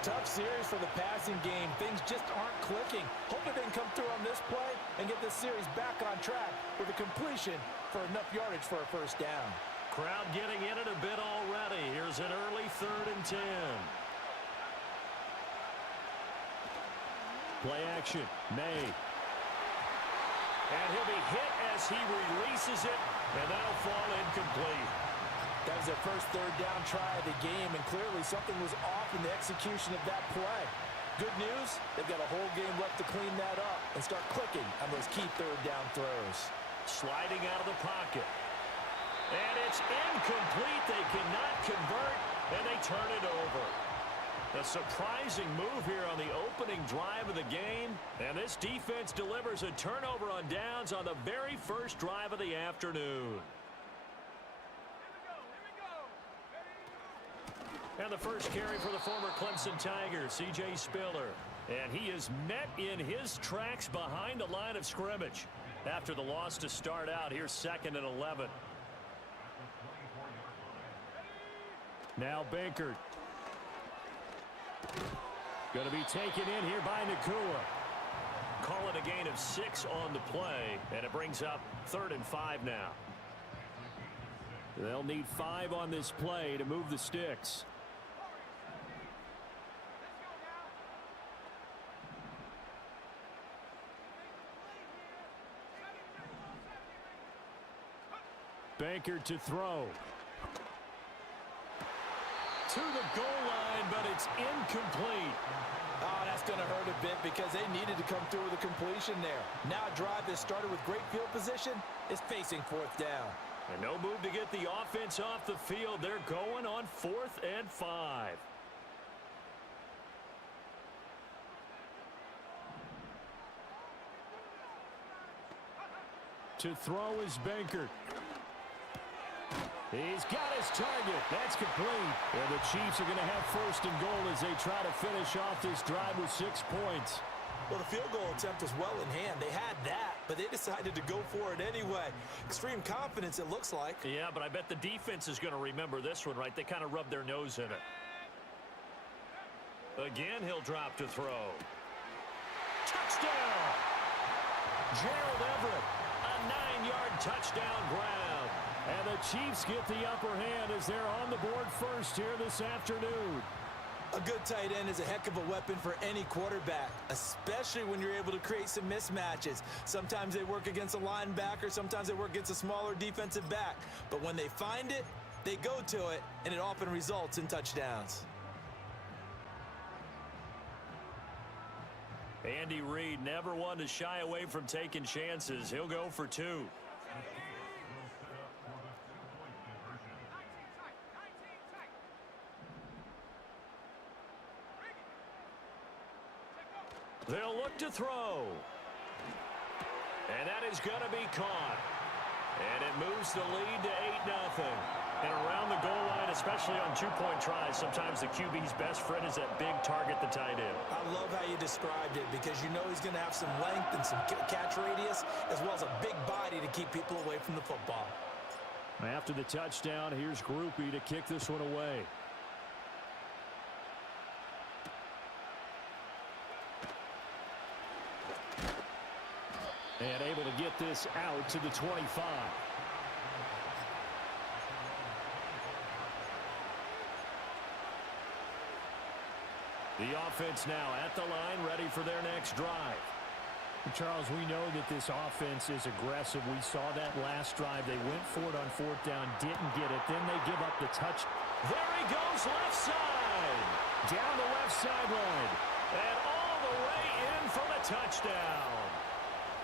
Tough series for the passing game. Things just aren't clicking. Hoping they can come through on this play and get this series back on track with a completion for enough yardage for a first down. Crowd getting in it a bit already. Here's an early 3rd and 10. Play action, May. And he'll be hit as he releases it, and that'll fall incomplete. That was their first 3rd down try of the game, and clearly something was off in the execution of that play. Good news, they've got a whole game left to clean that up and start clicking on those key 3rd down throws. Sliding out of the pocket. And it's incomplete. They cannot convert, and they turn it over. A surprising move here on the opening drive of the game, and this defense delivers a turnover on downs on the very first drive of the afternoon. And the first carry for the former Clemson Tiger, C.J. Spiller. And he is met in his tracks behind the line of scrimmage. After the loss to start out, here's 2nd and 11. Now Bankert. Going to be taken in here by Nakua. Call it a gain of 6 on the play, and it brings up 3rd and 5 now. They'll need 5 on this play to move the sticks. Bankert to throw. To the goal line, but it's incomplete. Oh, that's going to hurt a bit because they needed to come through with a completion there. Now a drive that started with great field position is facing 4th down. And no move to get the offense off the field. They're going on 4th and 5. To throw is Bankert. He's got his target. That's complete. And the Chiefs are going to have 1st and goal as they try to finish off this drive with 6 points. Well, the field goal attempt was well in hand. They had that, but they decided to go for it anyway. Extreme confidence, it looks like. Yeah, but I bet the defense is going to remember this one, right? They kind of rubbed their nose in it. Again, he'll drop to throw. Touchdown! Gerald Everett, a 9-yard touchdown grab. And the Chiefs get the upper hand as they're on the board first here this afternoon. A good tight end is a heck of a weapon for any quarterback, especially when you're able to create some mismatches. Sometimes they work against a linebacker, sometimes they work against a smaller defensive back. But when they find it, they go to it, and it often results in touchdowns. Andy Reid never one to shy away from taking chances. He'll go for 2. They'll look to throw. And that is going to be caught. And it moves the lead to 8-0. And around the goal line, especially on two-point tries, sometimes the QB's best friend is that big target, the tight end. I love how you described it because you know he's going to have some length and some catch radius as well as a big body to keep people away from the football. After the touchdown, here's Groupie to kick this one away. And able to get this out to the 25. The offense now at the line, ready for their next drive. Charles, we know that this offense is aggressive. We saw that last drive. They went for it on fourth down, didn't get it. Then they give up the touch. There he goes, left side. Down the left sideline. And all the way in for the touchdown.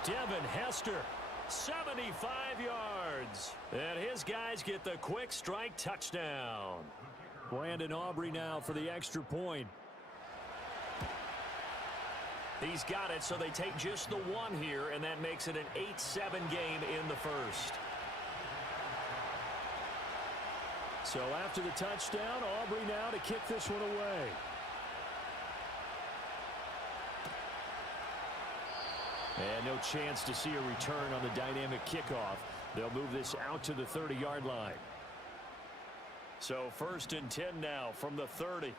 Devin Hester, 75 yards. And his guys get the quick strike touchdown. Brandon Aubrey now for the extra point. He's got it, so they take just the one here, and that makes it an 8-7 game in the first. So after the touchdown, Aubrey now to kick this one away. And no chance to see a return on the dynamic kickoff. They'll move this out to the 30-yard line. So 1st and 10 now from the 30.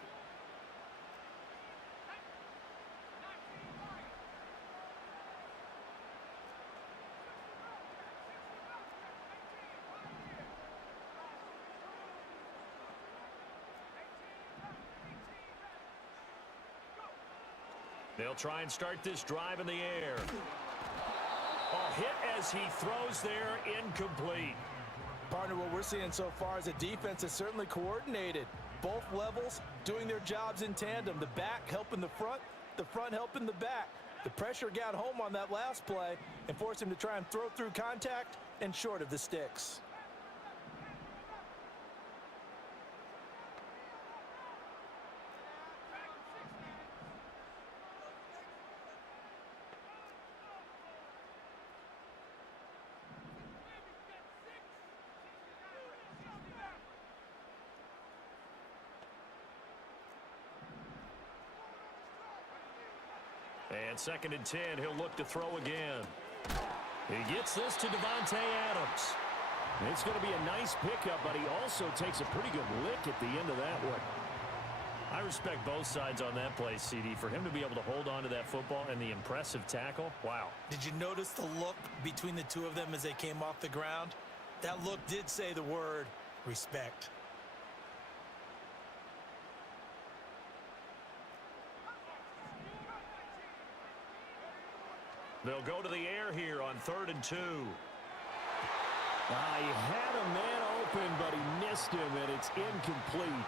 They'll try and start this drive in the air. A hit as he throws there, incomplete. Partner, what we're seeing so far is a defense that's certainly coordinated. Both levels doing their jobs in tandem. The back helping the front helping the back. The pressure got home on that last play and forced him to try and throw through contact and short of the sticks. And 2nd and 10, he'll look to throw again. He gets this to Devontae Adams. It's going to be a nice pickup, but he also takes a pretty good lick at the end of that one. I respect both sides on that play, CD. For him to be able to hold on to that football and the impressive tackle, wow. Did you notice the look between the two of them as they came off the ground? That look did say the word respect. They'll go to the air here on 3rd and 2. He had a man open, but he missed him, and it's incomplete.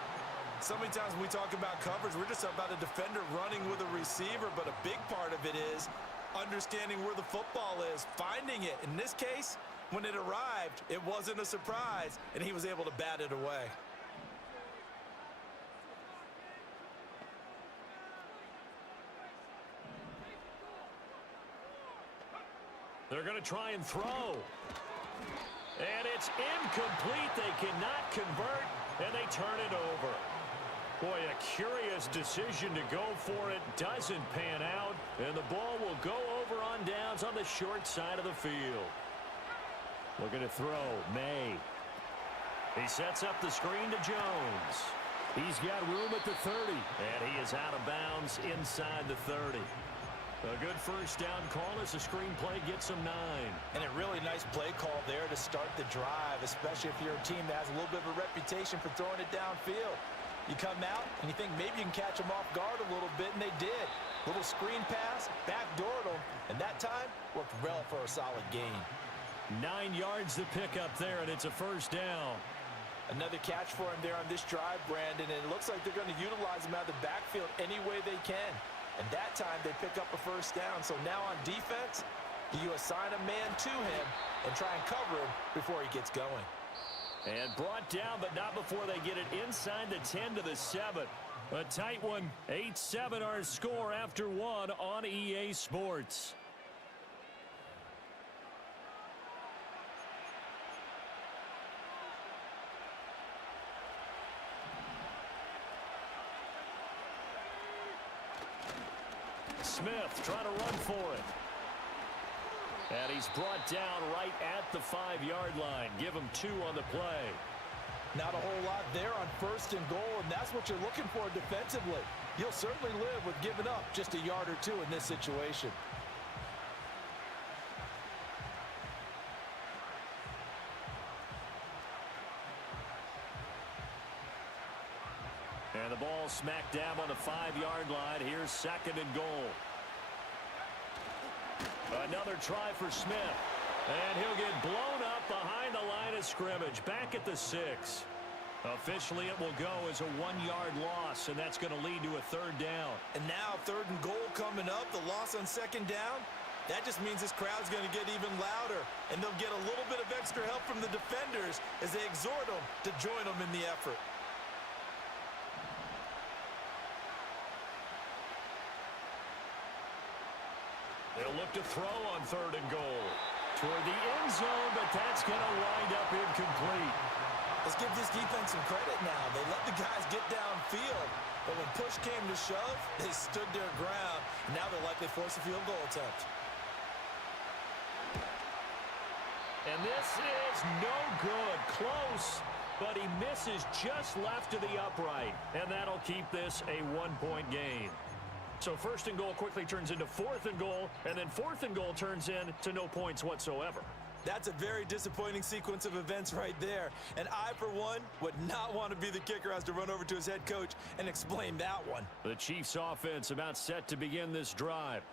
So many times when we talk about coverage, we're just about a defender running with a receiver, but a big part of it is understanding where the football is, finding it. In this case, when it arrived, it wasn't a surprise, and he was able to bat it away. They're going to try and throw. And it's incomplete. They cannot convert, and they turn it over. Boy, a curious decision to go for it. Doesn't pan out, and the ball will go over on downs on the short side of the field. Looking to throw, May. He sets up the screen to Jones. He's got room at the 30, and he is out of bounds inside the 30. A good first down call as the screenplay gets him 9. And a really nice play call there to start the drive, especially if you're a team that has a little bit of a reputation for throwing it downfield. You come out and you think maybe you can catch them off guard a little bit, and they did. Little screen pass, backdoored them, and that time worked well for a solid gain. 9 yards to pick up there, and it's a first down. Another catch for him there on this drive, Brandon, and it looks like they're going to utilize him out of the backfield any way they can. And that time they pick up a first down. So now on defense, you assign a man to him and try and cover him before he gets going. And brought down, but not before they get it inside the 10 to the 7. A tight one, 8-7 our score after one on EA Sports. Smith trying to run for it. And he's brought down right at the 5-yard line. Give him 2 on the play. Not a whole lot there on 1st and goal, and that's what you're looking for defensively. You'll certainly live with giving up just a yard or 2 in this situation. And the ball smack dab on the 5-yard line. Here's 2nd and goal. Another try for Smith. And he'll get blown up behind the line of scrimmage. Back at the 6. Officially, it will go as a 1-yard loss, and that's going to lead to a 3rd down. And now 3rd and goal coming up. The loss on 2nd down. That just means this crowd's going to get even louder. And they'll get a little bit of extra help from the defenders as they exhort them to join them in the effort. They'll look to throw on 3rd and goal. Toward the end zone, but that's going to wind up incomplete. Let's give this defense some credit now. They let the guys get downfield, but when push came to shove, they stood their ground. Now they'll likely force a field goal attempt. And this is no good. Close, but he misses just left of the upright. And that'll keep this a 1-point game. So 1st and goal quickly turns into 4th and goal, and then 4th and goal turns into no points whatsoever. That's a very disappointing sequence of events right there. And I, for one, would not want to be the kicker who has to run over to his head coach and explain that one. The Chiefs offense about set to begin this drive.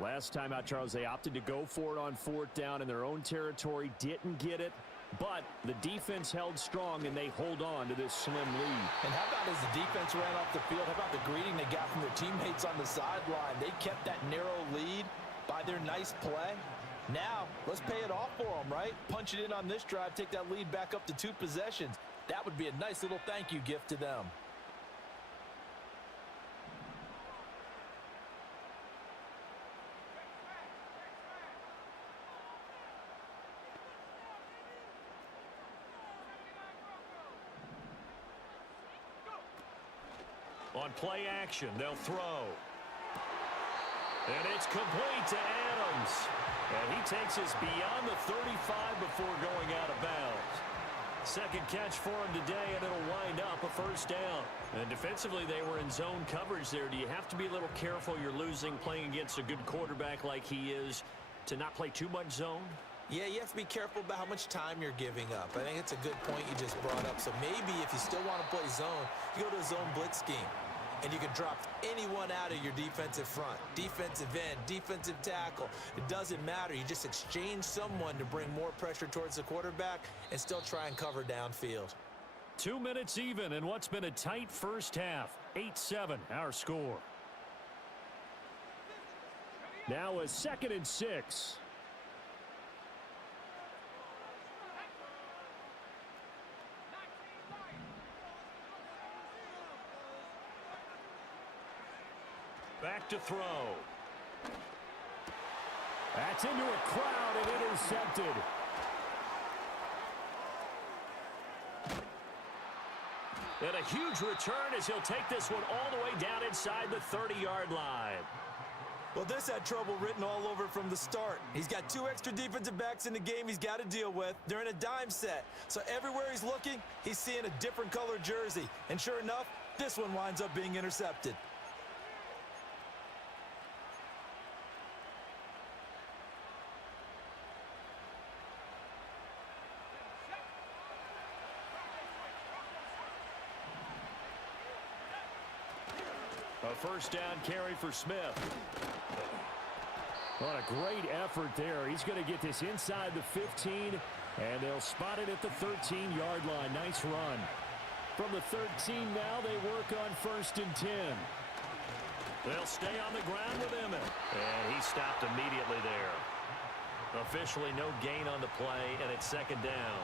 Last time out, Charles, they opted to go for it on 4th down in their own territory. Didn't get it, but the defense held strong, and they hold on to this slim lead. And how about as the defense ran off the field, how about the greeting they got from their teammates on the sideline? They kept that narrow lead by their nice play. Now, let's pay it off for them, right? Punch it in on this drive, take that lead back up to 2 possessions. That would be a nice little thank you gift to them. On play action, they'll throw. And it's complete to Adams. And he takes us beyond the 35 before going out of bounds. 2nd catch for him today, and it'll wind up a 1st down. And defensively, they were in zone coverage there. Do you have to be a little careful? You're losing, playing against a good quarterback like he is, to not play too much zone? Yeah, you have to be careful about how much time you're giving up. I think it's a good point you just brought up. So maybe if you still want to play zone, you go to a zone blitz scheme. And you can drop anyone out of your defensive front. Defensive end, defensive tackle. It doesn't matter. You just exchange someone to bring more pressure towards the quarterback and still try and cover downfield. 2 minutes even in what's been a tight first half. 8-7, our score. Now a 2nd and 6. Back to throw. That's into a crowd and intercepted. And a huge return as he'll take this one all the way down inside the 30-yard line. Well, this had trouble written all over it from the start. He's got 2 extra defensive backs in the game he's got to deal with. They're in a dime set. So everywhere he's looking, he's seeing a different color jersey. And sure enough, this one winds up being intercepted. A 1st down carry for Smith. What a great effort there. He's going to get this inside the 15, and they'll spot it at the 13-yard line. Nice run. From the 13 now, they work on 1st and 10. They'll stay on the ground with Emmett. And he stopped immediately there. Officially no gain on the play, and it's 2nd down.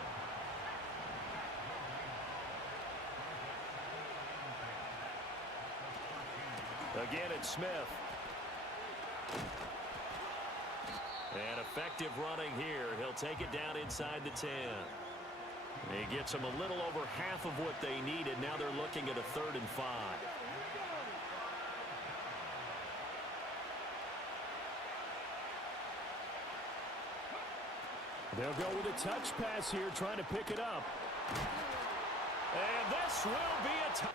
Again, it's Smith. And effective running here. He'll take it down inside the 10. He gets them a little over half of what they needed. Now they're looking at a 3rd and 5. They'll go with a touch pass here, trying to pick it up. And this will be a touch.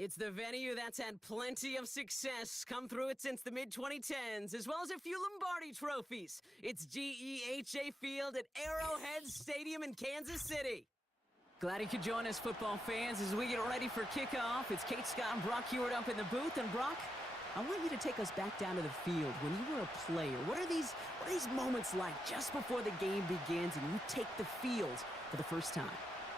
It's the venue that's had plenty of success come through it since the mid-2010s, as well as a few Lombardi trophies. It's GEHA Field at Arrowhead Stadium in Kansas City. Glad you could join us, football fans, as we get ready for kickoff. It's Kate, Scott, and Brock Hewitt up in the booth. And Brock, I want you to take us back down to the field. When you were a player, what are these moments like just before the game begins and you take the field for the first time?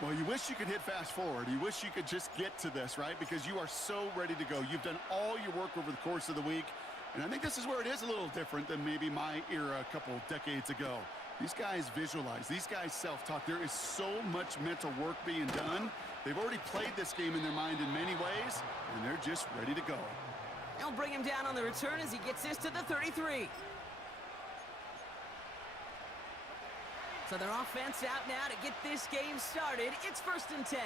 Well, you wish you could hit fast forward. You wish you could just get to this, right? Because you are so ready to go. You've done all your work over the course of the week. And I think this is where it is a little different than maybe my era a couple decades ago. These guys visualize. These guys self-talk. There is so much mental work being done. They've already played this game in their mind in many ways, and they're just ready to go. They'll bring him down on the return as he gets this to the 33. So their offense out now to get this game started. It's 1st and 10.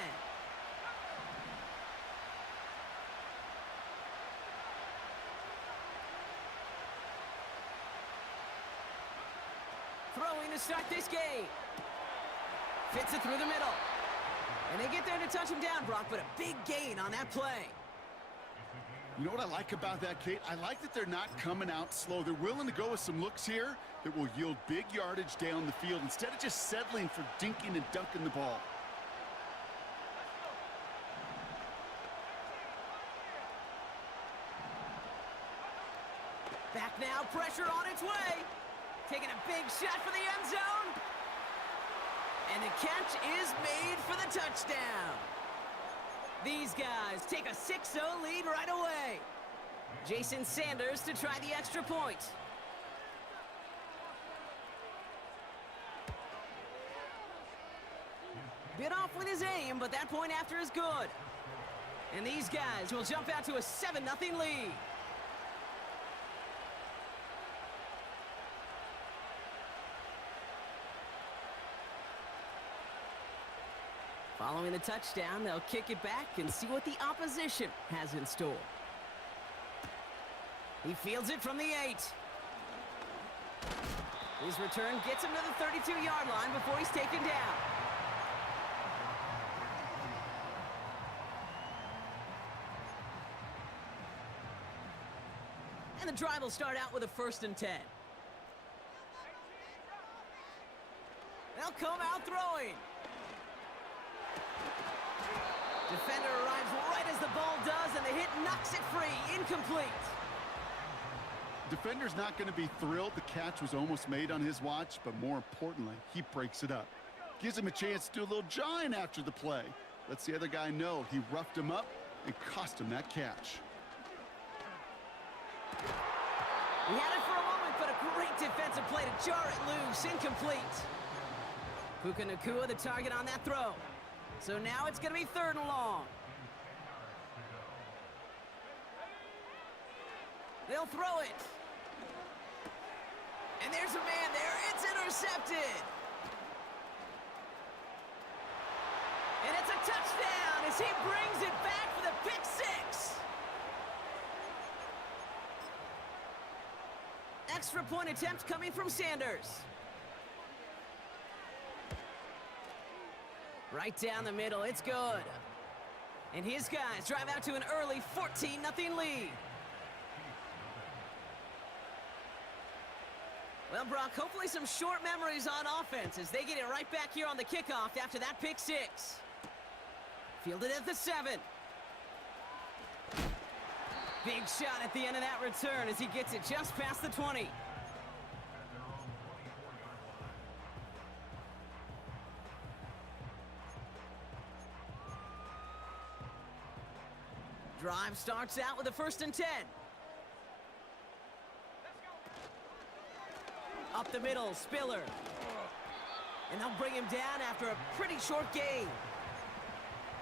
Throwing to start this game. Fits it through the middle. And they get there to touch him down, Brock, but a big gain on that play. You know what I like about that, Kate? I like that they're not coming out slow. They're willing to go with some looks here that will yield big yardage down the field instead of just settling for dinking and dunking the ball. Back now, pressure on its way. Taking a big shot for the end zone. And the catch is made for the touchdown. These guys take a 6-0 lead right away. Jason Sanders to try the extra point. Bit off with his aim, but that point after is good. And these guys will jump out to a 7-0 lead. Following the touchdown, they'll kick it back and see what the opposition has in store. He fields it from the 8. His return gets him to the 32-yard line before he's taken down. And the drive will start out with a 1st and 10. They'll come out throwing. Defender arrives right as the ball does, and the hit knocks it free. Incomplete. Defender's not going to be thrilled the catch was almost made on his watch, but more importantly, he breaks it up. Gives him a chance to do a little jawing after the play. Lets the other guy know he roughed him up and cost him that catch. He had it for a moment, but a great defensive play to jar it loose. Incomplete. Puka Nacua the target on that throw. So now it's going to be 3rd and long. They'll throw it. And there's a man there. It's intercepted. And it's a touchdown as he brings it back for the pick 6. Extra point attempt coming from Sanders. Right down the middle, it's good. And his guys drive out to an early 14-0 lead. Well, Brock, hopefully some short memories on offense as they get it right back here on the kickoff after that pick 6. Fielded at the 7. Big shot at the end of that return as he gets it just past the 20. Drive starts out with a 1st and 10. Up the middle, Spiller. And they'll bring him down after a pretty short gain.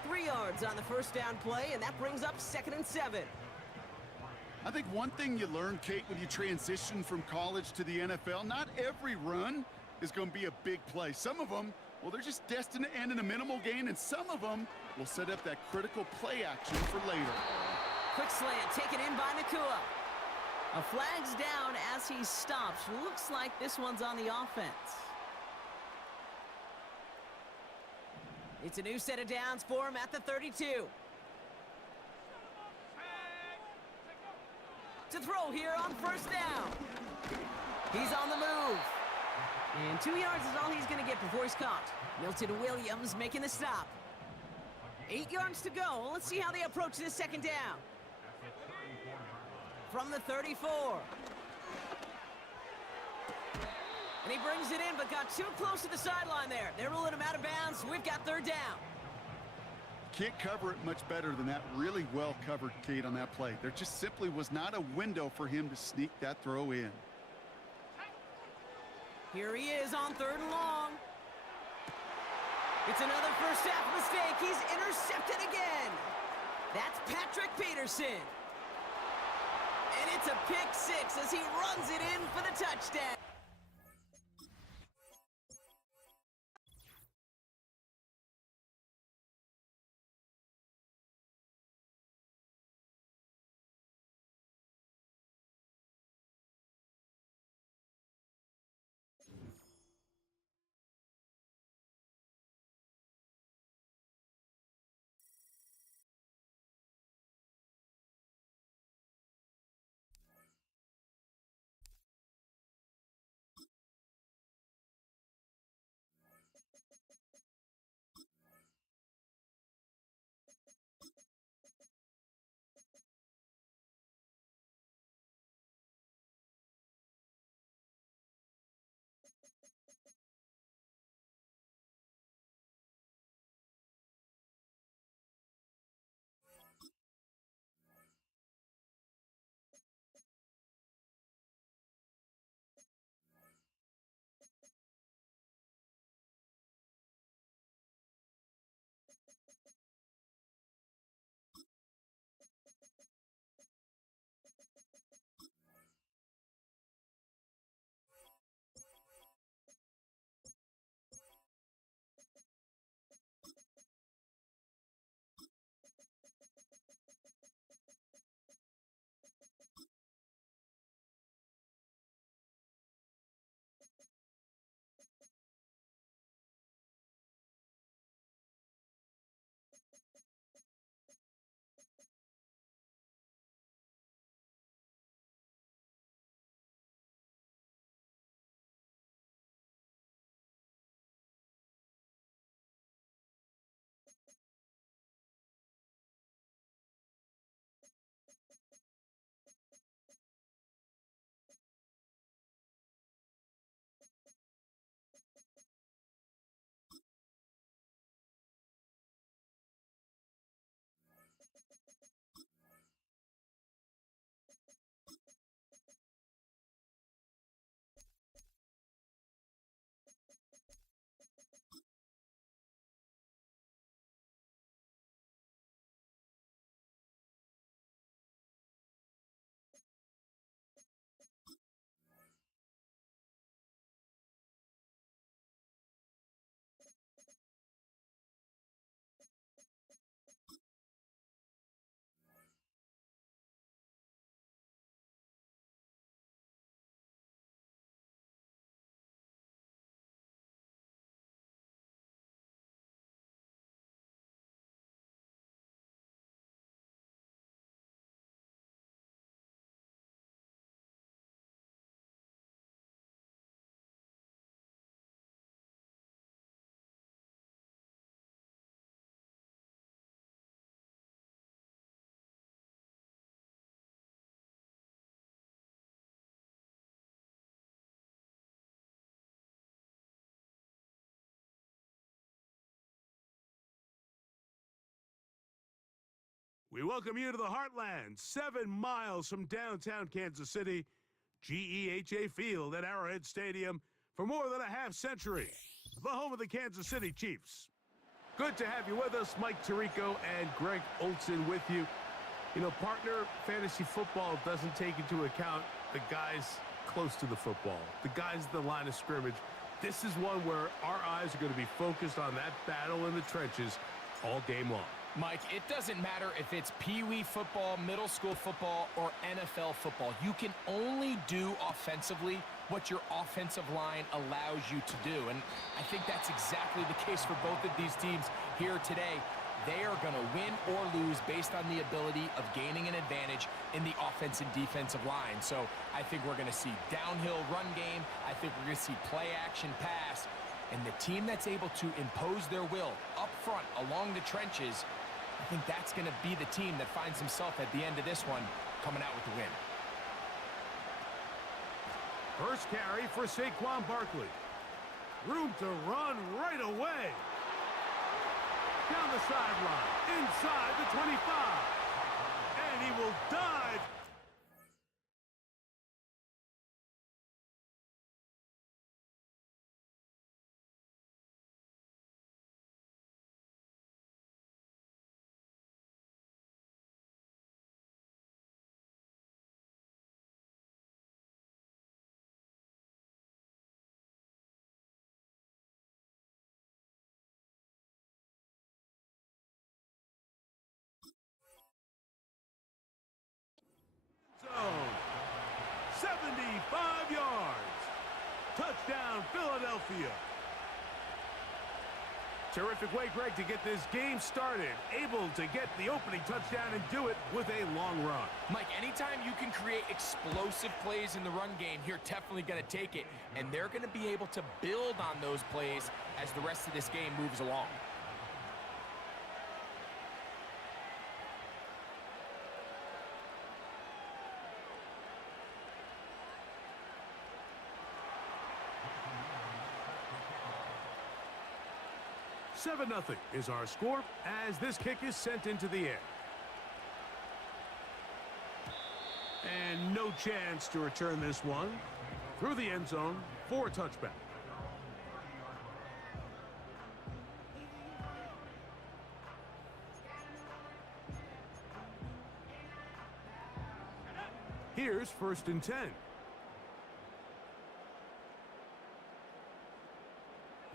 3 yards on the 1st down play, and that brings up 2nd and 7. I think one thing you learn, Kate, when you transition from college to the NFL, not every run is going to be a big play. Some of them, well, they're just destined to end in a minimal gain, and some of them will set up that critical play action for later. Quick slant taken in by Nacua. A flag's down as he stops. Looks like this one's on the offense. It's a new set of downs for him at the 32. to throw here on first down. He's on the move. And 2 yards is all he's going to get before he's caught. Milton Williams making the stop. 8 yards to go. Let's see how they approach this second down. From the 34. And he brings it in, but got too close to the sideline there. They're ruling him out of bounds. We've got third down. Can't cover it much better than that. Really well covered, Kate, on that play. There just simply was not a window for him to sneak that throw in. Here he is on 3rd and long. It's another first half mistake. He's intercepted again. That's Patrick Peterson. And it's a pick 6 as he runs it in for the touchdown. We welcome you to the Heartland, 7 miles from downtown Kansas City, GEHA Field at Arrowhead Stadium for more than a half-century, the home of the Kansas City Chiefs. Good to have you with us. Mike Tirico and Greg Olson with you. You know, partner, fantasy football doesn't take into account the guys close to the football, the guys at the line of scrimmage. This is one where our eyes are going to be focused on that battle in the trenches all game long. Mike, it doesn't matter if it's Pee-wee football, middle school football, or NFL football. You can only do offensively what your offensive line allows you to do. And I think that's exactly the case for both of these teams here today. they are going to win or lose based on the ability of gaining an advantage in the offense and defensive line. So I think we're going to see downhill run game. I think we're going to see play action pass. And the team that's able to impose their will up front along the trenches, I think that's going to be the team that finds himself at the end of this one coming out with the win. First carry for Saquon Barkley. Room to run right away. Down the sideline, inside the 25. And he will dive. Zone. 75 yards. Touchdown, Philadelphia. Terrific way, Greg, to get this game started. Able to get the opening touchdown and do it with a long run. Mike, anytime you can create explosive plays in the run game, you're definitely going to take it. And they're going to be able to build on those plays as the rest of this game moves along. Seven 0 is our score as this kick is sent into the air. And no chance to return this one through the end zone for a touchback. Here's 1st and 10.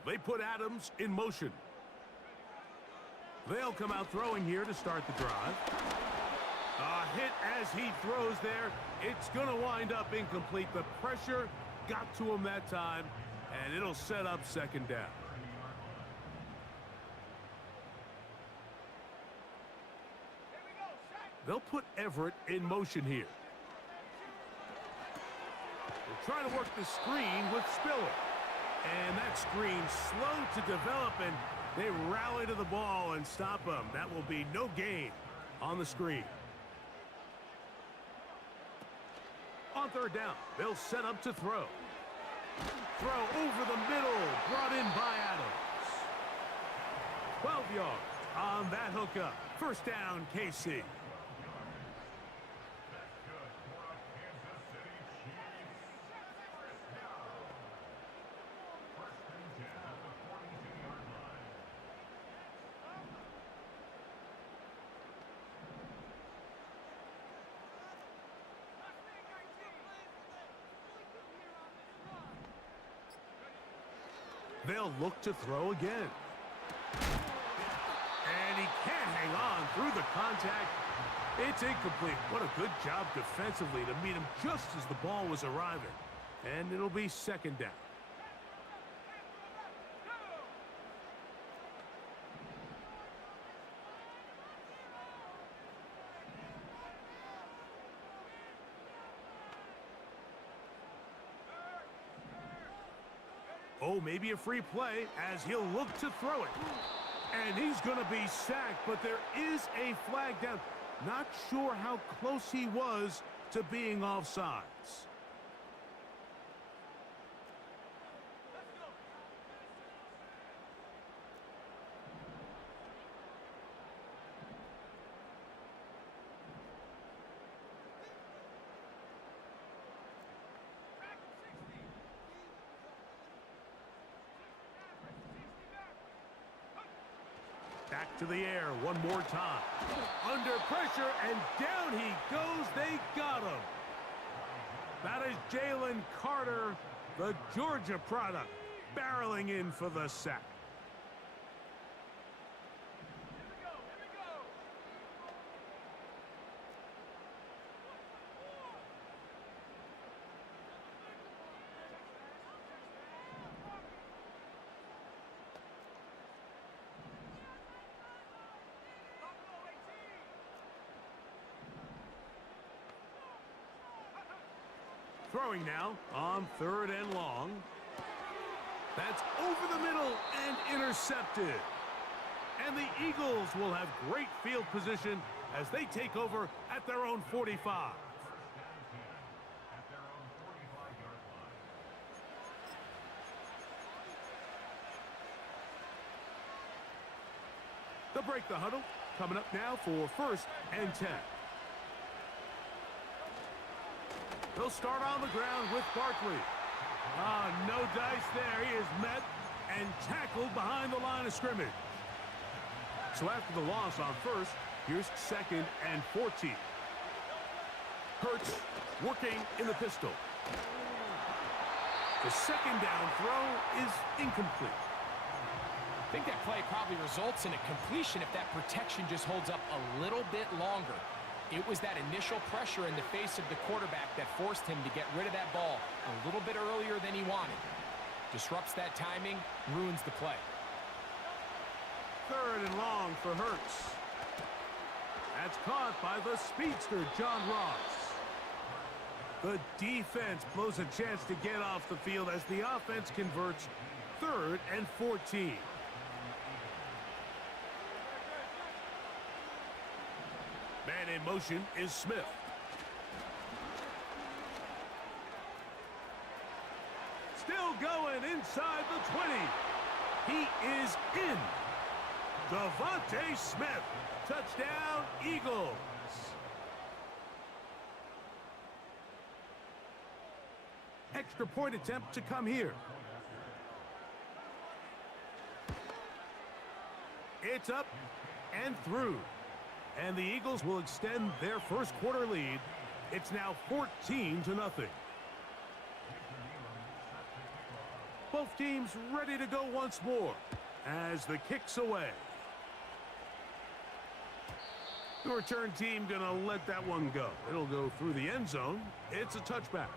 They put Adams in motion. They'll come out throwing here to start the drive. A hit as he throws there. It's going to wind up incomplete. The pressure got to him that time, and it'll set up 2nd down. They'll put Everett in motion here. They're trying to work the screen with Spiller. And that screen slow to develop, and they rally to the ball and stop him. That will be no gain on the screen. On 3rd down, they'll set up to throw. Throw over the middle, brought in by Adams. 12 yards on that hookup. 1st down, KC. They'll look to throw again. And he can't hang on through the contact. It's incomplete. What a good job defensively to meet him just as the ball was arriving. And it'll be 2nd down. Oh, maybe a free play as he'll look to throw it. And he's going to be sacked, but there is a flag down. Not sure how close he was to being offsides. Back to the air one more time. Under pressure, and down he goes. They got him. That is Jalen Carter, the Georgia product, barreling in for the sack. Throwing now on 3rd and long. That's over the middle and intercepted. And the Eagles will have great field position as they take over at their own 45. They'll break the huddle. Coming up now for 1st and 10. They'll start on the ground with Barkley. No dice there. He is met and tackled behind the line of scrimmage. So after the loss on 1st, here's 2nd and 14. Hurts working in the pistol. The 2nd down throw is incomplete. I think that play probably results in a completion if that protection just holds up a little bit longer. It was that initial pressure in the face of the quarterback that forced him to get rid of that ball a little bit earlier than he wanted. Disrupts that timing, ruins the play. 3rd and long for Hurts. That's caught by the speedster, John Ross. The defense blows a chance to get off the field as the offense converts 3rd and 14. Man in motion is Smith. Still going inside the 20. He is in. Devontae Smith. Touchdown, Eagles. Extra point attempt to come here. It's up and through. And the Eagles will extend their 1st quarter lead. It's now 14-0. Both teams ready to go once more as the kick's away. The return team gonna let that one go. It'll go through the end zone. It's a touchback.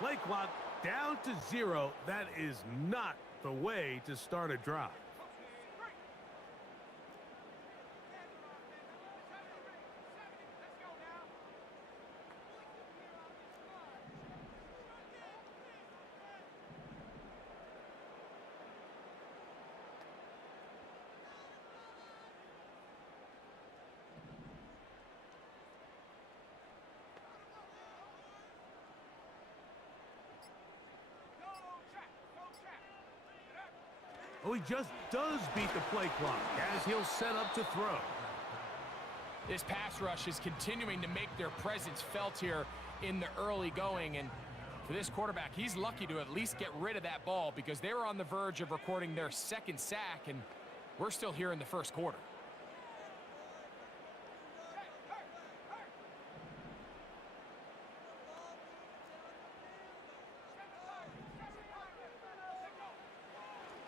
Play clock down to 0. That is not the way to start a drive. Oh, he just does beat the play clock as he'll set up to throw. This pass rush is continuing to make their presence felt here in the early going. And for this quarterback, he's lucky to at least get rid of that ball because they were on the verge of recording their 2nd sack, and we're still here in the 1st quarter.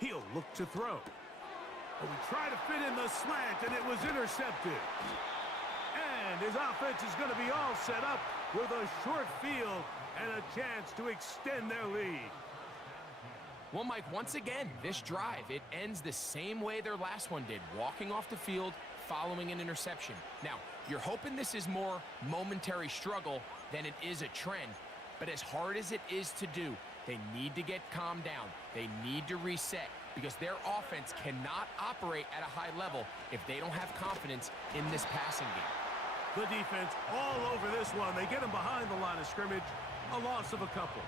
He'll look to throw. But we try to fit in the slant, and it was intercepted. And his offense is going to be all set up with a short field and a chance to extend their lead. Well, Mike, once again, this drive, it ends the same way their last one did, walking off the field, following an interception. Now, you're hoping this is more momentary struggle than it is a trend, but as hard as it is to do, they need to get calmed down. They need to reset because their offense cannot operate at a high level if they don't have confidence in this passing game. The defense all over this one. They get him behind the line of scrimmage. A loss of a couple.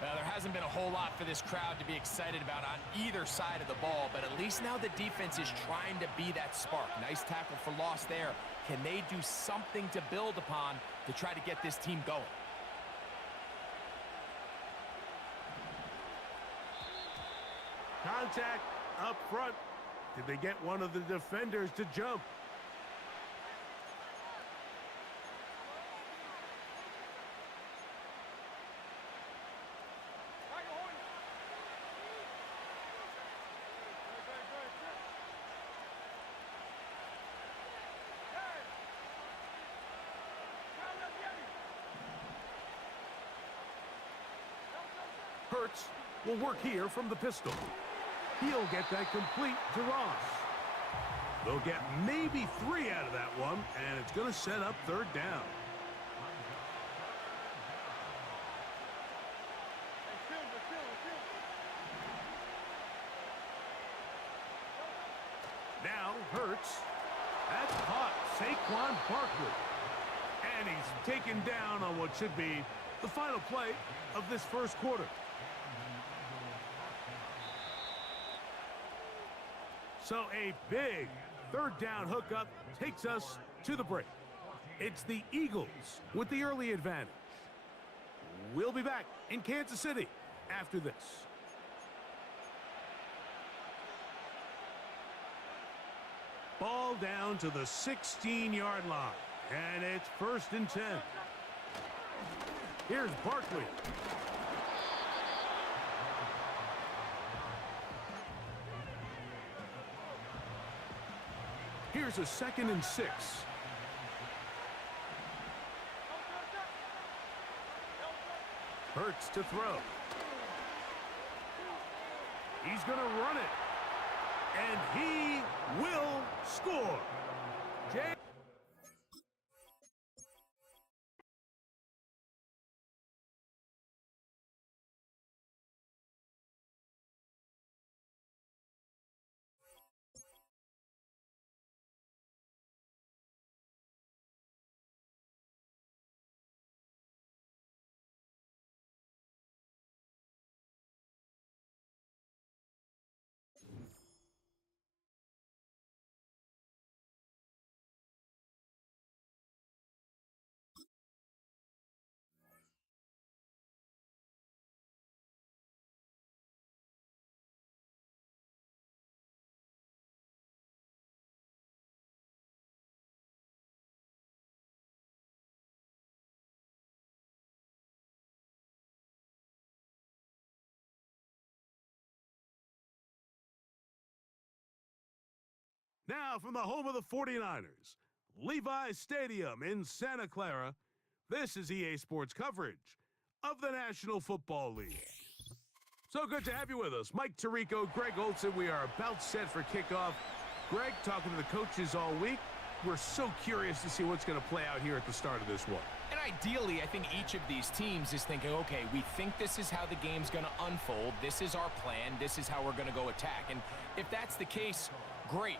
Well, there hasn't been a whole lot for this crowd to be excited about on either side of the ball, but at least now the defense is trying to be that spark. Nice tackle for loss there. Can they do something to build upon to try to get this team going? Contact up front. Did they get one of the defenders to jump? Hurts will work here from the pistol. He'll get that complete to Ross. They'll get maybe 3 out of that one, and it's going to set up 3rd down. Now Hurts. That's caught Saquon Barkley. And he's taken down on what should be the final play of this first quarter. So a big 3rd down hookup takes us to the break. It's the Eagles with the early advantage. We'll be back in Kansas City after this. Ball down to the 16-yard line, and it's 1st and 10. Here's Barkley. Here's a 2nd and 6. Hurts to throw. He's going to run it. And he will score. Now from the home of the 49ers, Levi's Stadium in Santa Clara, this is EA Sports coverage of the National Football League. So good to have you with us. Mike Tirico, Greg Olson, we are about set for kickoff. Greg, talking to the coaches all week. We're so curious to see what's going to play out here at the start of this one. And ideally, I think each of these teams is thinking, okay, we think this is how the game's going to unfold. This is our plan. This is how we're going to go attack. And if that's the case, great.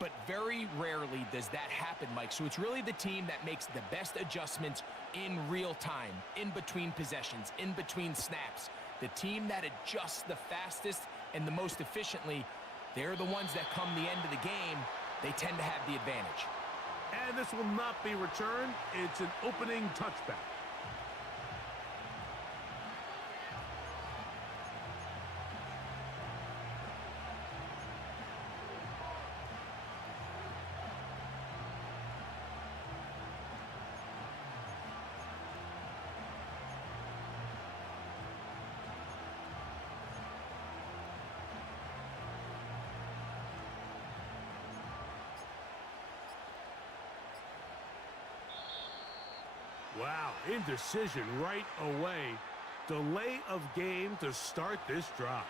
But very rarely does that happen, Mike. So it's really the team that makes the best adjustments in real time, in between possessions, in between snaps. The team that adjusts the fastest and the most efficiently, they're the ones that come the end of the game, they tend to have the advantage. And this will not be returned. It's an opening touchback. Wow, indecision right away. Delay of game to start this drive.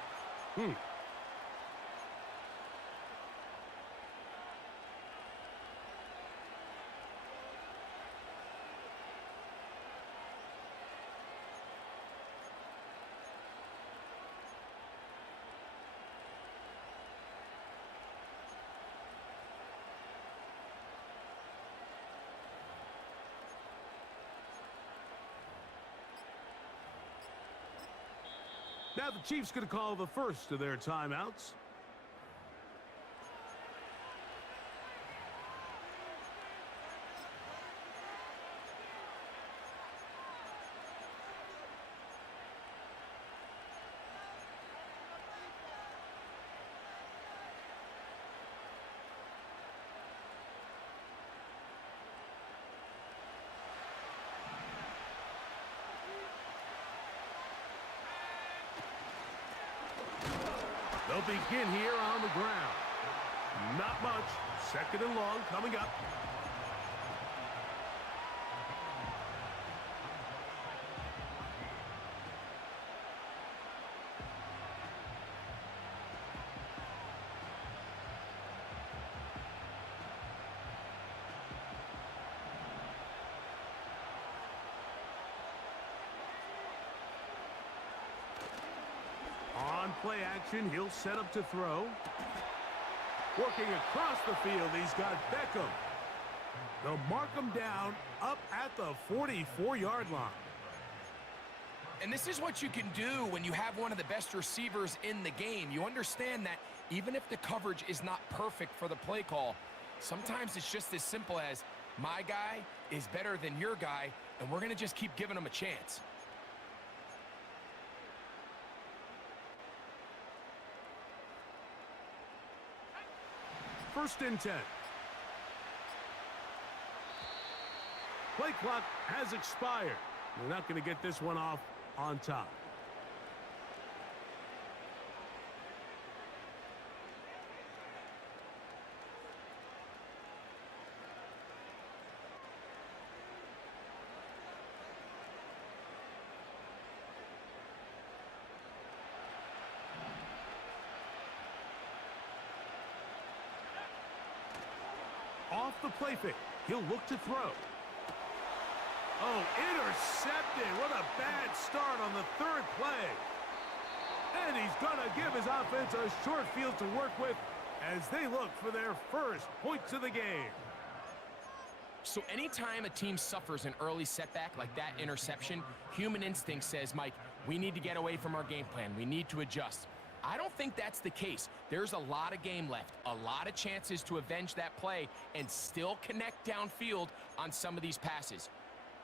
Now the Chiefs going to call the first of their timeouts. They'll begin here on the ground. Not much. 2nd and long coming up. On play action, he'll set up to throw. Working across the field, he's got Beckham. They'll mark him down up at the 44-yard line. And this is what you can do when you have one of the best receivers in the game. You understand that even if the coverage is not perfect for the play call, sometimes it's just as simple as my guy is better than your guy, and we're going to just keep giving him a chance. First and 10. Play clock has expired. They're not going to get this one off on top. Off the play fake, he'll look to throw. Oh, intercepted. What a bad start on the third play. And he's going to give his offense a short field to work with as they look for their first points of the game. So anytime a team suffers an early setback like that interception, human instinct says, Mike, we need to get away from our game plan. We need to adjust. I don't think that's the case. There's a lot of game left, a lot of chances to avenge that play and still connect downfield on some of these passes.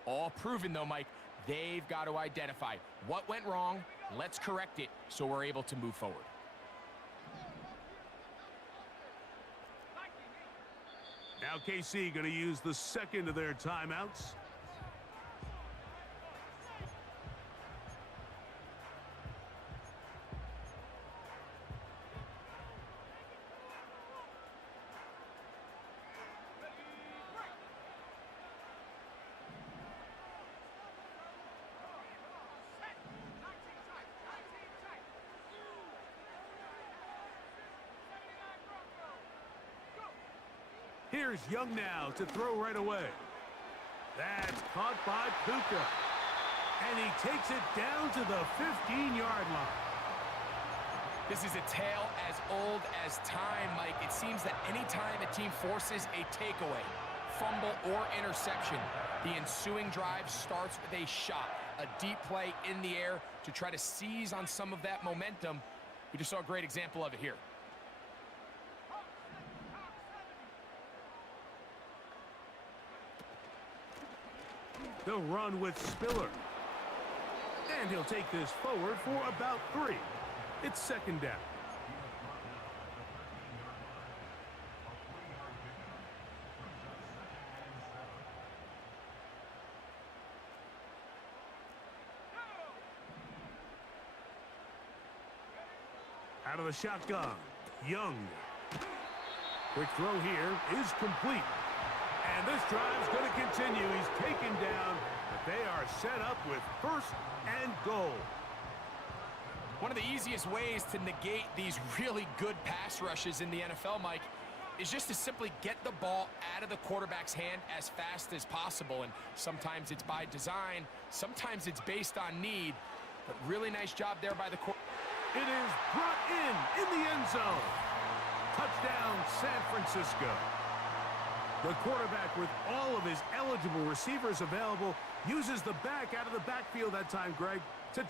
All proven, though, Mike, they've got to identify what went wrong, let's correct it so we're able to move forward. Now KC going to use the second of their timeouts. Here's Young now to throw right away. That's caught by Puka. And he takes it down to the 15-yard line. This is a tale as old as time, Mike. It seems that any time a team forces a takeaway, fumble, or interception, the ensuing drive starts with a shot, a deep play in the air to try to seize on some of that momentum. We just saw a great example of it here. They'll run with Spiller. And he'll take this forward for about 3. It's second down. Out of the shotgun, Young. Quick throw here is complete. And this drive's going to continue. He's taken down, but they are set up with first and goal. One of the easiest ways to negate these really good pass rushes in the NFL, Mike, is just to simply get the ball out of the quarterback's hand as fast as possible. And sometimes it's by design, sometimes it's based on need. But really nice job there by the quarterback. It is brought in the end zone. Touchdown, San Francisco. The quarterback, with all of his eligible receivers available, uses the back out of the backfield that time, Greg, to...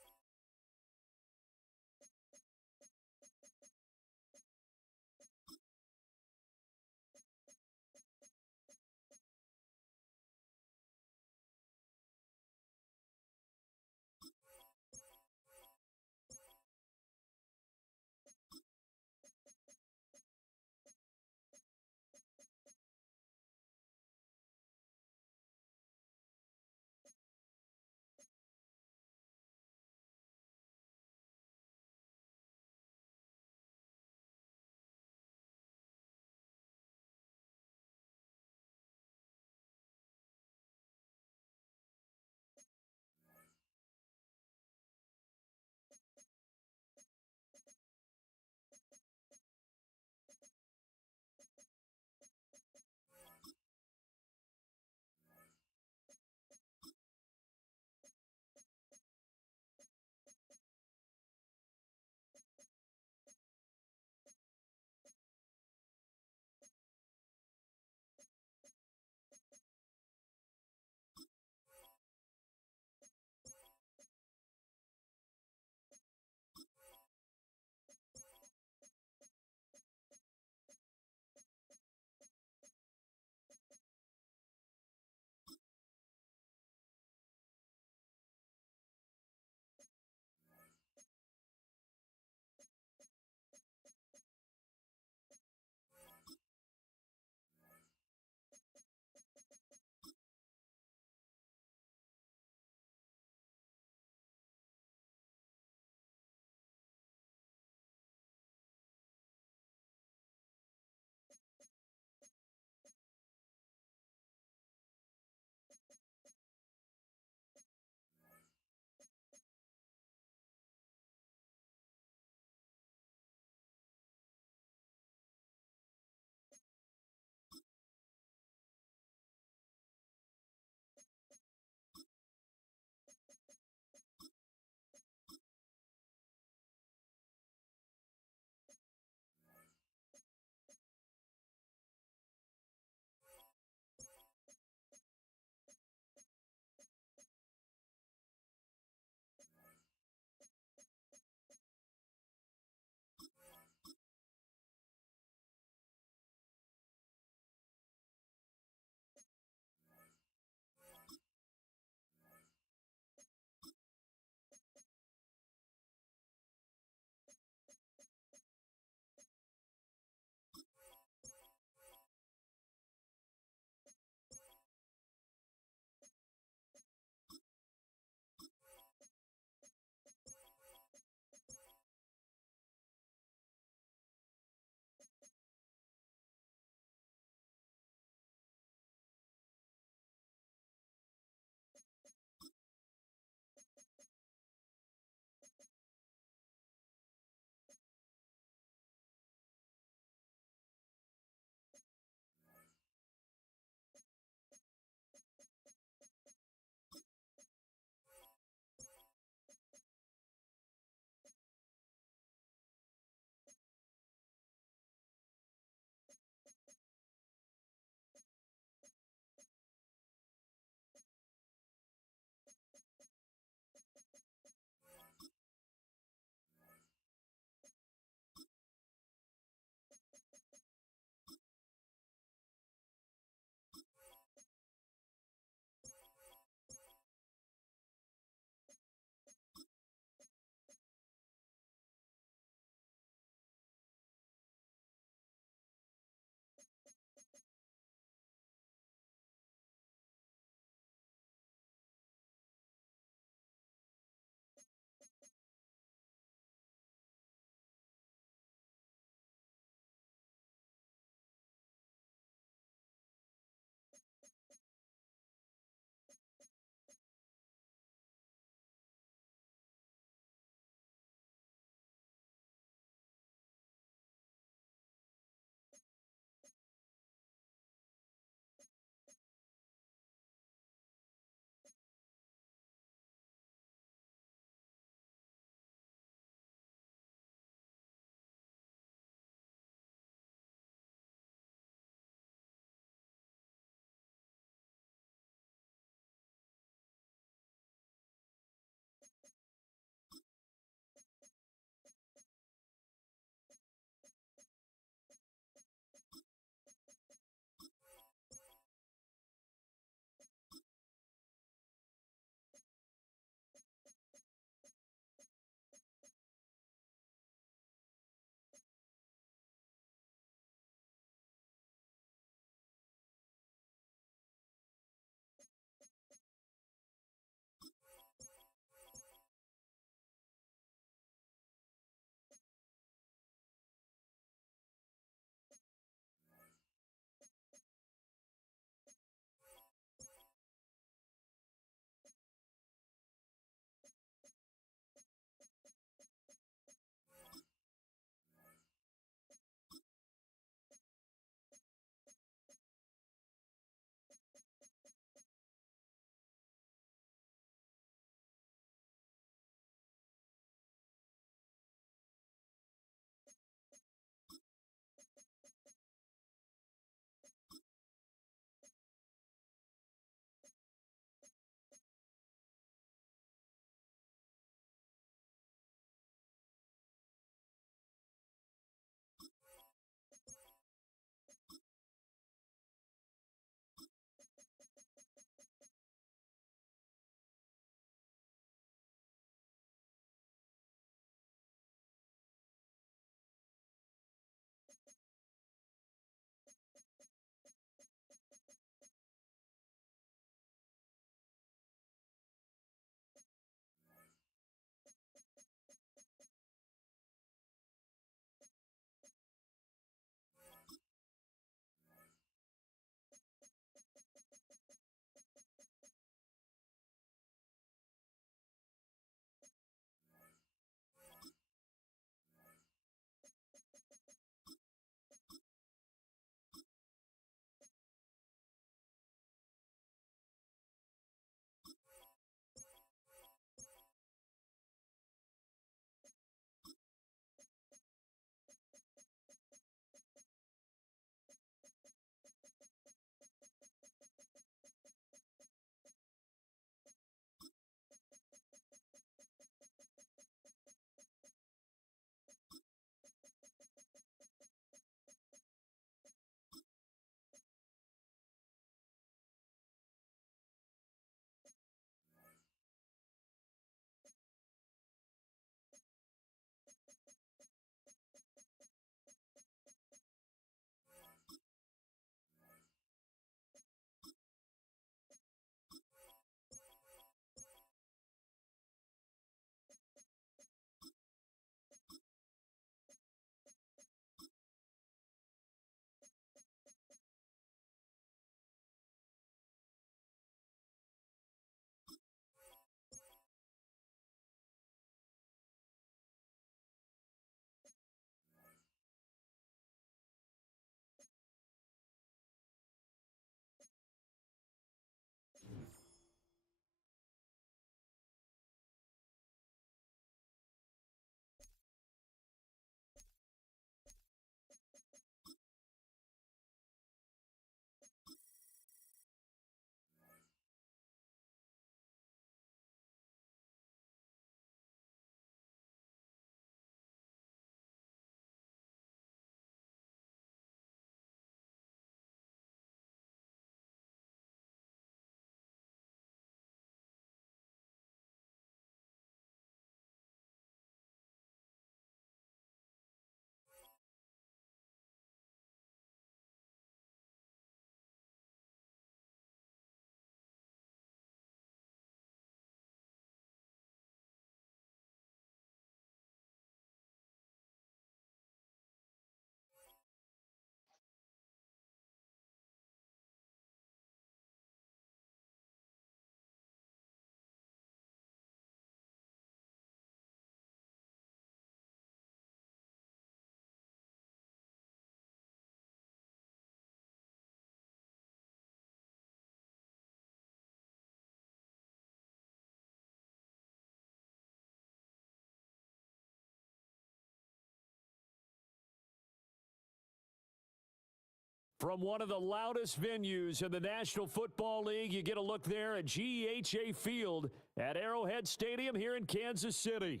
From one of the loudest venues in the National Football League, you get a look there at GEHA Field at Arrowhead Stadium here in Kansas City.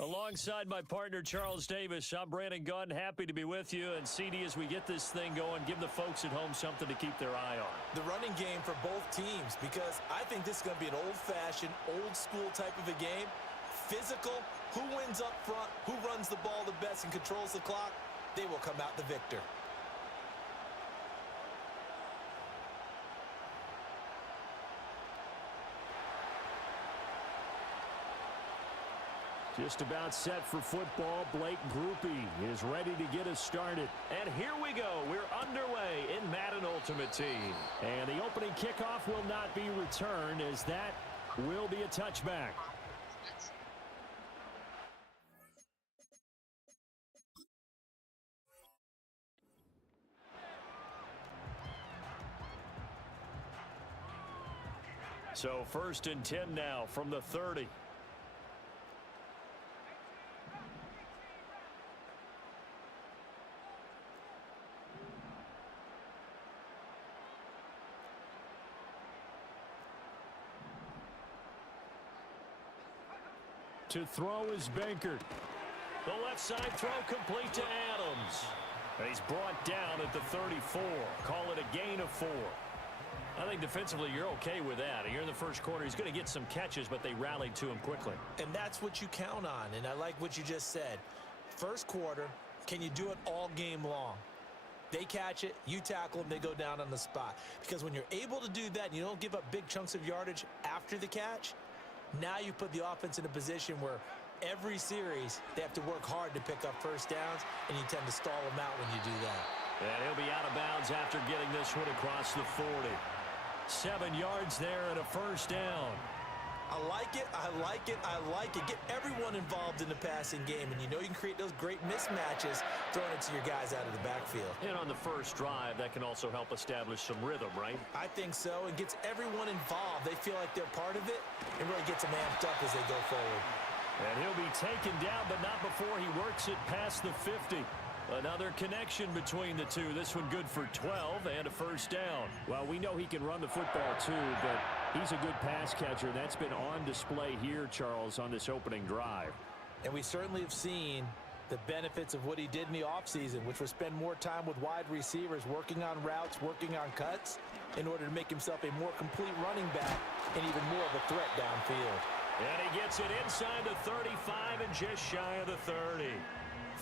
Alongside my partner, Charles Davis, I'm Brandon Gunn. Happy to be with you. And, CD, as we get this thing going, give the folks at home something to keep their eye on. The running game for both teams, because I think this is going to be an old-fashioned, old-school type of a game. Physical, who wins up front, who runs the ball the best and controls the clock, they will come out the victor. Just about set for football. Blake Groupie is ready to get us started. And here we go. We're underway in Madden Ultimate Team. And the opening kickoff will not be returned, as that will be a touchback. So 1st and 10 now from the 30. To throw is Bankert. The left side throw complete to Adams. He's brought down at the 34. Call it a gain of 4. I think defensively you're okay with that. Here in the first quarter, he's going to get some catches, but they rallied to him quickly. And that's what you count on, and I like what you just said. First quarter, can you do it all game long? They catch it, you tackle them, they go down on the spot. Because when you're able to do that and you don't give up big chunks of yardage after the catch, now you put the offense in a position where every series they have to work hard to pick up first downs, and you tend to stall them out when you do that. And he'll be out of bounds after getting this one across the 40. 7 yards there and a first down. I like it, I like it, I like it. Get everyone involved in the passing game, and you know you can create those great mismatches throwing it to your guys out of the backfield. And on the first drive, that can also help establish some rhythm, right? I think so, and gets everyone involved. They feel like they're part of it, and really gets them amped up as they go forward. And he'll be taken down, but not before he works it past the 50. Another connection between the two. This one good for 12 and a first down. Well, we know he can run the football too, but he's a good pass catcher. That's been on display here, Charles, on this opening drive. And we certainly have seen the benefits of what he did in the offseason, which was spend more time with wide receivers, working on routes, working on cuts, in order to make himself a more complete running back and even more of a threat downfield. And he gets it inside the 35 and just shy of the 30.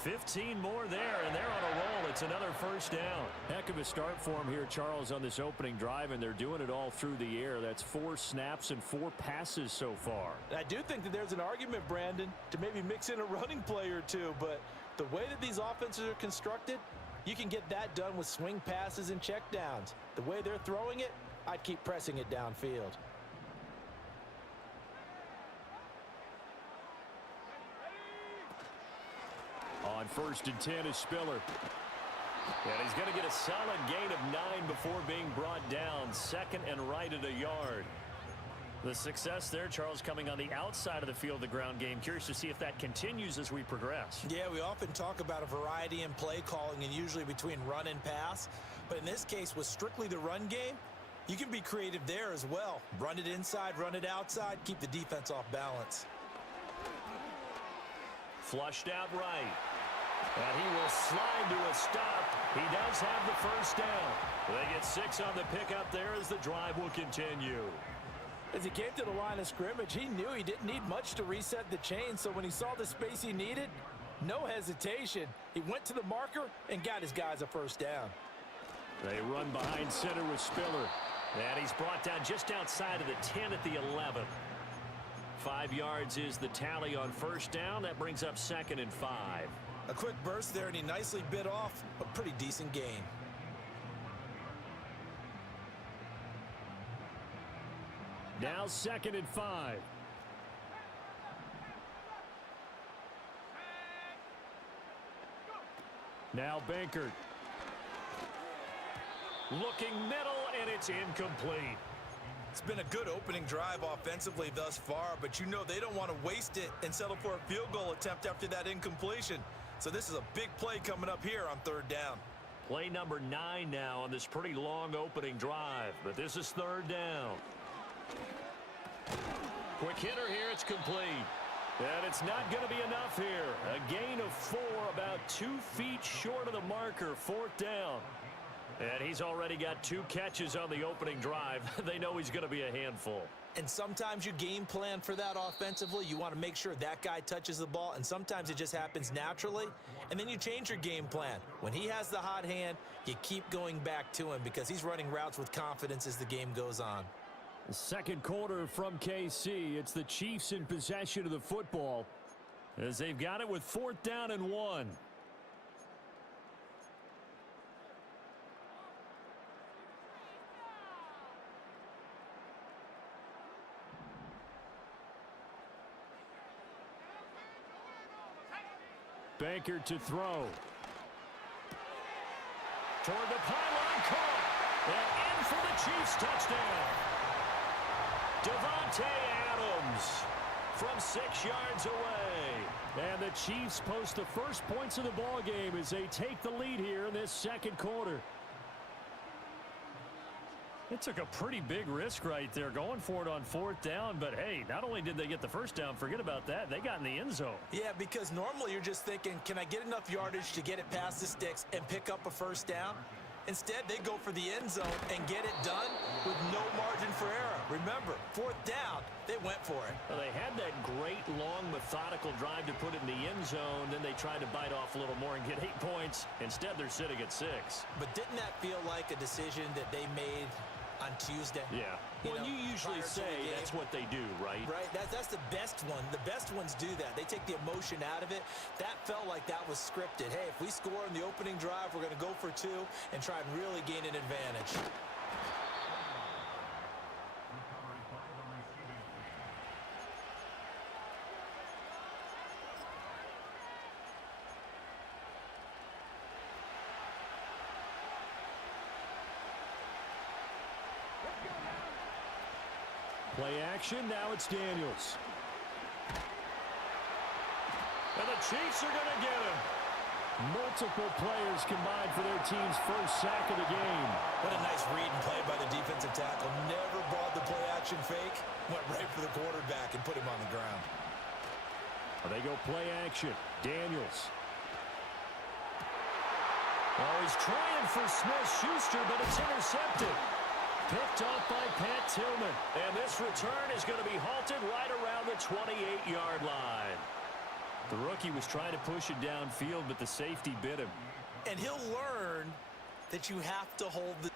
15 more there, and they're on a roll. It's another first down. Heck of a start for him here, Charles, on this opening drive, and they're doing it all through the air. That's 4 snaps and 4 passes so far. And I do think that there's an argument, Brandon, to maybe mix in a running play or two, but the way that these offenses are constructed, you can get that done with swing passes and checkdowns. The way they're throwing it, I'd keep pressing it downfield. On 1st and 10 is Spiller. And he's going to get a solid gain of 9 before being brought down. 2nd and right at a yard. The success there, Charles, coming on the outside of the field, the ground game. Curious to see if that continues as we progress. Yeah, we often talk about a variety in play calling and usually between run and pass. But in this case, with strictly the run game, you can be creative there as well. Run it inside, run it outside, keep the defense off balance. Flushed out right. And he will slide to a stop. He does have the first down. They get 6 on the pickup there as the drive will continue. As he came to the line of scrimmage, he knew he didn't need much to reset the chain, so when he saw the space he needed, no hesitation. He went to the marker and got his guys a first down. They run behind center with Spiller. And he's brought down just outside of the 10 at the 11. 5 yards is the tally on first down. That brings up 2nd and 5. A quick burst there, and he nicely bit off a pretty decent gain. Now 2nd and 5. Now Bankert. Looking middle, and it's incomplete. It's been a good opening drive offensively thus far, but you know they don't want to waste it and settle for a field goal attempt after that incompletion. So this is a big play coming up here on 3rd down. Play number 9 now on this pretty long opening drive, but this is third down. Quick hitter here, it's complete. And it's not going to be enough here. A gain of 4, about 2 feet short of the marker, fourth down. And he's already got 2 catches on the opening drive. They know he's going to be a handful. And sometimes you game plan for that offensively. You want to make sure that guy touches the ball, and sometimes it just happens naturally. And then you change your game plan. When he has the hot hand, you keep going back to him because he's running routes with confidence as the game goes on. The second quarter from KC. It's the Chiefs in possession of the football as they've got it with fourth down and 1. Baker to throw. Toward the pylon, caught. And in for the Chiefs touchdown. Devontae Adams from 6 yards away. And the Chiefs post the first points of the ball game as they take the lead here in this second quarter. They took a pretty big risk right there going for it on fourth down, but hey, not only did they get the first down, forget about that, they got in the end zone. Yeah, because normally you're just thinking, can I get enough yardage to get it past the sticks and pick up a first down? Instead, they go for the end zone and get it done with no margin for error. Remember, fourth down, they went for it. Well, they had that great, long, methodical drive to put it in the end zone. Then they tried to bite off a little more and get 8 points. Instead, they're sitting at 6. But didn't that feel like a decision that they made on Tuesday? Yeah. Well, you usually say that's what they do, right? Right. That's the best one. The best ones do that. They take the emotion out of it. That felt like that was scripted. Hey, if we score in the opening drive, we're going to go for 2 and try and really gain an advantage. Play action, now it's Daniels. And the Chiefs are going to get him. Multiple players combined for their team's first sack of the game. What a nice read and play by the defensive tackle. Never brought the play action fake. Went right for the quarterback and put him on the ground. They go play action. Daniels. Oh, he's trying for Smith-Schuster, but it's intercepted. Picked off by Pat Tillman. And this return is going to be halted right around the 28-yard line. The rookie was trying to push it downfield, but the safety bit him. And he'll learn that you have to hold the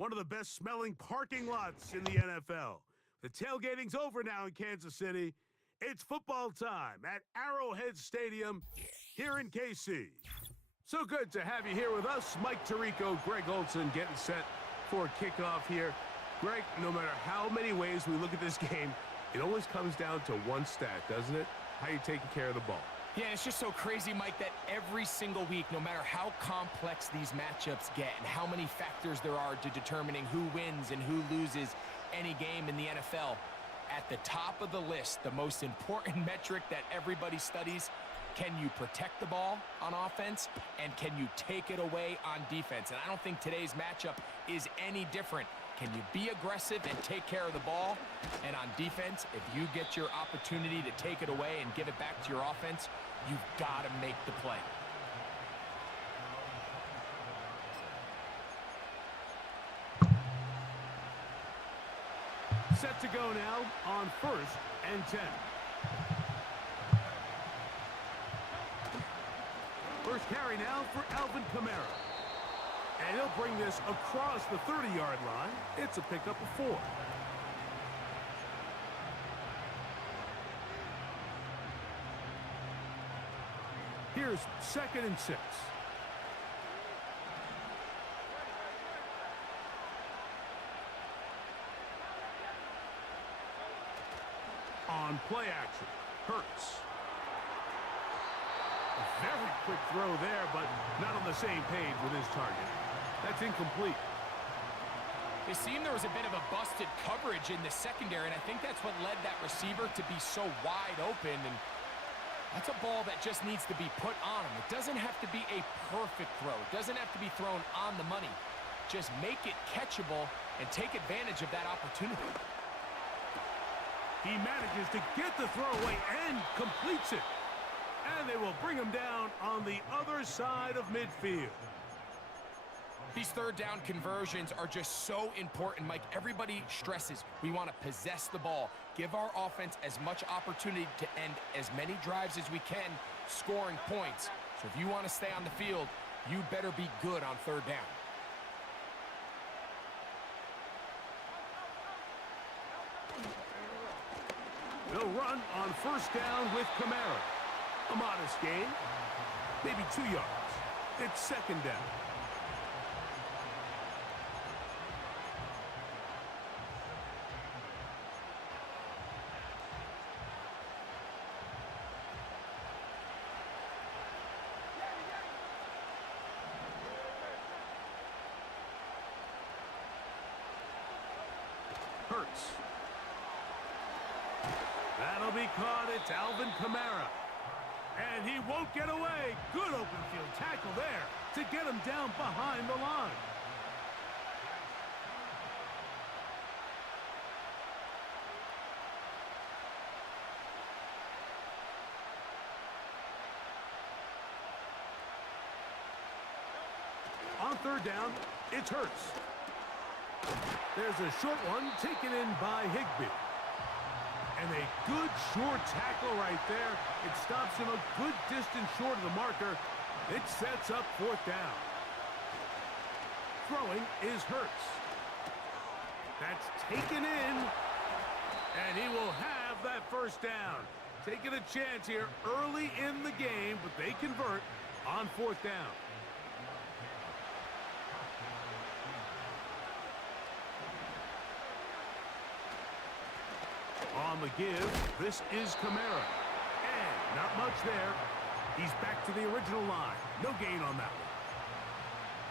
one of the best-smelling parking lots in the NFL. The tailgating's over now in Kansas City. It's football time at Arrowhead Stadium here in KC. So good to have you here with us. Mike Tirico, Greg Olson getting set for kickoff here. Greg, no matter how many ways we look at this game, it always comes down to one stat, doesn't it? How you taking care of the ball. Yeah, it's just so crazy, Mike, that every single week, no matter how complex these matchups get and how many factors there are to determining who wins and who loses any game in the NFL, at the top of the list, the most important metric that everybody studies, can you protect the ball on offense and can you take it away on defense? And I don't think today's matchup is any different. Can you be aggressive and take care of the ball? And on defense, if you get your opportunity to take it away and give it back to your offense, you've got to make the play. Set to go now on 1st and 10. First carry now for Alvin Kamara. And he'll bring this across the 30-yard line. It's a pickup of 4. Here's 2nd and 6. On play action, Hurts. A very quick throw there, but not on the same page with his target. That's incomplete. It seemed there was a bit of a busted coverage in the secondary, and I think that's what led that receiver to be so wide open. And that's a ball that just needs to be put on him. It doesn't have to be a perfect throw. It doesn't have to be thrown on the money. Just make it catchable and take advantage of that opportunity. He manages to get the throw away and completes it. And they will bring him down on the other side of midfield. These third down conversions are just so important, Mike. Everybody stresses we want to possess the ball, give our offense as much opportunity to end as many drives as we can, scoring points. So if you want to stay on the field, you better be good on third down. They'll run on 1st down with Kamara. A modest gain, maybe 2 yards. It's 2nd down. Hurts. That'll be caught. It's Alvin Kamara. And he won't get away. Good open field tackle there to get him down behind the line. On 3rd down, it's Hurts. There's a short one taken in by Higbee. And a good short tackle right there. It stops him a good distance short of the marker. It sets up 4th down. Throwing is Hurts. That's taken in. And he will have that 1st down. Taking a chance here early in the game, but they convert on 4th down. On the give, this is Kamara. And not much there. He's back to the original line. No gain on that one.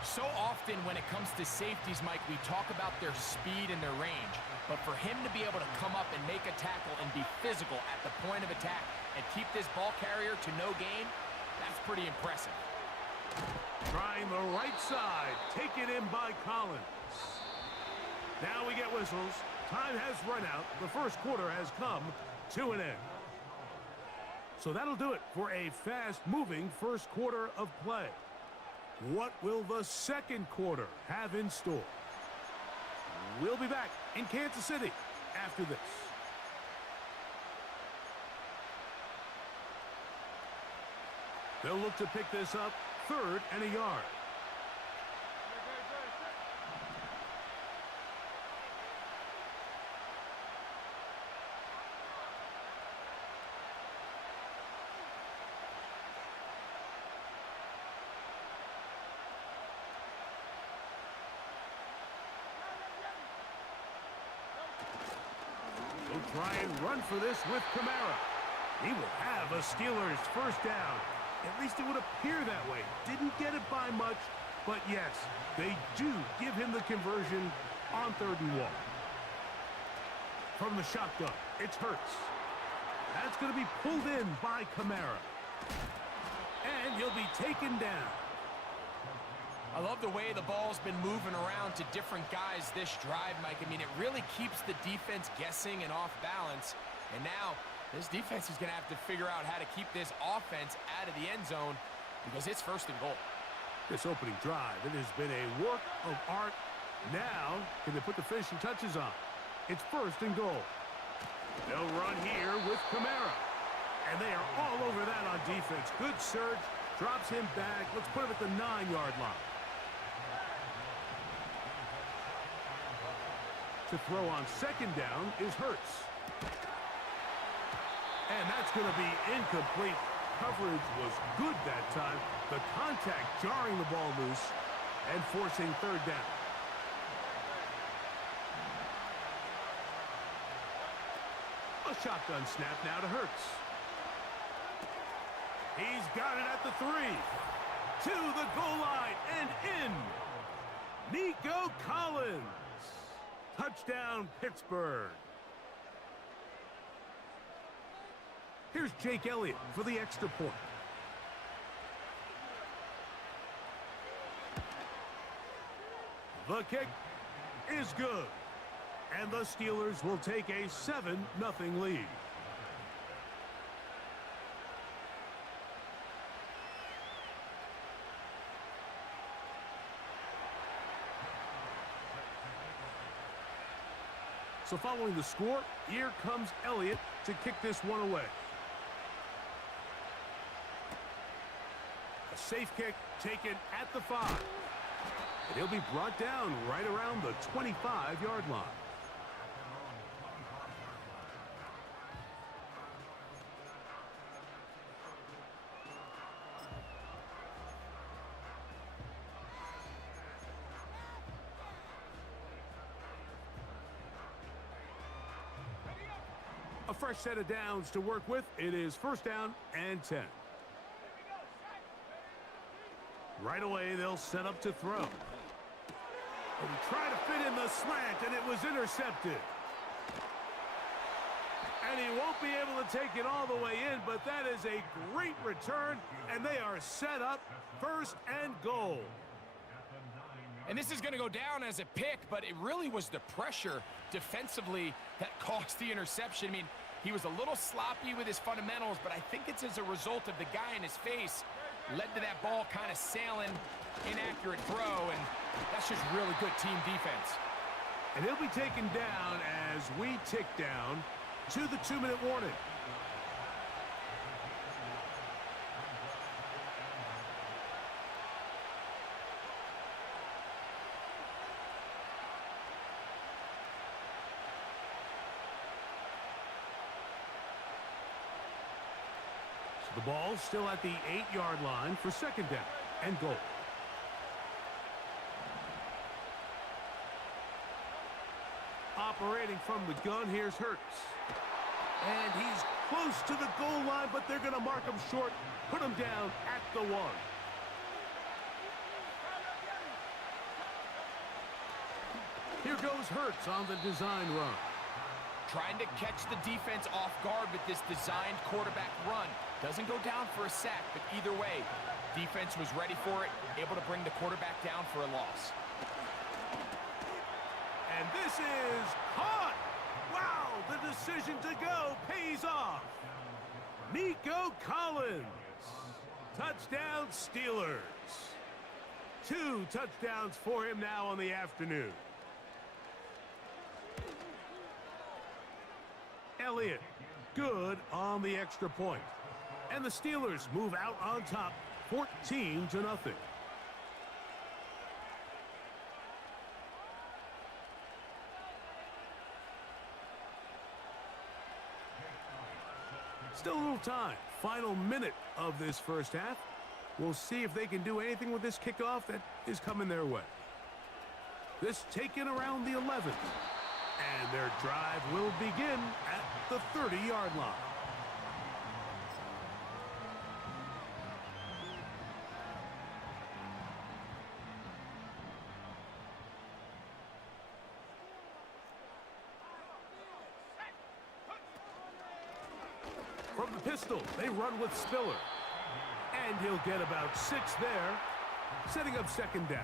So often when it comes to safeties, Mike, we talk about their speed and their range. But for him to be able to come up and make a tackle and be physical at the point of attack and keep this ball carrier to no gain, that's pretty impressive. Trying the right side. Taken in by Collins. Now we get whistles. Time has run out. The 1st quarter has come to an end. So that'll do it for a fast-moving 1st quarter of play. What will the 2nd quarter have in store? We'll be back in Kansas City after this. They'll look to pick this up 3rd and a yard. He'll try and run for this with Kamara. He will have a Steelers first down. At least it would appear that way. Didn't get it by much, but yes, they do give him the conversion on 3rd and 1. From the shotgun, it's Hurts. That's going to be pulled in by Kamara. And he'll be taken down. I love the way the ball's been moving around to different guys this drive, Mike. I mean, it really keeps the defense guessing and off balance. And now, this defense is going to have to figure out how to keep this offense out of the end zone because it's 1st and goal. This opening drive, it has been a work of art. Now, can they put the finishing touches on? It's 1st and goal. They'll run here with Kamara. And they are all over that on defense. Good surge, drops him back. Let's put him at the 9-yard line. To throw on 2nd down is Hurts. And that's going to be incomplete. Coverage was good that time. The contact jarring the ball loose and forcing 3rd down. A shotgun snap now to Hurts. He's got it at the 3. To the goal line and in. Nico Collins. Touchdown, Pittsburgh. Here's Jake Elliott for the extra point. The kick is good. And the Steelers will take a 7-0 lead. So following the score, here comes Elliott to kick this one away. A safe kick taken at the 5. And he'll be brought down right around the 25-yard line. A fresh set of downs to work with. It is 1st down and 10. Right away, they'll set up to throw. And try to fit in the slant, and it was intercepted. And he won't be able to take it all the way in, but that is a great return, and they are set up 1st and goal. And this is going to go down as a pick, but it really was the pressure defensively that caused the interception. I mean, he was a little sloppy with his fundamentals, but I think it's as a result of the guy in his face led to that ball kind of sailing, inaccurate throw, and that's just really good team defense. And he'll be taken down as we tick down to the 2-minute warning. The ball's still at the 8-yard line for 2nd down and goal. Operating from the gun, here's Hurts. And he's close to the goal line, but they're going to mark him short, put him down at the 1. Here goes Hurts on the design run. Trying to catch the defense off guard with this designed quarterback run. Doesn't go down for a sack, but either way, defense was ready for it, able to bring the quarterback down for a loss. And this is caught! Wow, the decision to go pays off. Nico Collins. Touchdown, Steelers. 2 touchdowns for him now on the afternoon. Elliott, good on the extra point. And the Steelers move out on top, 14-0. Still a little time. Final minute of this first half. We'll see if they can do anything with this kickoff that is coming their way. This taken around the 11th. And their drive will begin at the 30-yard line. From the pistol, they run with Spiller. And he'll get about 6 there, setting up second down.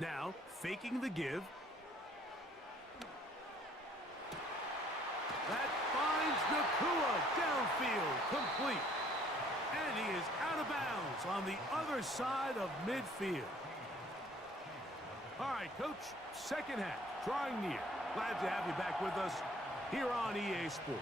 Now, faking the give. That finds Nakua downfield, complete. And he is out of bounds on the other side of midfield. All right, Coach, second half, drawing near. Glad to have you back with us here on EA Sports.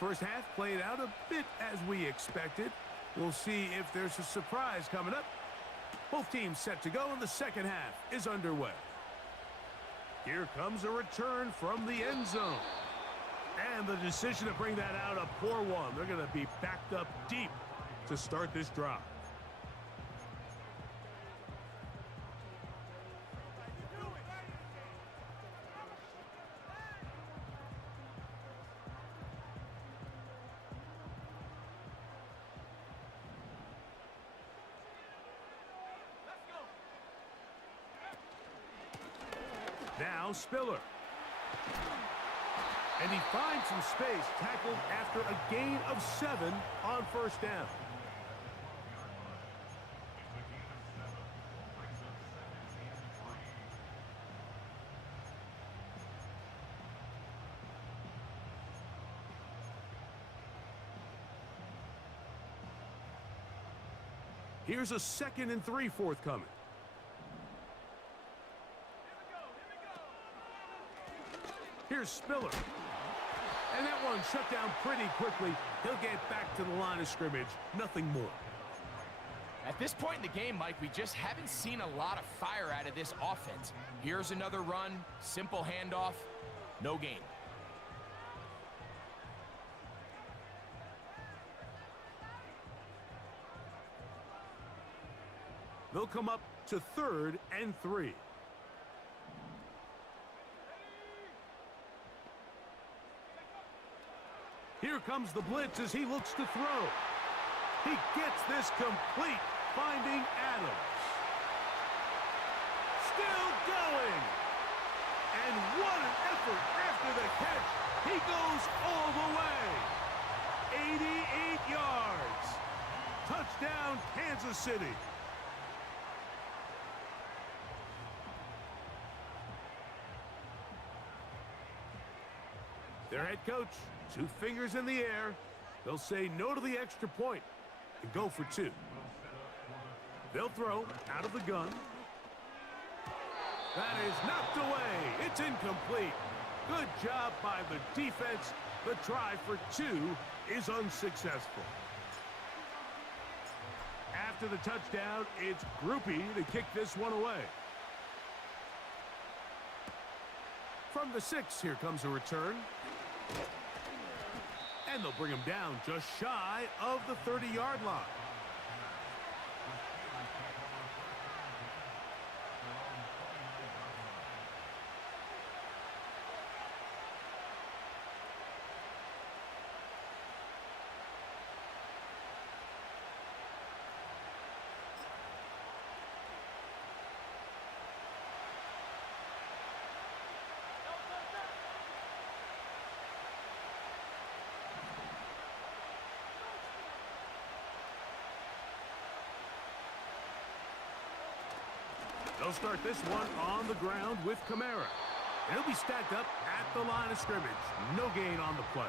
First half played out a bit as we expected. We'll see if there's a surprise coming up. Both teams set to go, and the second half is underway. Here comes a return from the end zone. And the decision to bring that out, a poor one. They're going to be backed up deep to start this drive. Now Spiller. And he finds some space, tackled after a gain of 7 on first down. Here's a 2nd and 3 forthcoming. Here's Spiller. And that one shut down pretty quickly. He'll get back to the line of scrimmage. Nothing more. At this point in the game, Mike, we just haven't seen a lot of fire out of this offense. Here's another run, simple handoff, no gain. They'll come up to 3rd and 3. Here comes the blitz as he looks to throw. He gets this complete, finding Adams. Still going. And what an effort after the catch. He goes all the way. 88 yards. Touchdown, Kansas City. Their head coach, 2 fingers in the air. They'll say no to the extra point and go for 2. They'll throw out of the gun. That is knocked away. It's incomplete. Good job by the defense. The try for 2 is unsuccessful. After the touchdown, it's Groupie to kick this one away. From the 6, here comes a return. And they'll bring him down just shy of the 30-yard line. They'll start this one on the ground with Kamara. And he'll be stacked up at the line of scrimmage. No gain on the play.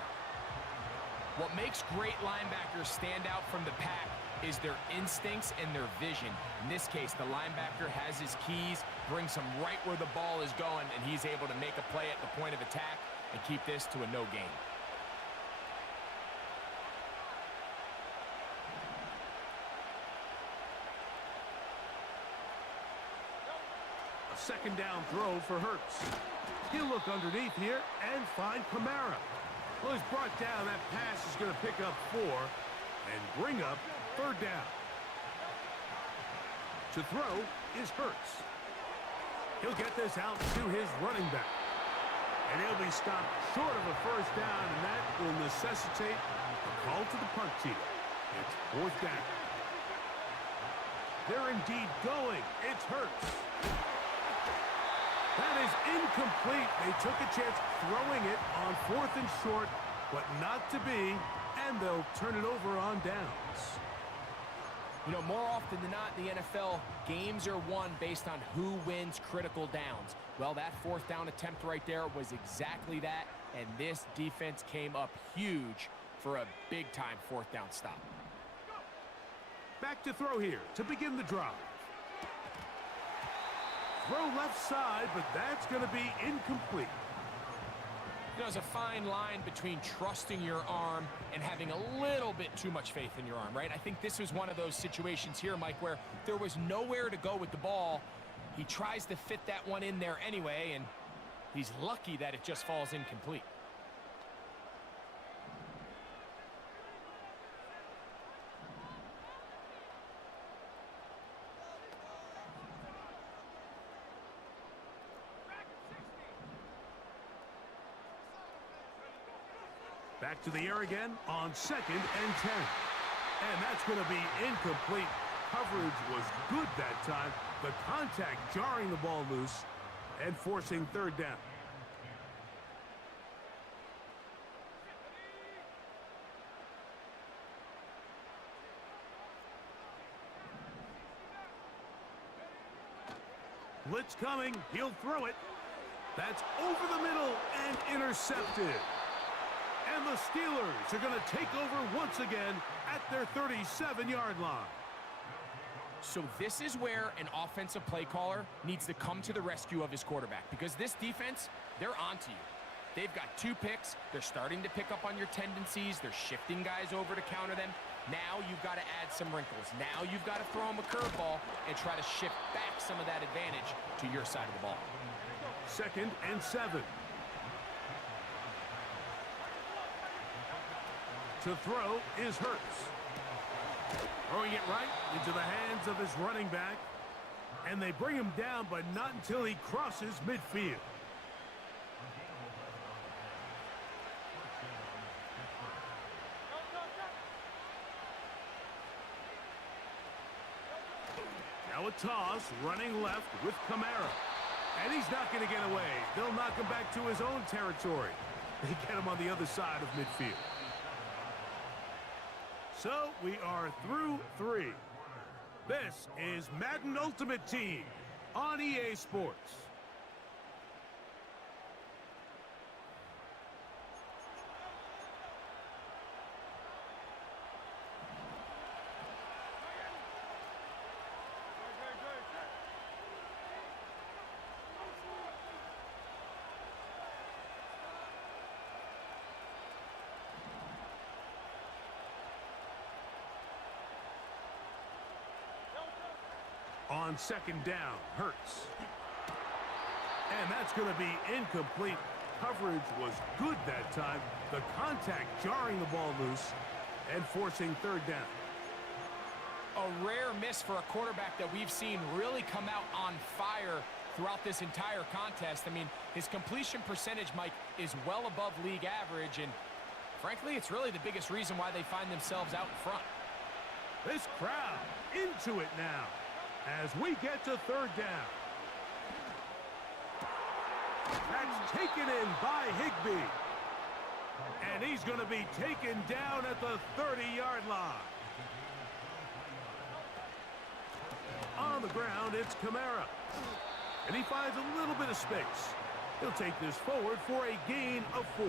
What makes great linebackers stand out from the pack is their instincts and their vision. In this case, the linebacker has his keys, brings him right where the ball is going, and he's able to make a play at the point of attack and keep this to a no gain. A second down throw for Hurts. He'll look underneath here and find Kamara. Well, he's brought down. That pass is going to pick up 4 and bring up third down. To throw is Hurts. He'll get this out to his running back. And he'll be stopped short of a first down, and that will necessitate a call to the punt team. It's fourth down. They're indeed going. It's Hurts. That is incomplete. They took a chance throwing it on 4th and short, but not to be, and they'll turn it over on downs. You know, more often than not in the NFL, games are won based on who wins critical downs. Well, that 4th down attempt right there was exactly that, and this defense came up huge for a big-time 4th down stop. Back to throw here to begin the drive. Throw left side, but that's going to be incomplete. You know, there's a fine line between trusting your arm and having a little bit too much faith in your arm, right? I think this was one of those situations here, Mike, where there was nowhere to go with the ball. He tries to fit that one in there anyway, and he's lucky that it just falls incomplete. Back to the air again on 2nd and 10. And that's going to be incomplete. Coverage was good that time. The contact jarring the ball loose and forcing third down. Blitz coming. He'll throw it. That's over the middle and intercepted. And the Steelers are going to take over once again at their 37-yard line. So this is where an offensive play caller needs to come to the rescue of his quarterback, because this defense, they're onto you. They've got 2 picks. They're starting to pick up on your tendencies. They're shifting guys over to counter them. Now you've got to add some wrinkles. Now you've got to throw them a curveball and try to shift back some of that advantage to your side of the ball. 2nd and 7. To throw is Hurts. Throwing it right into the hands of his running back. And they bring him down, but not until he crosses midfield. Now a toss, running left with Kamara. And he's not going to get away. They'll knock him back to his own territory. They get him on the other side of midfield. So we are through 3. This is Madden Ultimate Team on EA Sports. On 2nd down, Hurts. And that's going to be incomplete. Coverage was good that time. The contact jarring the ball loose and forcing third down. A rare miss for a quarterback that we've seen really come out on fire throughout this entire contest. I mean, his completion percentage, Mike, is well above league average, and frankly, it's really the biggest reason why they find themselves out in front. This crowd into it now as we get to third down. That's taken in by Higbee. And he's going to be taken down at the 30-yard line. On the ground, it's Kamara. And he finds a little bit of space. He'll take this forward for a gain of 4.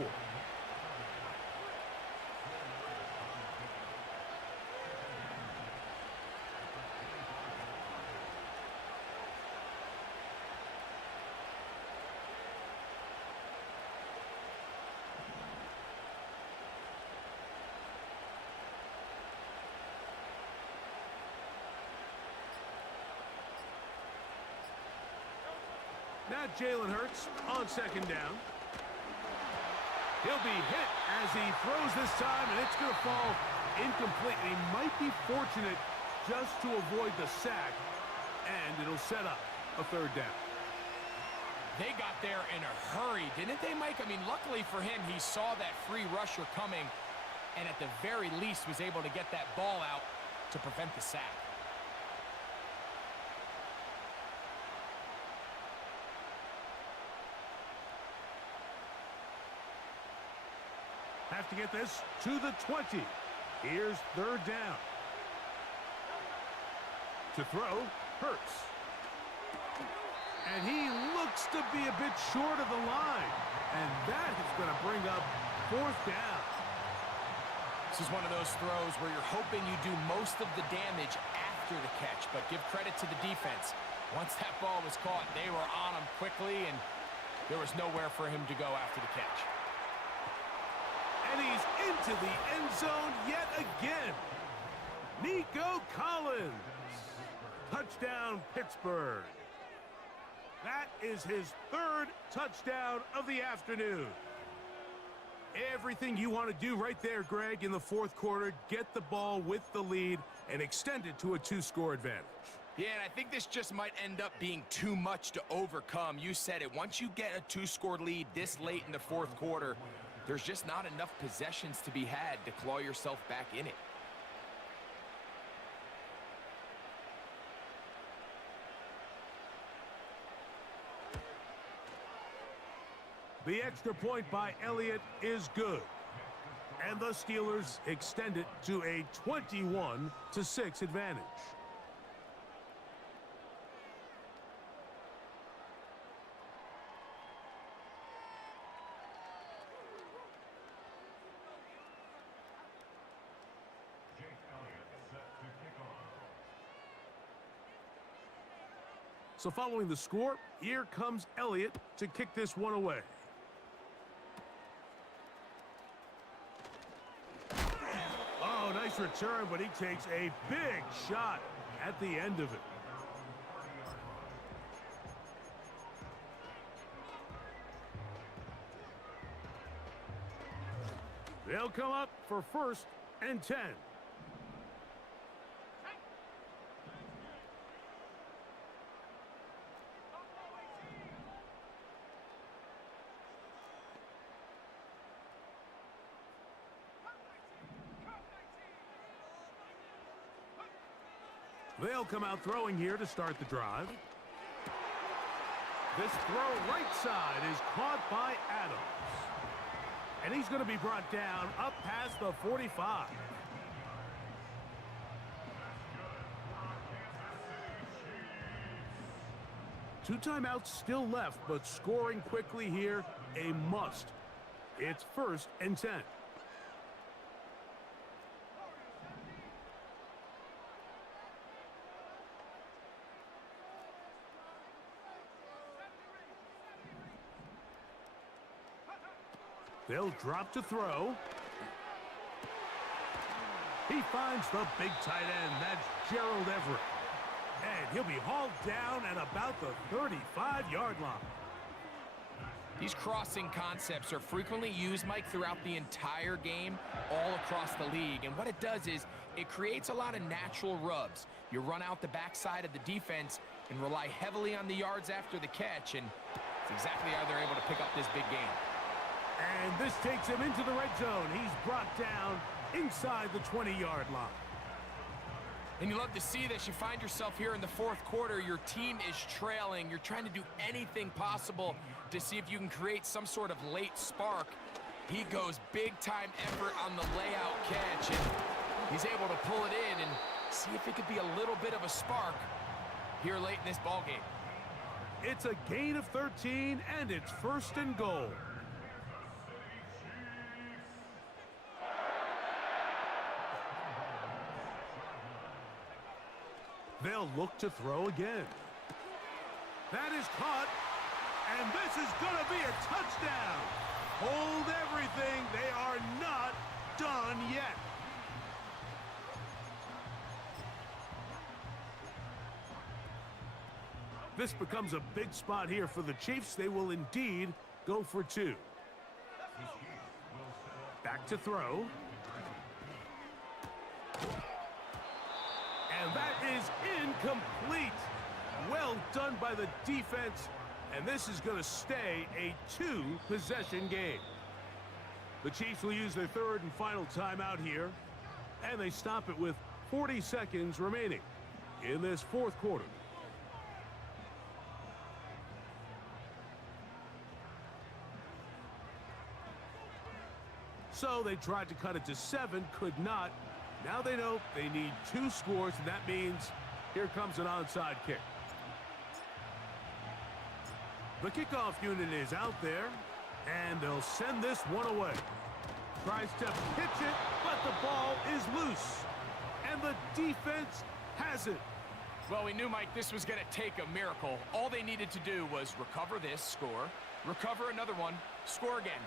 Now Jalen Hurts on second down. He'll be hit as he throws this time, and it's going to fall incomplete. He might be fortunate just to avoid the sack, and it'll set up a 3rd down. They got there in a hurry, didn't they, Mike? I mean, luckily for him, he saw that free rusher coming, and at the very least was able to get that ball out to prevent the sack. Have to get this to the 20. Here's 3rd down. To throw, Hurts. And he looks to be a bit short of the line. And that is going to bring up 4th down. This is one of those throws where you're hoping you do most of the damage after the catch, but give credit to the defense. Once that ball was caught, they were on him quickly, and there was nowhere for him to go after the catch. And he's into the end zone yet again. Nico Collins. Touchdown, Pittsburgh. That is his 3rd touchdown of the afternoon. Everything you want to do right there, Greg, in the 4th quarter, get the ball with the lead and extend it to a 2-score advantage. Yeah, and I think this just might end up being too much to overcome. You said it. Once you get a 2-score lead this late in the 4th quarter, there's just not enough possessions to be had to claw yourself back in it. The extra point by Elliott is good. And the Steelers extend it to a 21-6 advantage. So following the score, here comes Elliott to kick this one away. Oh, nice return, but he takes a big shot at the end of it. They'll come up for 1st and 10. They'll come out throwing here to start the drive. This throw right side is caught by Adams. And he's going to be brought down up past the 45. Two timeouts still left, but scoring quickly here, a must. It's 1st and 10. They'll drop to throw. He finds the big tight end. That's Gerald Everett. And he'll be hauled down at about the 35-yard line. These crossing concepts are frequently used, Mike, throughout the entire game, all across the league. And what it does is it creates a lot of natural rubs. You run out the backside of the defense and rely heavily on the yards after the catch, and it's exactly how they're able to pick up this big game. And this takes him into the red zone. He's brought down inside the 20-yard line. And you love to see this. You find yourself here in the 4th quarter. Your team is trailing. You're trying to do anything possible to see if you can create some sort of late spark. He goes big-time effort on the layout catch, and he's able to pull it in and see if it could be a little bit of a spark. here late in this ballgame. It's a gain of 13, and it's 1st and goal. They'll look to throw again. That is caught, and this is going to be a touchdown. Hold everything. They are not done yet. This becomes a big spot here for the Chiefs. They will indeed go for 2. Back to throw. And that is incomplete. Well done by the defense. And this is going to stay a 2-possession game. The Chiefs will use their 3rd and final timeout here. And they stop it with 40 seconds remaining in this 4th quarter. So they tried to cut it to 7, could not. Now they know they need 2 scores, and that means here comes an onside kick. The kickoff unit is out there, and they'll send this one away. Tries to pitch it, but the ball is loose, and the defense has it. Well, we knew, Mike, this was going to take a miracle. All they needed to do was recover this, score, recover another one, score again.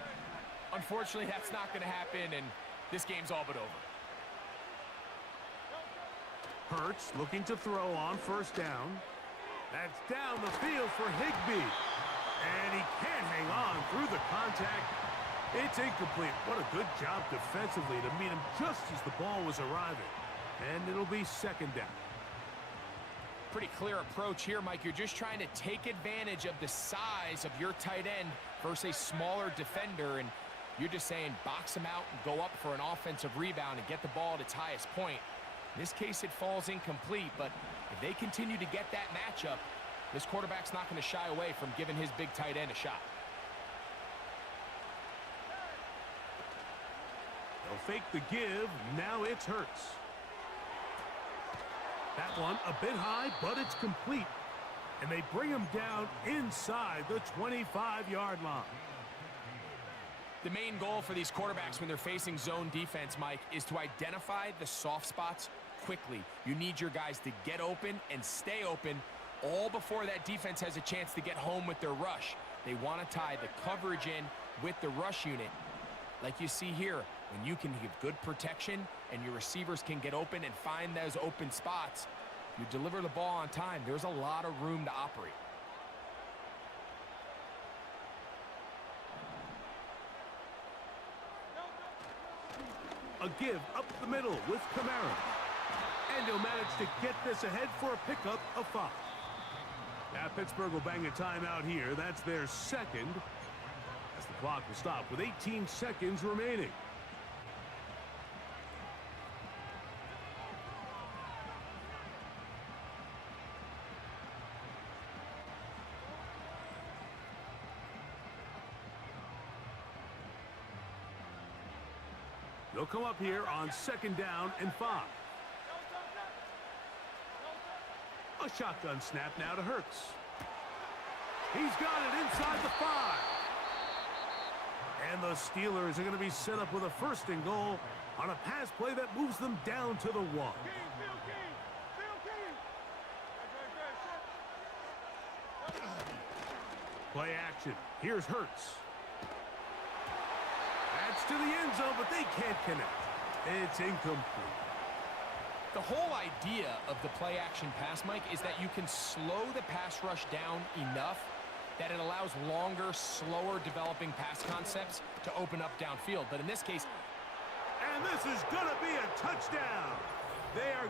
Unfortunately, that's not going to happen, and this game's all but over. Hurts looking to throw on 1st down. That's down the field for Higbee. And he can't hang on through the contact. It's incomplete. What a good job defensively to meet him just as the ball was arriving. And it'll be 2nd down. Pretty clear approach here, Mike. You're just trying to take advantage of the size of your tight end versus a smaller defender, and you're just saying box him out and go up for an offensive rebound and get the ball at its highest point. In this case, it falls incomplete, but if they continue to get that matchup, this quarterback's not going to shy away from giving his big tight end a shot. They'll fake the give. Now it's Hurts. That one a bit high, but it's complete. And they bring him down inside the 25-yard line. The main goal for these quarterbacks when they're facing zone defense, Mike, is to identify the soft spots quickly. You need your guys to get open and stay open all before that defense has a chance to get home with their rush. They want to tie the coverage in with the rush unit. Like you see here, when you can give good protection and your receivers can get open and find those open spots, you deliver the ball on time, there's a lot of room to operate. A give up the middle with Kamara. And he'll manage to get this ahead for a pickup of 5. Now Pittsburgh will bang a timeout here. That's their 2nd. As the clock will stop with 18 seconds remaining. They'll come up here on 2nd down and 5. A shotgun snap now to Hurts. He's got it inside the 5. And the Steelers are going to be set up with a 1st and goal on a pass play that moves them down to the 1. Play action. Here's Hurts. That's to the end zone, but they can't connect. It's incomplete. The whole idea of the play-action pass, Mike, is that you can slow the pass rush down enough that it allows longer, slower developing pass concepts to open up downfield. But in this case... And this is going to be a touchdown. They are...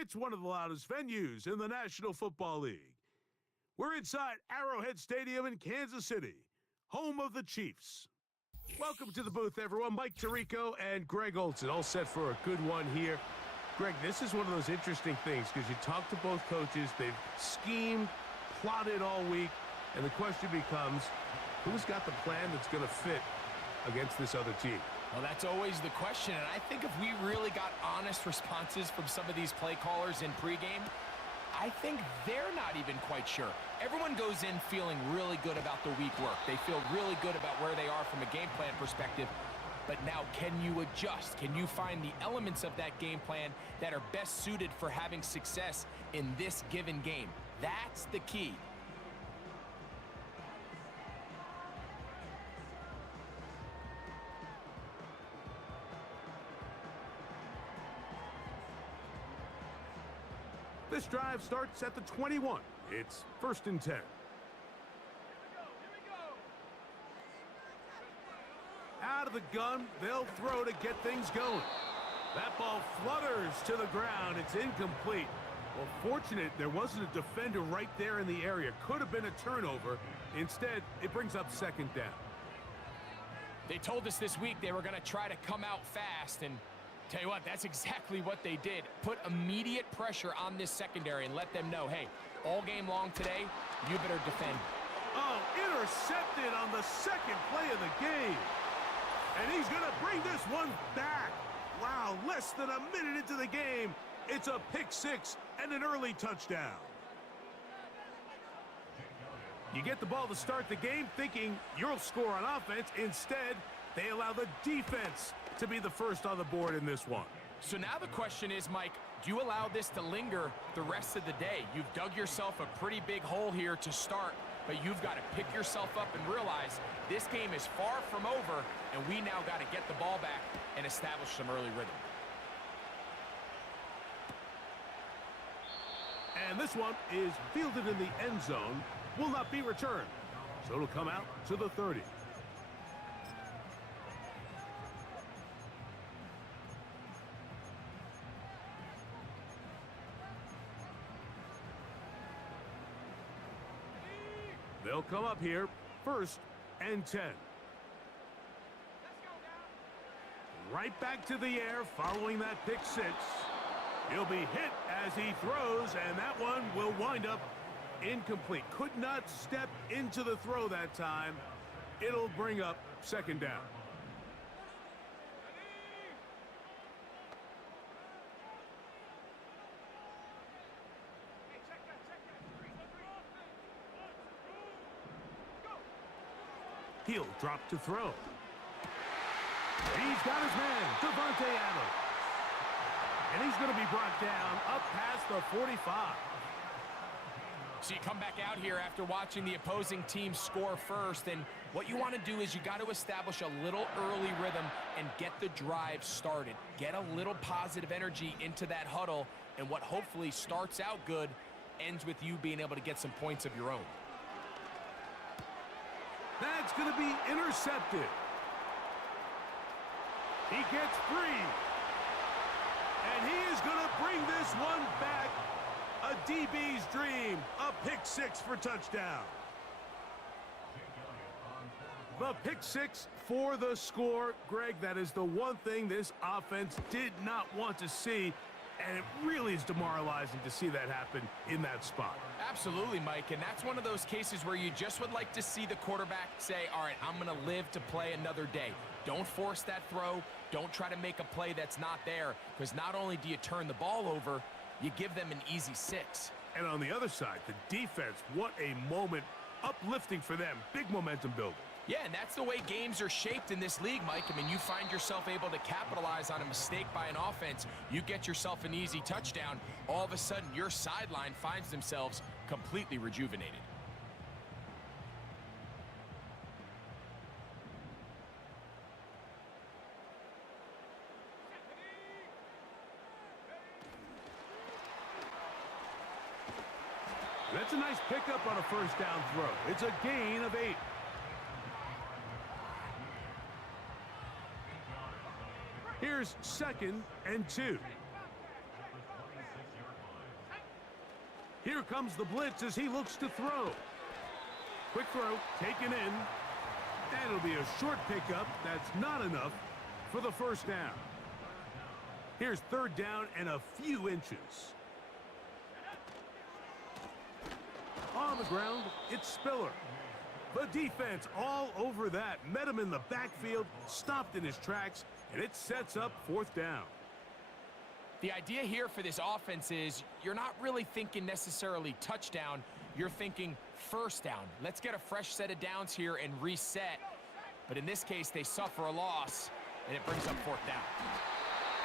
It's one of the loudest venues in the National Football League. We're inside Arrowhead Stadium in Kansas City, home of the Chiefs. Welcome to the booth, everyone. Mike Tirico and Greg Olson, all set for a good one here. Greg, this is one of those interesting things because you talk to both coaches. They've schemed, plotted all week, and the question becomes, who's got the plan that's going to fit against this other team? Well, that's always the question, and I think if we really got honest responses from some of these play callers in pregame, I think they're not even quite sure. Everyone goes in feeling really good about the week work. They feel really good about where they are from a game plan perspective. But now, can you adjust? Can you find the elements of that game plan that are best suited for having success in this given game? That's the key. This drive starts at the 21. It's 1st and 10. Out of the gun, they'll throw to get things going. That ball flutters to the ground. It's incomplete. Well, fortunate there wasn't a defender right there in the area. Could have been a turnover. Instead, it brings up 2nd down. They told us this week they were going to try to come out fast, and tell you what, that's exactly what they did. Put immediate pressure on this secondary and let them know, hey, all game long today, you better defend. Oh, intercepted on the 2nd play of the game. And he's going to bring this one back. Wow, less than a minute into the game. It's a pick 6 and an early touchdown. You get the ball to start the game thinking you'll score on offense. Instead, they allow the defense to be the first on the board in this one. So now the question is, Mike, do you allow this to linger the rest of the day? You've dug yourself a pretty big hole here to start, but you've got to pick yourself up and realize this game is far from over, and we now got to get the ball back and establish some early rhythm. And this one is fielded in the end zone, will not be returned. So it'll come out to the 30. They'll come up here, 1st and 10. Right back to the air following that pick 6. He'll be hit as he throws, and that one will wind up incomplete. Could not step into the throw that time. It'll bring up 2nd down. He'll drop to throw. He's got his man, Devontae Adams. And he's going to be brought down up past the 45. So you come back out here after watching the opposing team score first, and what you want to do is you got to establish a little early rhythm and get the drive started. Get a little positive energy into that huddle, and what hopefully starts out good ends with you being able to get some points of your own. That's going to be intercepted. He gets free. And he is going to bring this one back. A DB's dream. A pick 6 for touchdown. The pick 6 for the score. Greg, that is the one thing this offense did not want to see. And it really is demoralizing to see that happen in that spot. Absolutely, Mike, and that's one of those cases where you just would like to see the quarterback say, all right, I'm going to live to play another day. Don't force that throw. Don't try to make a play that's not there, because not only do you turn the ball over, you give them an easy 6. And on the other side, the defense, what a moment. Uplifting for them. Big momentum building. Yeah, and that's the way games are shaped in this league, Mike. I mean, you find yourself able to capitalize on a mistake by an offense. You get yourself an easy touchdown. All of a sudden, your sideline finds themselves completely rejuvenated. That's a nice pickup on a 1st down throw. It's a gain of 8. Here's 2nd and 2. Here comes the blitz as he looks to throw. Quick throw, taken in. And it'll be a short pickup. That's not enough for the first down. Here's third down and a few inches. On the ground, it's Spiller. The defense all over that. Met him in the backfield, stopped in his tracks, and it sets up fourth down. The idea here for this offense is you're not really thinking necessarily touchdown. You're thinking first down. Let's get a fresh set of downs here and reset. But in this case, they suffer a loss, and it brings up fourth down.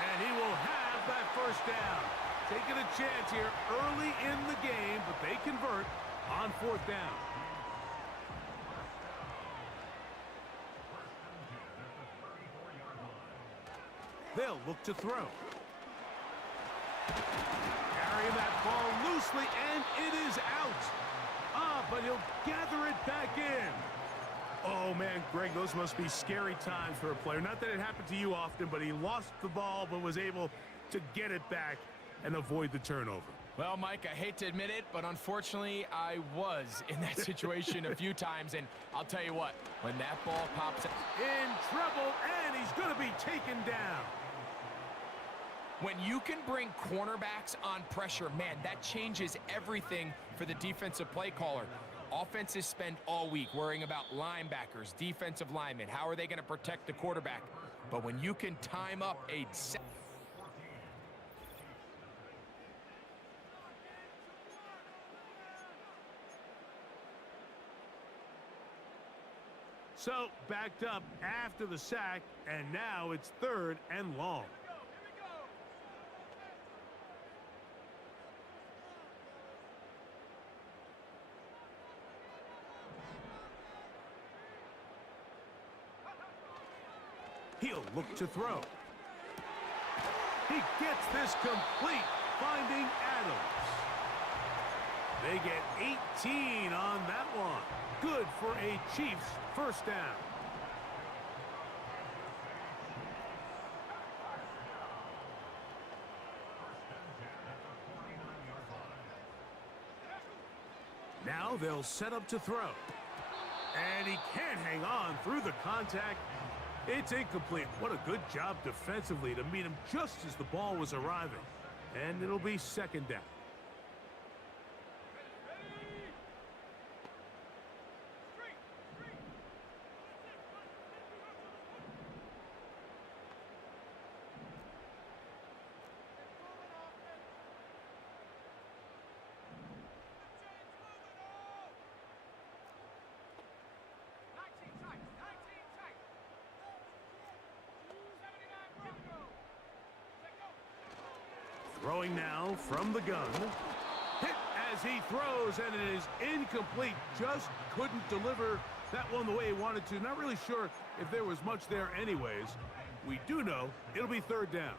And he will have that first down. Taking a chance here early in the game, but they convert on fourth down. They'll look to throw. Carrying that ball loosely, and it is out. But he'll gather it back in. Oh, man, Greg, those must be scary times for a player. Not that it happened to you often, but he lost the ball but was able to get it back and avoid the turnover. Well, Mike, I hate to admit it, but unfortunately, I was in that situation a few times, and I'll tell you what, when that ball pops up, in trouble, and he's going to be taken down. when you can bring cornerbacks on pressure, man, that changes everything for the defensive play caller. Offenses spend all week worrying about linebackers, defensive linemen. How are they going to protect the quarterback? But when you can time up a So, backed up after the sack, and now it's third and long. He'll look to throw. He gets this complete, finding Adams. They get 18 on that one. Good for a Chiefs first down. Now they'll set up to throw. And he can't hang on through the contact. It's incomplete. What a good job defensively to meet him just as the ball was arriving. And it'll be second down. Throwing now from the gun. Hit as he throws, and it is incomplete. Just couldn't deliver that one the way he wanted to. Not really sure if there was much there anyways. We do know it'll be third down.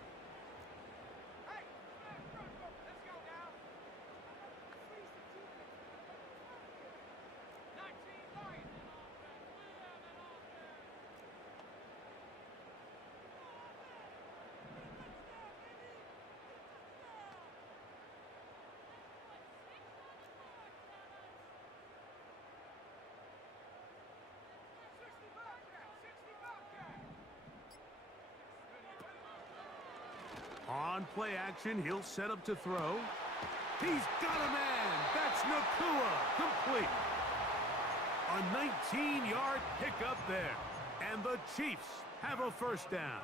On play action, he'll set up to throw. He's got a man. That's Nakua. Complete. A 19-yard pickup there. And the Chiefs have a first down.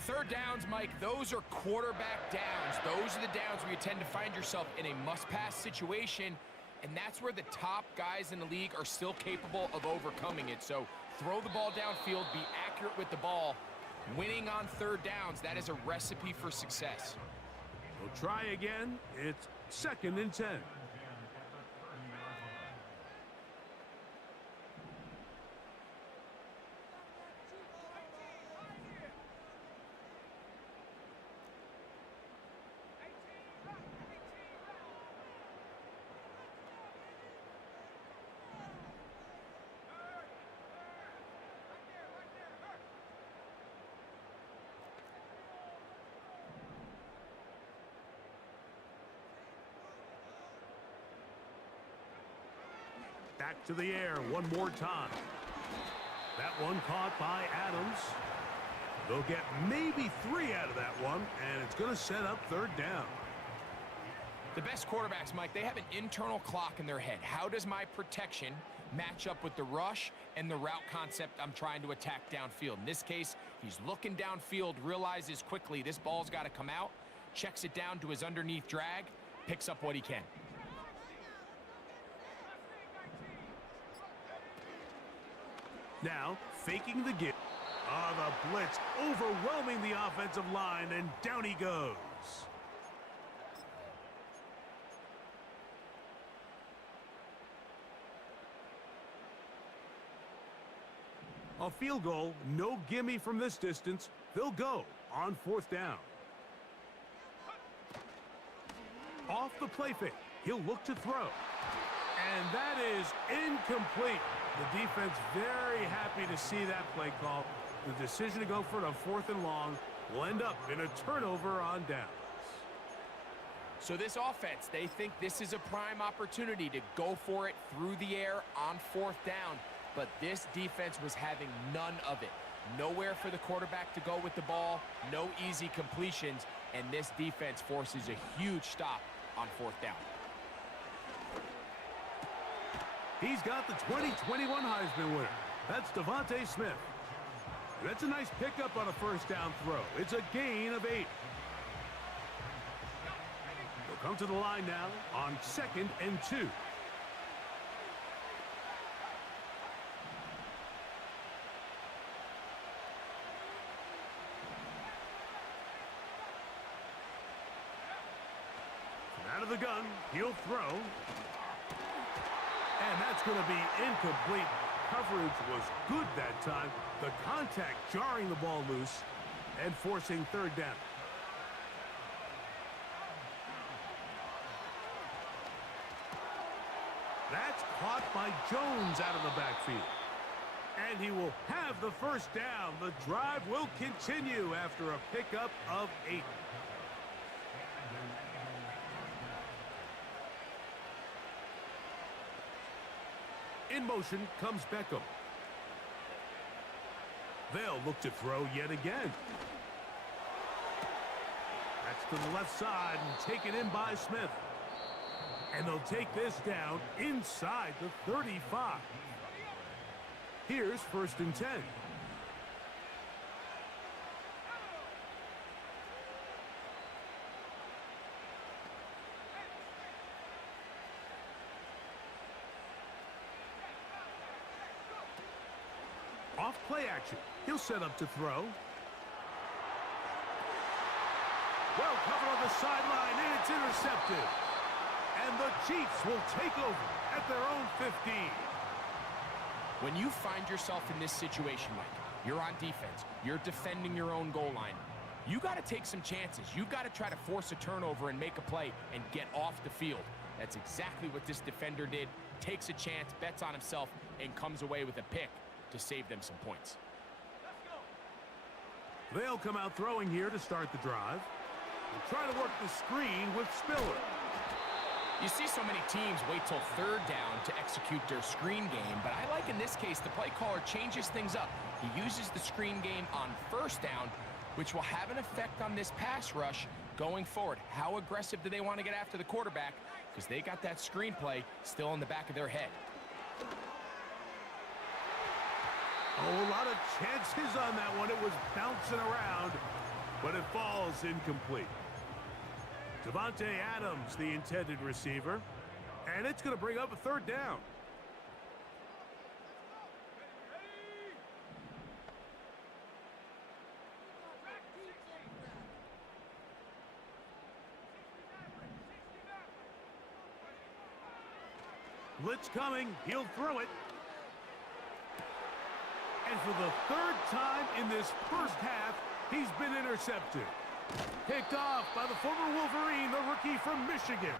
Third downs, Mike, those are quarterback downs. Those are the downs where you tend to find yourself in a must-pass situation, and that's where the top guys in the league are still capable of overcoming it. So throw the ball downfield, be accurate with the ball. Winning on third downs, that is a recipe for success. We'll try again. It's second and 10. Back to the air one more time. That one caught by Adams. They'll get maybe 3 out of that one, and it's going to set up third down. The best quarterbacks, Mike, they have an internal clock in their head. How does my protection match up with the rush and the route concept I'm trying to attack downfield? In this case, he's looking downfield, realizes quickly this ball's got to come out, checks it down to his underneath drag, picks up what he can. Now, faking the give. The blitz overwhelming the offensive line, and down he goes. A field goal, no gimme from this distance. They'll go on fourth down. Off the play fake, he'll look to throw. And that is incomplete. The defense very happy to see that play call. The decision to go for it on fourth and long will end up in a turnover on downs. So this offense, they think this is a prime opportunity to go for it through the air on fourth down. But this defense was having none of it. Nowhere for the quarterback to go with the ball, no easy completions, and this defense forces a huge stop on fourth down. He's got the 2021 Heisman winner. That's Devontae Smith. That's a nice pickup on a first down throw. It's a gain of 8. They'll come to the line now on 2nd and 2. Out of the gun, he'll throw. And that's going to be incomplete. Coverage was good that time. The contact jarring the ball loose and forcing third down. That's caught by Jones out of the backfield. And he will have the first down. The drive will continue after a pickup of 8. In motion comes Beckham. They'll look to throw yet again. That's to the left side and taken in by Smith. And they'll take this down inside the 35. Here's 1st and 10. Off play action. He'll set up to throw. Well covered on the sideline, and it's intercepted. And the Chiefs will take over at their own 15. When you find yourself in this situation, Mike, you're on defense, you're defending your own goal line, you got to take some chances. You got to try to force a turnover and make a play and get off the field. That's exactly what this defender did. Takes a chance, bets on himself, and comes away with a pick to save them some points. They'll come out throwing here to start the drive. They'll try to work the screen with Spiller. You see so many teams wait till third down to execute their screen game, but I like in this case the play caller changes things up. He uses the screen game on first down, which will have an effect on this pass rush going forward. How aggressive do they want to get after the quarterback? Because they got that screenplay still in the back of their head. Oh, a lot of chances on that one. It was bouncing around, but it falls incomplete. Devontae Adams, the intended receiver, and it's going to bring up a third down. Blitz coming. He'll throw it. And for the third time in this first half, he's been intercepted. Picked off by the former Wolverine, the rookie from Michigan.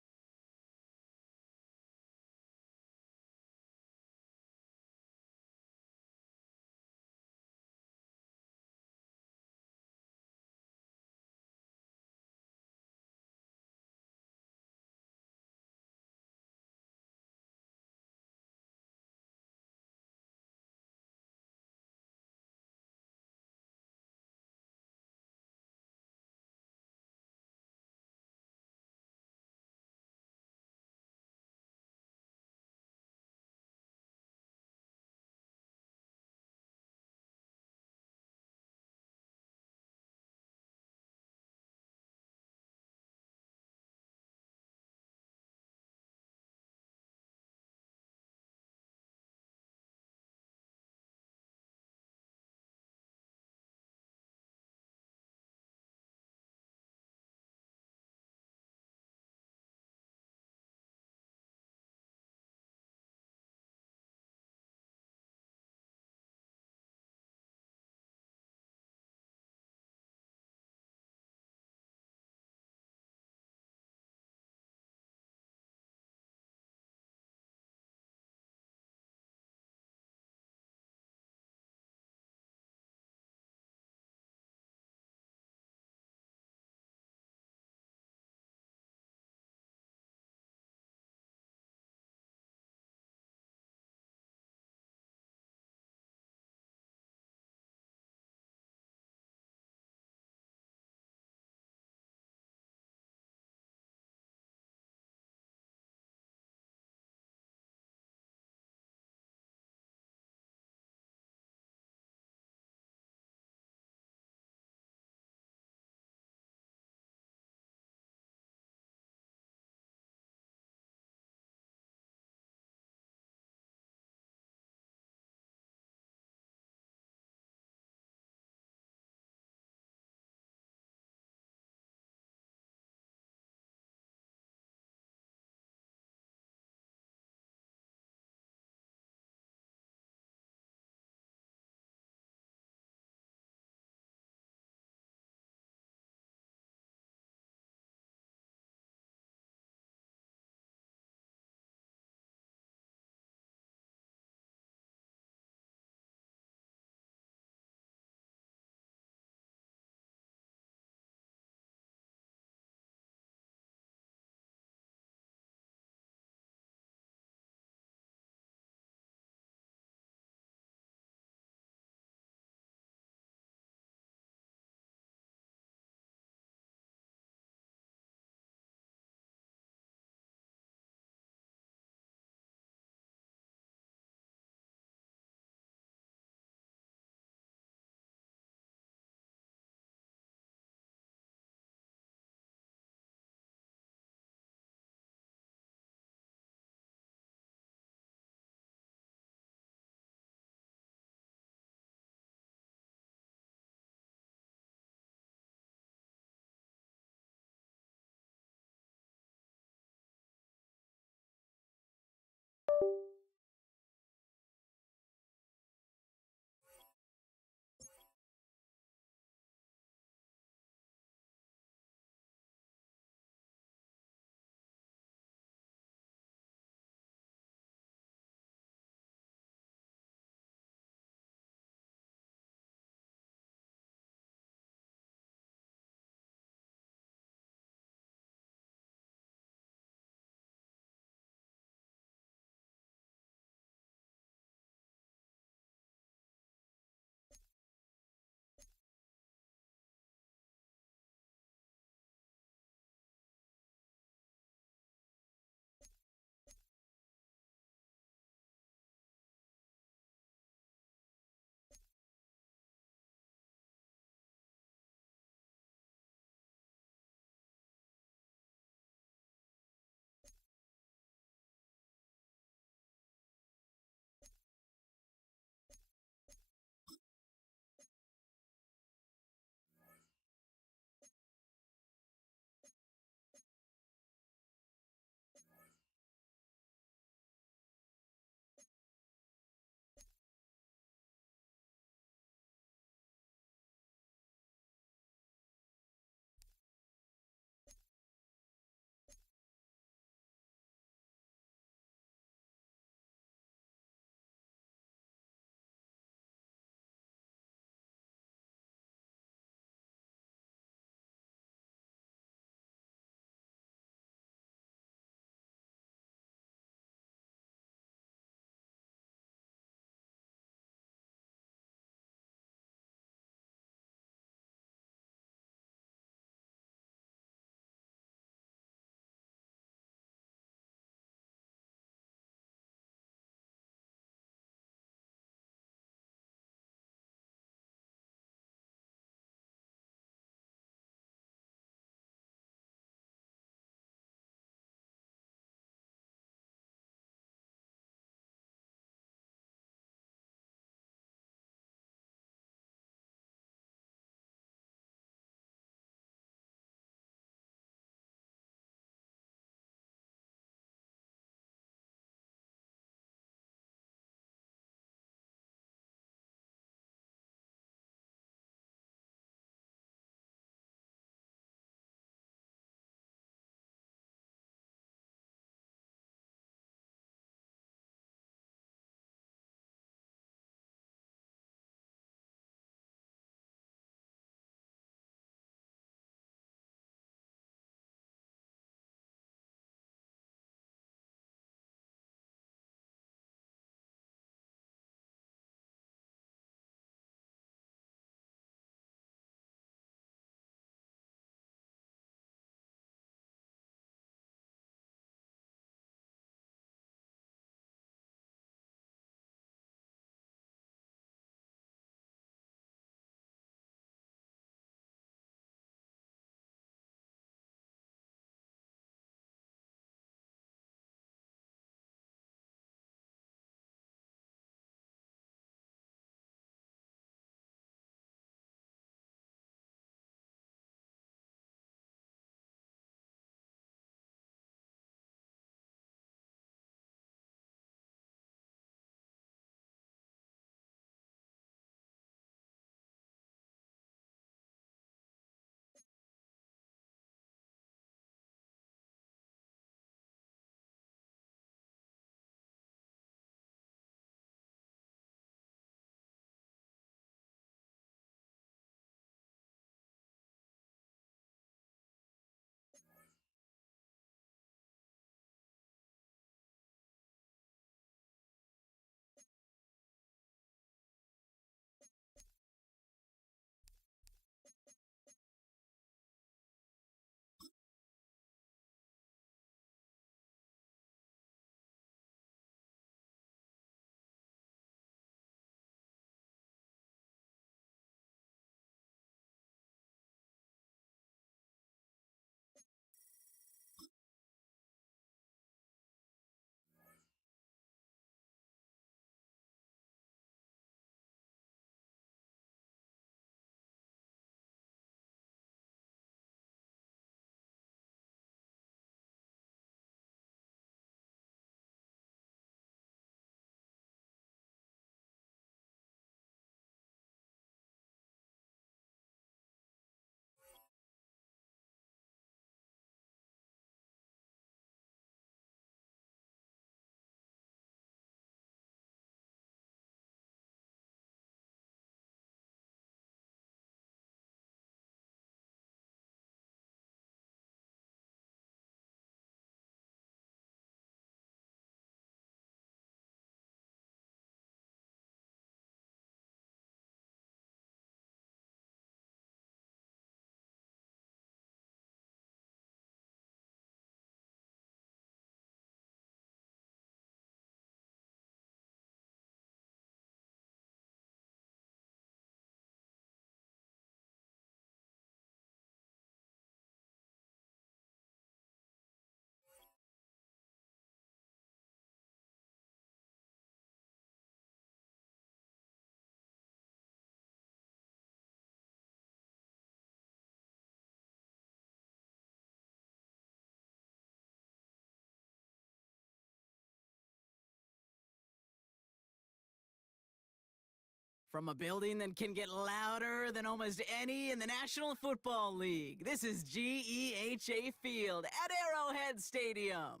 From a building that can get louder than almost any in the National Football League, this is GEHA Field at Arrowhead Stadium.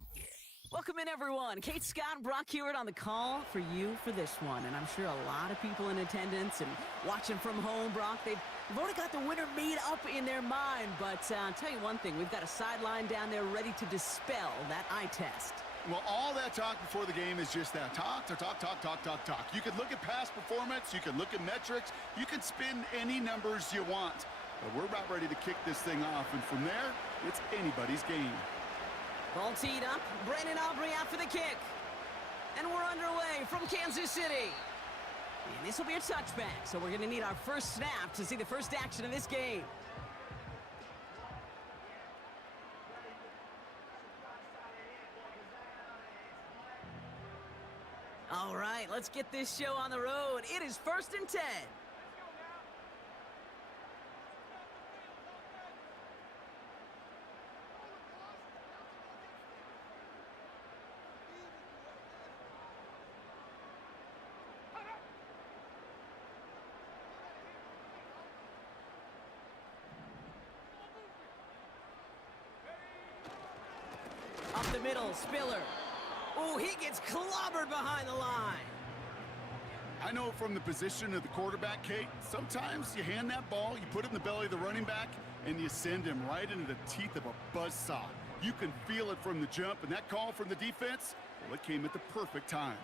Welcome in, everyone. Kate Scott and Brock Hewitt on the call for you for this one. And I'm sure a lot of people in attendance and watching from home, Brock, they've already got the winner made up in their mind. But I'll tell you one thing, we've got a sideline down there ready to dispel that eye test. Well, all that talk before the game is just that. Talk. You can look at past performance. You can look at metrics. You can spin any numbers you want. But we're about ready to kick this thing off. And from there, it's anybody's game. Ball teed up. Brandon Aubrey out for the kick. And we're underway from Kansas City. And this will be a touchback. So we're going to need our first snap to see the first action of this game. All right, let's get this show on the road. It is 1st and 10. Up the middle, Spiller. Oh, he gets clobbered behind the line. I know from the position of the quarterback, Kate, sometimes you hand that ball, you put it in the belly of the running back, and you send him right into the teeth of a buzzsaw. You can feel it from the jump, and that call from the defense, well, it came at the perfect time.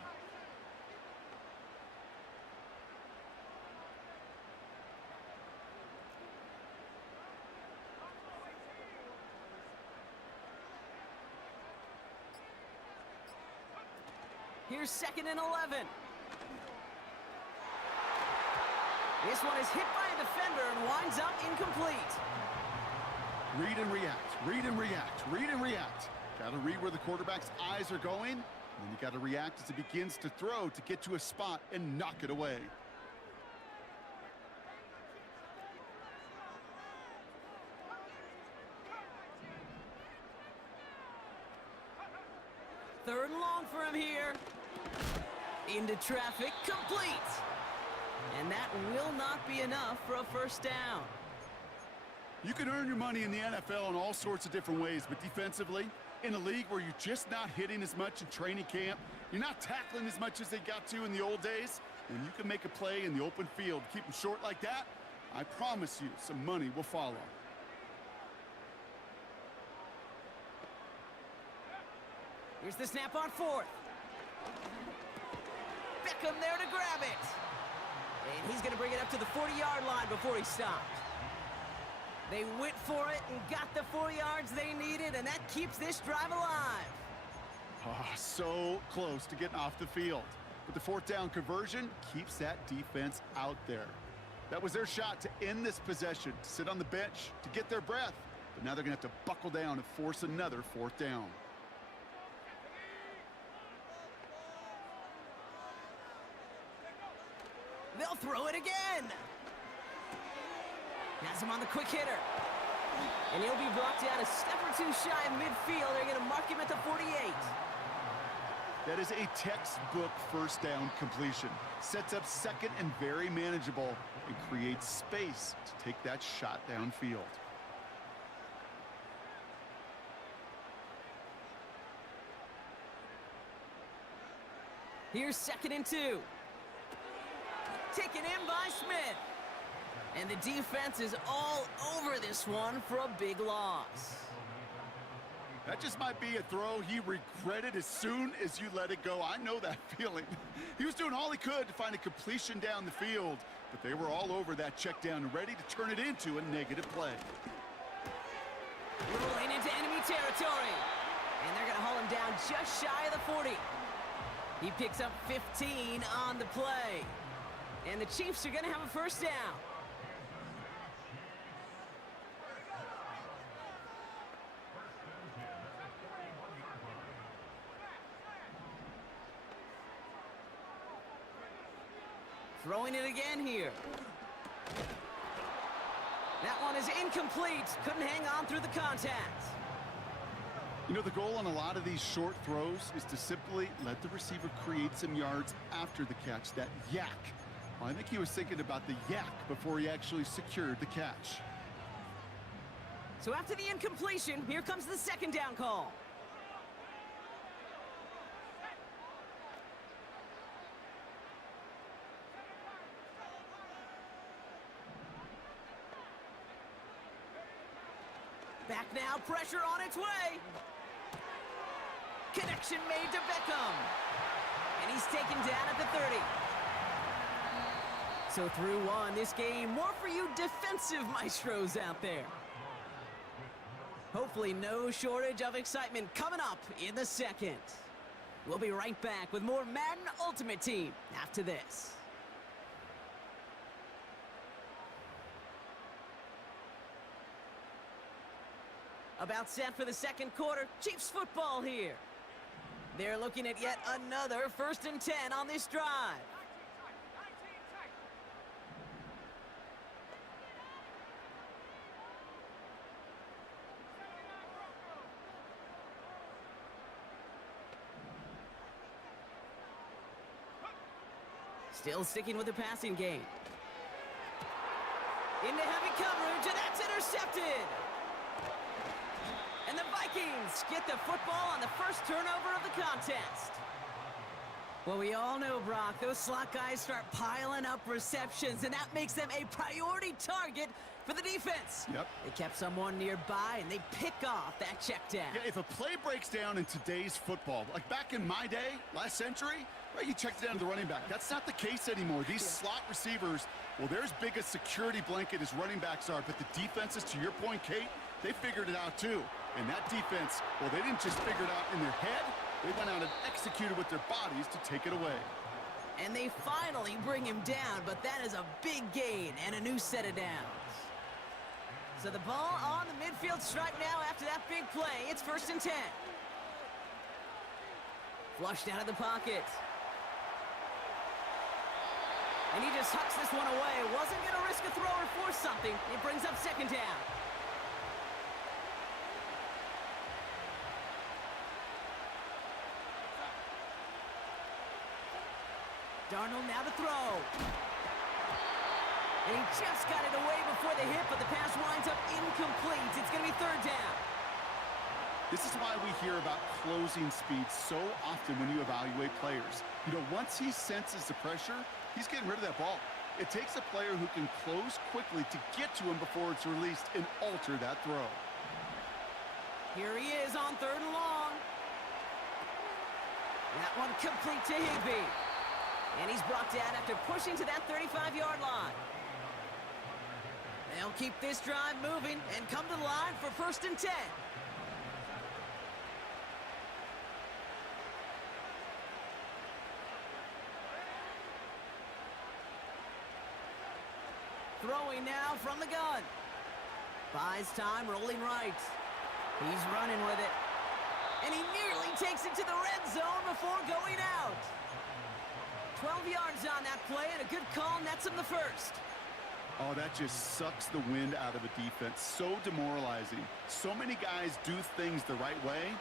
Here's 2nd and 11. This one is hit by a defender and winds up incomplete. Read and react. Got to read where the quarterback's eyes are going, and then you got to react as he begins to throw to get to a spot and knock it away. Third and long for him here. Into traffic, complete. And that will not be enough for a first down. You can earn your money in the NFL in all sorts of different ways, but defensively, in a league where you're just not hitting as much in training camp, you're not tackling as much as they got to in the old days, when you can make a play in the open field, keep them short like that, I promise you some money will follow. Here's the snap on 4th. Beckham there to grab it. And he's going to bring it up to the 40-yard line before he stopped. They went for it and got the 4 yards they needed, and that keeps this drive alive. Oh, so close to getting off the field. But the 4th down conversion keeps that defense out there. That was their shot to end this possession, to sit on the bench, to get their breath. But now they're going to have to buckle down and force another 4th down. They'll throw it again. Has him on the quick hitter. And he'll be brought down a step or two shy of midfield. They're going to mark him at the 48. That is a textbook first down completion. Sets up 2nd and very manageable and creates space to take that shot downfield. Here's 2nd and 2. Taken in by Smith. And the defense is all over this one for a big loss. That just might be a throw he regretted as soon as you let it go. I know that feeling. He was doing all he could to find a completion down the field, but they were all over that check down, ready to turn it into a negative play. Rolling into enemy territory. And they're going to haul him down just shy of the 40. He picks up 15 on the play. And the Chiefs are going to have a first down. Throwing it again here. That one is incomplete. Couldn't hang on through the contact. You know, the goal on a lot of these short throws is to simply let the receiver create some yards after the catch, that yak. Well, I think he was thinking about the yak before he actually secured the catch. So after the incompletion, here comes the second down call. Back now, pressure on its way. Connection made to Beckham. And he's taken down at the 30. So through one, this game, more for you defensive maestros out there. Hopefully no shortage of excitement coming up in the second. We'll be right back with more Madden Ultimate Team after this. About set for the second quarter, Chiefs football here. They're looking at yet another 1st and 10 on this drive. Still sticking with the passing game. Into heavy coverage, and that's intercepted. And the Vikings get the football on the first turnover of the contest. Well, we all know, Brock, those slot guys start piling up receptions, and that makes them a priority target for the defense. Yep. They kept someone nearby, and they pick off that check down. Yeah, if a play breaks down in today's football, like back in my day, last century, right, you checked it down to the running back. That's not the case anymore. These slot receivers, well, they're as big a security blanket as running backs are, but the defenses, to your point, Kate, they figured it out too. And that defense, well, they didn't just figure it out in their head. They went out and executed with their bodies to take it away. And they finally bring him down, but that is a big gain and a new set of downs. So the ball on the midfield stripe now after that big play. It's 1st and 10. Flushed out of the pocket. And he just hucks this one away. Wasn't going to risk a throw or force something. It brings up 2nd down. Darnold now to throw. And he just got it away before the hit, but the pass winds up incomplete. It's going to be 3rd down. This is why we hear about closing speed so often when you evaluate players. You know, once he senses the pressure, he's getting rid of that ball. It takes a player who can close quickly to get to him before it's released and alter that throw. Here he is on 3rd and long. That one complete to Higbee. And he's brought down after pushing to that 35-yard line. They'll keep this drive moving and come to the line for 1st and 10. Throwing now from the gun. Buys time, rolling right. He's running with it. And he nearly takes it to the red zone before going out. 12 yards on that play, and a good call nets him the 1st. Oh, that just sucks the wind out of a defense. So demoralizing. So many guys do things the right way,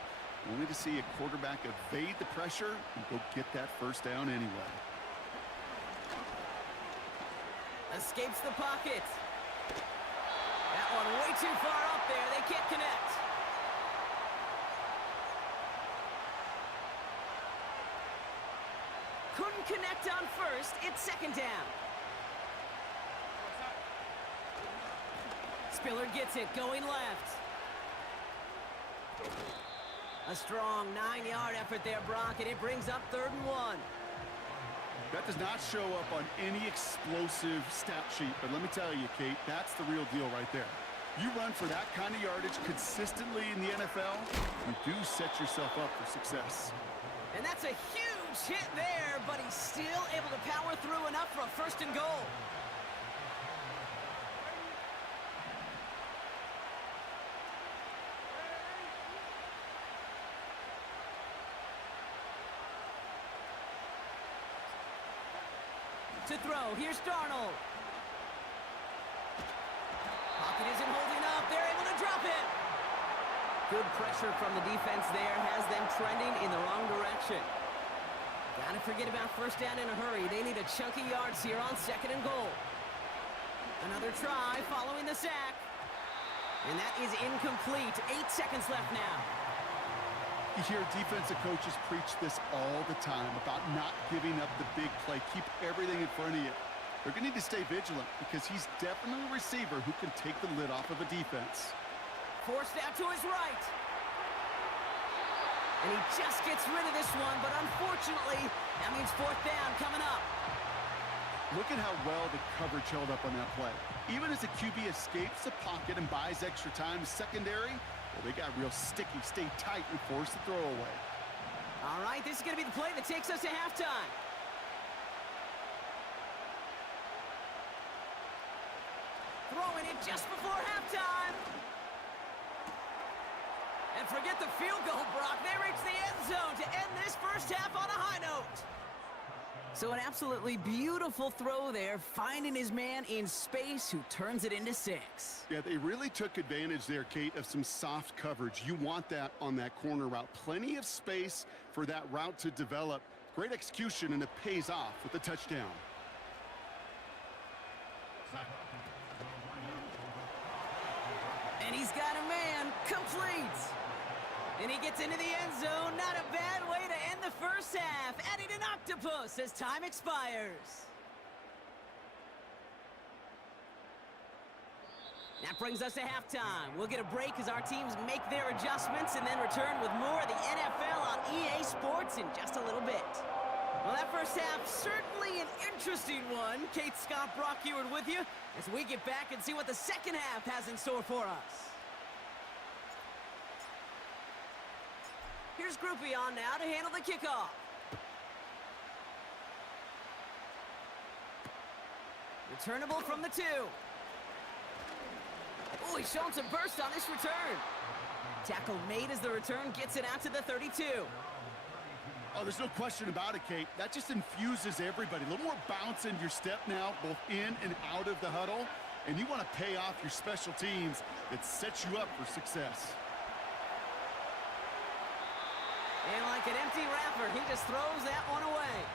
only to see a quarterback evade the pressure and go get that 1st down anyway. Escapes the pocket. That one way too far up there. They can't connect. Couldn't connect on 1st. It's 2nd down. Spiller gets it, going left. A strong 9-yard effort there, Brock, and it brings up 3rd and 1. That does not show up on any explosive stat sheet, but let me tell you, Kate, that's the real deal right there. You run for that kind of yardage consistently in the NFL, you do set yourself up for success. And that's a huge hit there, but he's still able to power through enough for a 1st and goal. To throw, here's Darnold. Pocket isn't holding up, they're able to drop it. Good pressure from the defense there has them trending in the wrong direction. Gotta forget about first down in a hurry. They need a chunky yards here on 2nd and goal. Another try following the sack. And that is incomplete. 8 seconds left now. You hear defensive coaches preach this all the time about not giving up the big play. Keep everything in front of you. They're going to need to stay vigilant because he's definitely a receiver who can take the lid off of a defense. Forced out to his right. And he just gets rid of this one, but unfortunately, that means 4th down coming up. Look at how well the coverage held up on that play. Even as the QB escapes the pocket and buys extra time, secondary, well, they got real sticky, stay tight, and force the throw away. All right, this is going to be the play that takes us to halftime. Throwing it just before halftime. And forget the field goal, Brock. They reach the end zone to end this first half on a high note. So an absolutely beautiful throw there, finding his man in space who turns it into 6. Yeah, they really took advantage there, Kate, of some soft coverage. You want that on that corner route. Plenty of space for that route to develop. Great execution, and it pays off with the touchdown. And he's got a man, complete. And he gets into the end zone. Not a bad way to end the first half. Adding an octopus as time expires. That brings us to halftime. We'll get a break as our teams make their adjustments and then return with more of the NFL on EA Sports in just a little bit. Well, that first half, certainly an interesting one. Kate, Scott, Brock Eward with you as we get back and see what the second half has in store for us. Here's Groupie on now to handle the kickoff. Returnable from the 2. Oh, he's showing some burst on this return. Tackle made as the return gets it out to the 32. Oh, there's no question about it, Kate. That just infuses everybody. A little more bounce in your step now, both in and out of the huddle. And you want to pay off your special teams that sets you up for success. And like an empty wrapper, he just throws that one away.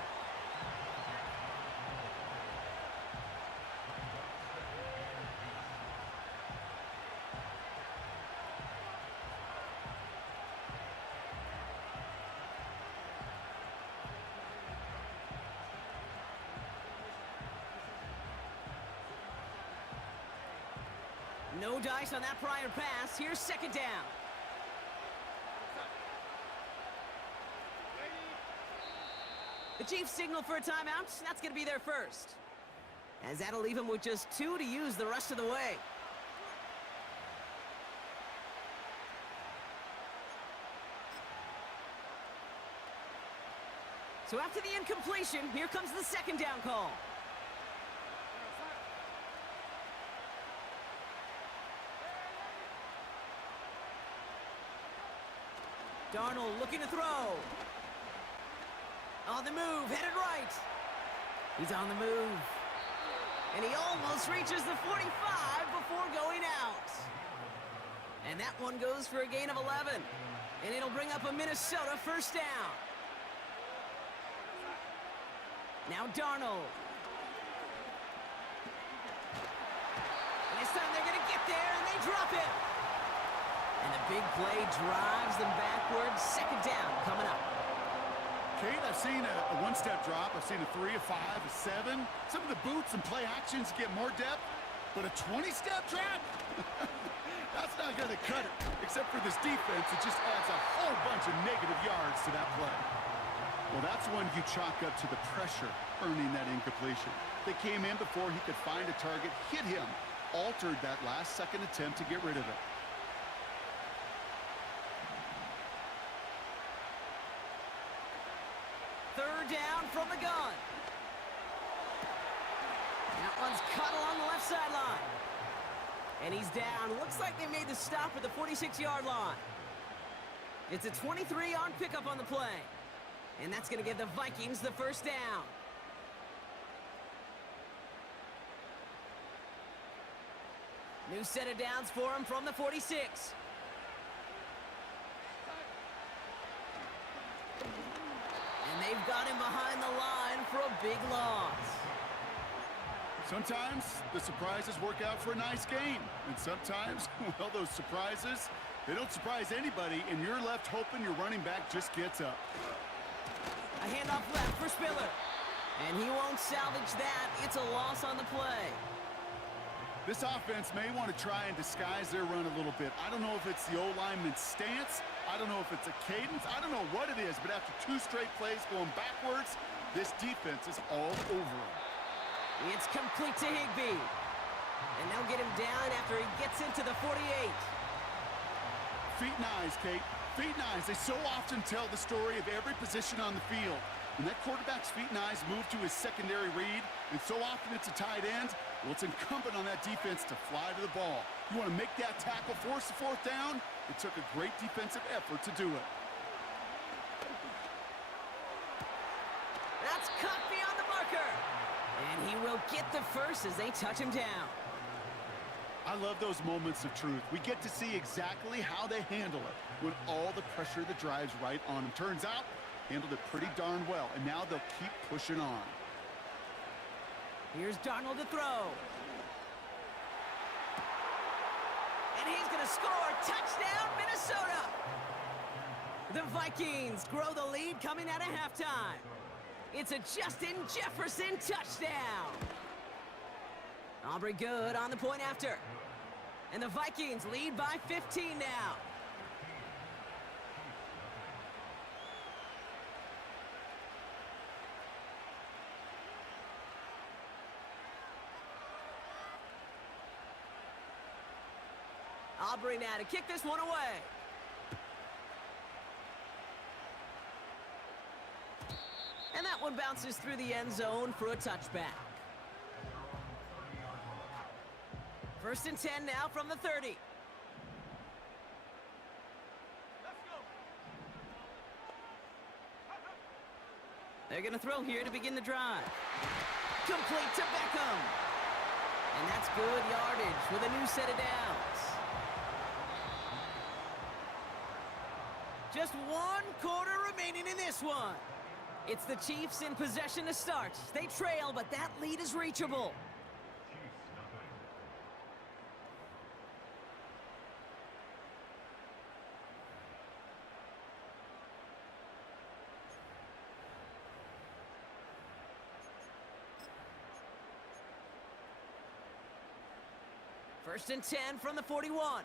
No dice on that prior pass. Here's 2nd down. The Chiefs signal for a timeout. That's going to be their first. As that'll leave him with just 2 to use the rest of the way. So after the incompletion, here comes the 2nd down call. Darnold looking to throw. On the move, headed right. He's on the move. And he almost reaches the 45 before going out. And that one goes for a gain of 11. And it'll bring up a Minnesota first down. Now Darnold. And this time they're going to get there, and they drop it. And the big play drives them backwards. 2nd down coming up. Kate, I've seen a one-step drop. I've seen a 3, a 5, a 7. Some of the boots and play actions get more depth, but a 20-step drop? That's not going to cut it. Except for this defense, it just adds a whole bunch of negative yards to that play. Well, that's one you chalk up to the pressure earning that incompletion. They came in before he could find a target, hit him, altered that last-second attempt to get rid of it. Third down from the gun. That one's cut along the left sideline. And he's down. Looks like they made the stop at the 46-yard line. It's a 23-yard pickup on the play. And that's going to give the Vikings the first down. New set of downs for him from the 46. And they've got him behind the line for a big loss. Sometimes the surprises work out for a nice game. And sometimes, well, those surprises, they don't surprise anybody, and you're left hoping your running back just gets up. A handoff left for Spiller. And he won't salvage that. It's a loss on the play. This offense may want to try and disguise their run a little bit. I don't know if it's the O-lineman's stance. I don't know if it's a cadence. I don't know what it is, but after 2 straight plays going backwards, this defense is all over him. It's complete to Higbee. And they'll get him down after he gets into the 48. Feet and eyes, Kate. Feet and eyes. They so often tell the story of every position on the field. When that quarterback's feet and eyes move to his secondary read, and so often it's a tight end, well, it's incumbent on that defense to fly to the ball. You want to make that tackle, force the 4th down? It took a great defensive effort to do it. That's cut beyond the marker. And he will get the first as they touch him down. I love those moments of truth. We get to see exactly how they handle it when all the pressure that drives right on them. Turns out, handled it pretty darn well, and now they'll keep pushing on. Here's Darnold to throw. And he's going to score. Touchdown, Minnesota! The Vikings grow the lead coming out of halftime. It's a Justin Jefferson touchdown. Aubrey good on the point after. And the Vikings lead by 15 now. Aubrey now to kick this one away. And that one bounces through the end zone for a touchback. 1st and 10 now from the 30. They're going to throw here to begin the drive. Complete to Beckham. And that's good yardage with a new set of downs. Just 1 quarter remaining in this one. It's the Chiefs in possession to start. They trail, but that lead is reachable. First and 10 from the 41.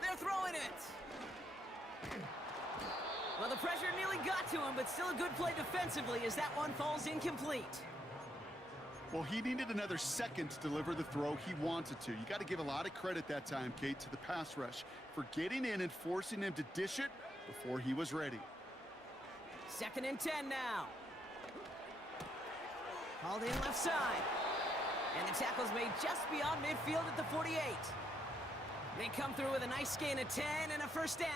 They're throwing it. Well, the pressure nearly got to him, but still a good play defensively as that one falls incomplete. Well, he needed another second to deliver the throw he wanted to. You got to give a lot of credit that time, Kate, to the pass rush for getting in and forcing him to dish it before he was ready. 2nd and 10 now. Called in left side. And the tackle's made just beyond midfield at the 48. They come through with a nice gain of 10 and a first down.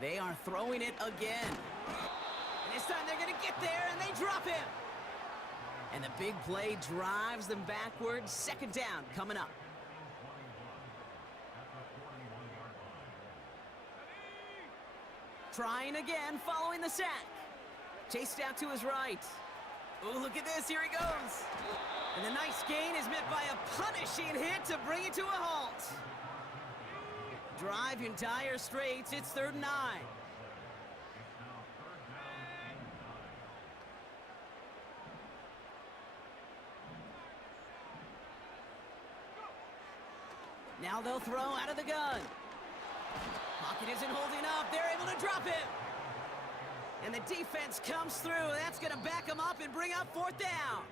They are throwing it again. And this time they're going to get there, and they drop him. And the big play drives them backwards. 2nd down coming up. Trying again following the sack. Chased out to his right. Oh, look at this. Here he goes. And the nice gain is met by a punishing hit to bring it to a halt. Drive in dire straits. It's 3rd and 9. Now they'll throw out of the gun. Pocket isn't holding up. They're able to drop him. And the defense comes through. That's going to back him up and bring up 4th down.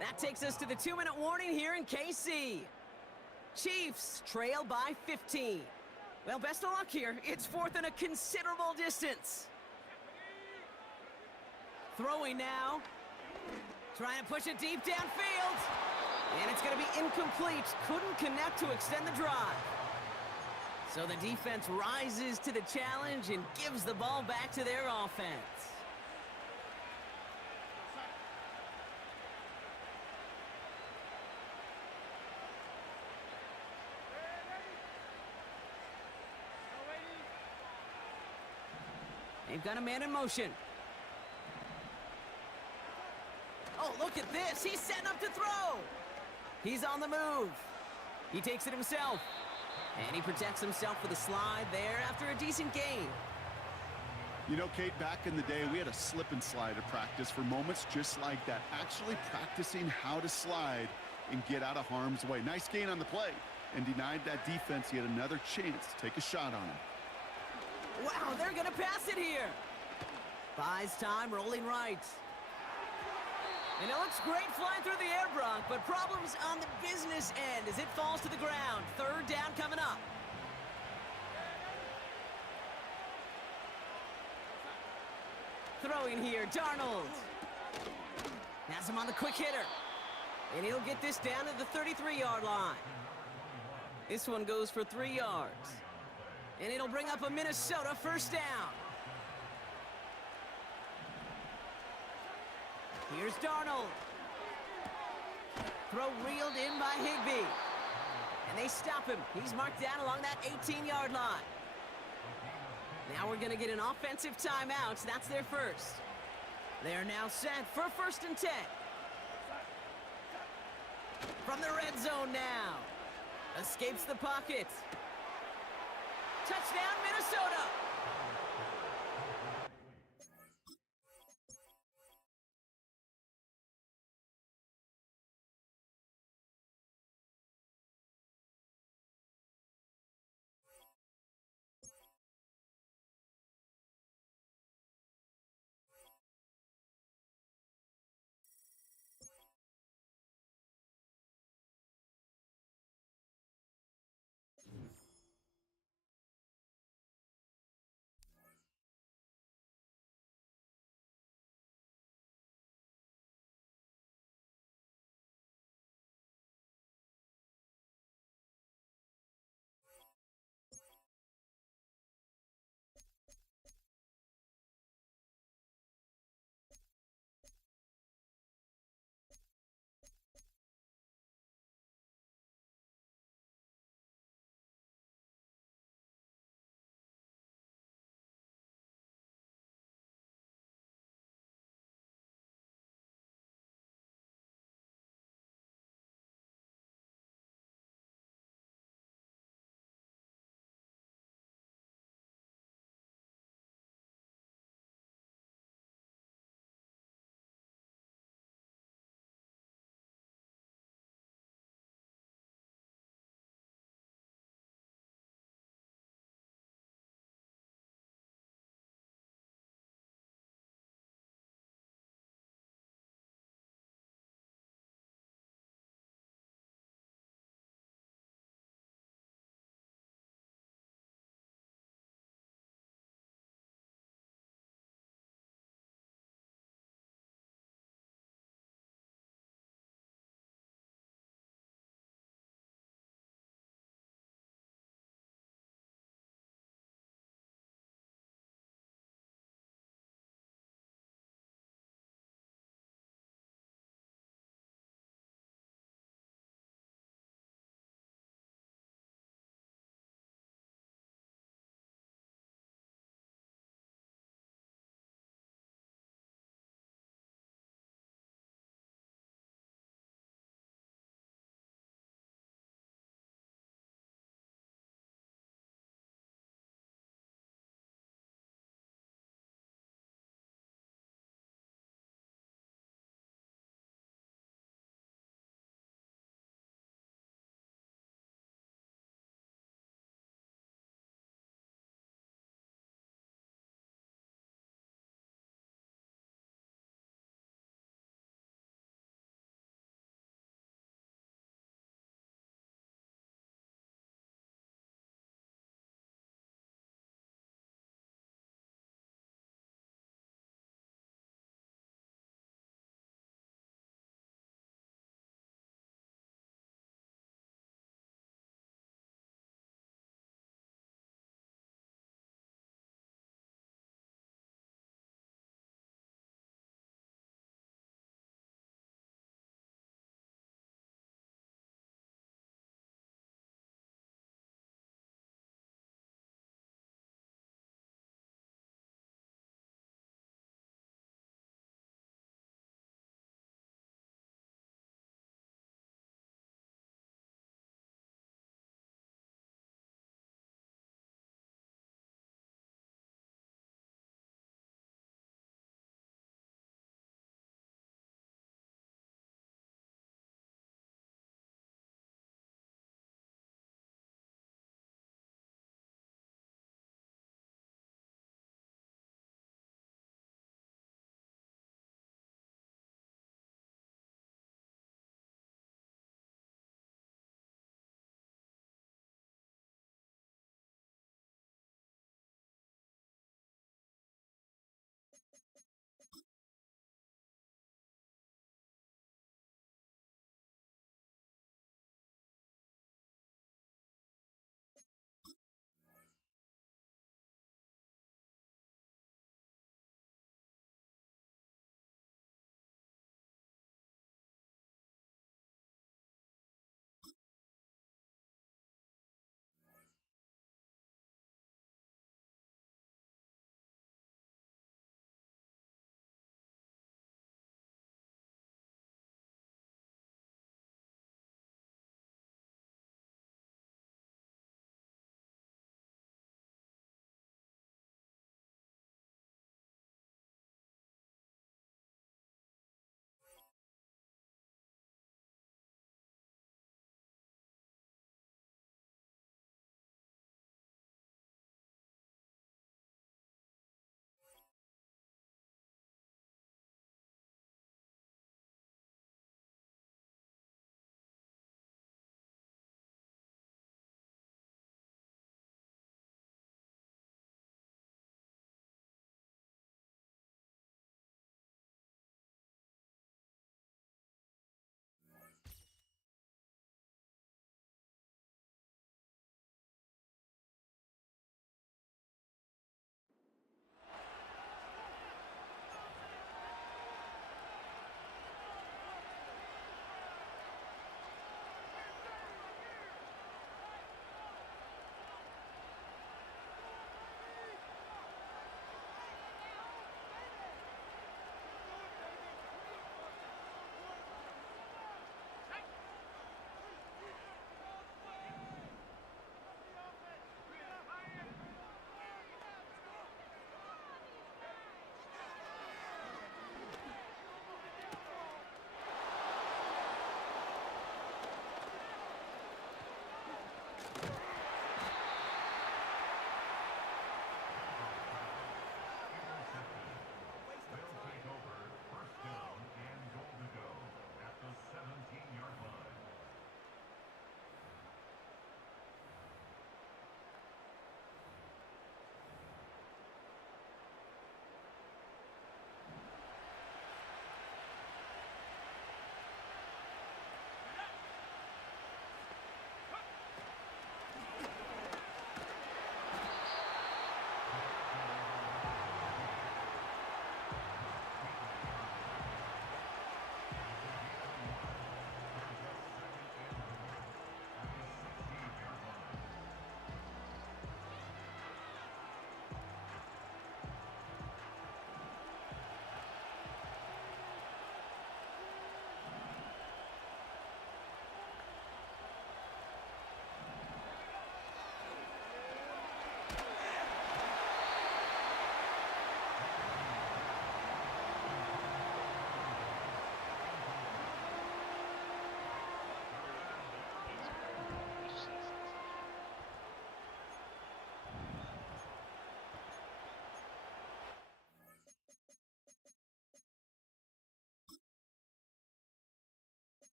That takes us to the 2-minute warning here in KC. Chiefs trail by 15. Well, best of luck here. It's fourth and a considerable distance. Throwing now. Trying to push it deep downfield. And it's going to be incomplete. Couldn't connect to extend the drive. So the defense rises to the challenge and gives the ball back to their offense. They've got a man in motion. Oh, look at this. He's setting up to throw. He's on the move. He takes it himself. And he protects himself with a slide there after a decent gain. You know, Kate, back in the day, we had a slip and slide at practice for moments just like that. Actually practicing how to slide and get out of harm's way. Nice gain on the play. And denied that defense yet another chance to take a shot on him. Wow, they're going to pass it here. Buys time, rolling right. And it looks great flying through the air, Bronk, but problems on the business end as it falls to the ground. Third down coming up. Throwing here, Darnold. Has him on the quick hitter. And he'll get this down to the 33-yard line. This one goes for 3 yards. And it'll bring up a Minnesota first down. Here's Darnold. Throw reeled in by Higbee. And they stop him. He's marked down along that 18-yard line. Now we're going to get an offensive timeout. That's their first. They're now set for 1st and 10. From the red zone now. Escapes the pocket. Touchdown, Minnesota!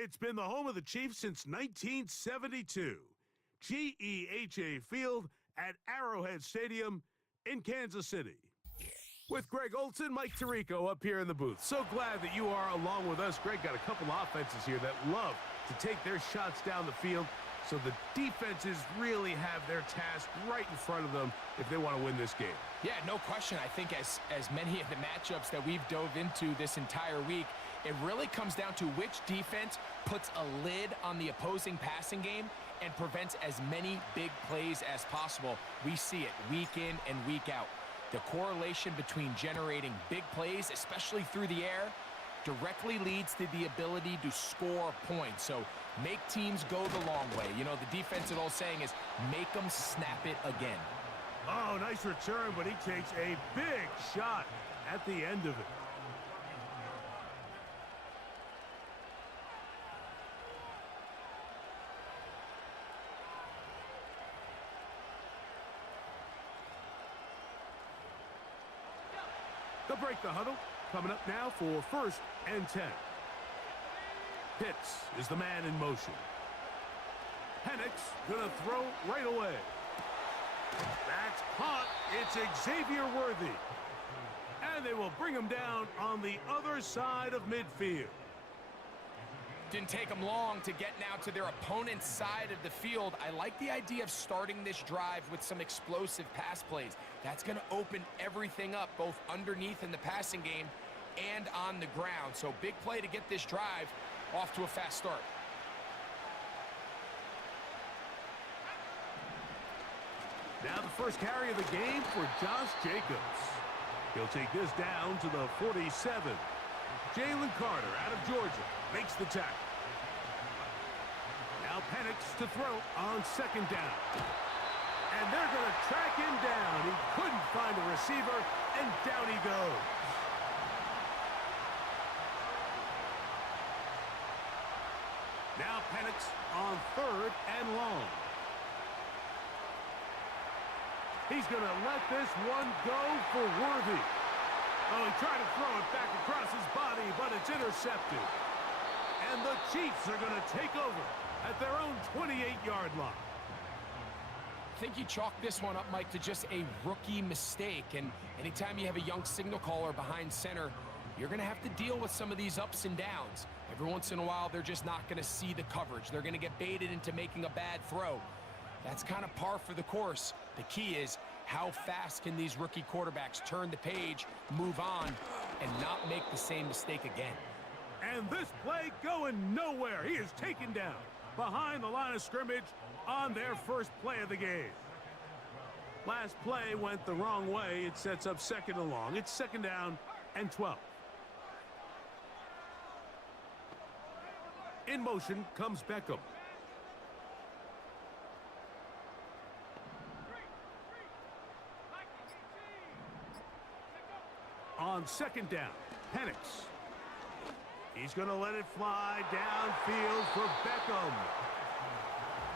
It's been the home of the Chiefs since 1972. GEHA Field at Arrowhead Stadium in Kansas City. With Greg Olson, Mike Tirico up here in the booth. So glad that you are along with us. Greg got a couple offenses here that love to take their shots down the field, so the defenses really have their task right in front of them if they want to win this game. Yeah, no question. I think as many of the matchups that we've dove into this entire week, it really comes down to which defense puts a lid on the opposing passing game and prevents as many big plays as possible. We see it week in and week out. The correlation between generating big plays, especially through the air, directly leads to the ability to score points. So make teams go the long way. You know, the defensive old saying is make them snap it again. Oh, nice return, but he takes a big shot at the end of it. They'll break the huddle. Coming up now for 1st and 10. Pitts is the man in motion. Penix gonna throw right away. That's caught. It's Xavier Worthy. And they will bring him down on the other side of midfield. Didn't take them long to get now to their opponent's side of the field. I like the idea of starting this drive with some explosive pass plays. That's going to open everything up, both underneath in the passing game and on the ground. So big play to get this drive off to a fast start. Now the first carry of the game for Josh Jacobs. He'll take this down to the 47. Jalen Carter out of Georgia makes the tackle. Now Penix to throw on 2nd down. And they're going to track him down. He couldn't find a receiver, and down he goes. Now Penix on 3rd and long. He's going to let this one go for Worthy. Oh, he tried to throw it back across his body, but it's intercepted. And the Chiefs are going to take over at their own 28-yard line. I think you chalk this one up, Mike, to just a rookie mistake. And anytime you have a young signal caller behind center, you're going to have to deal with some of these ups and downs. Every once in a while, they're just not going to see the coverage. They're going to get baited into making a bad throw. That's kind of par for the course. The key is how fast can these rookie quarterbacks turn the page, move on, and not make the same mistake again. And this play going nowhere. He is taken down behind the line of scrimmage on their first play of the game. Last play went the wrong way. It sets up 2nd and long. It's 2nd down and 12. In motion comes Beckham. On 2nd down, Penix. He's going to let it fly downfield for Beckham.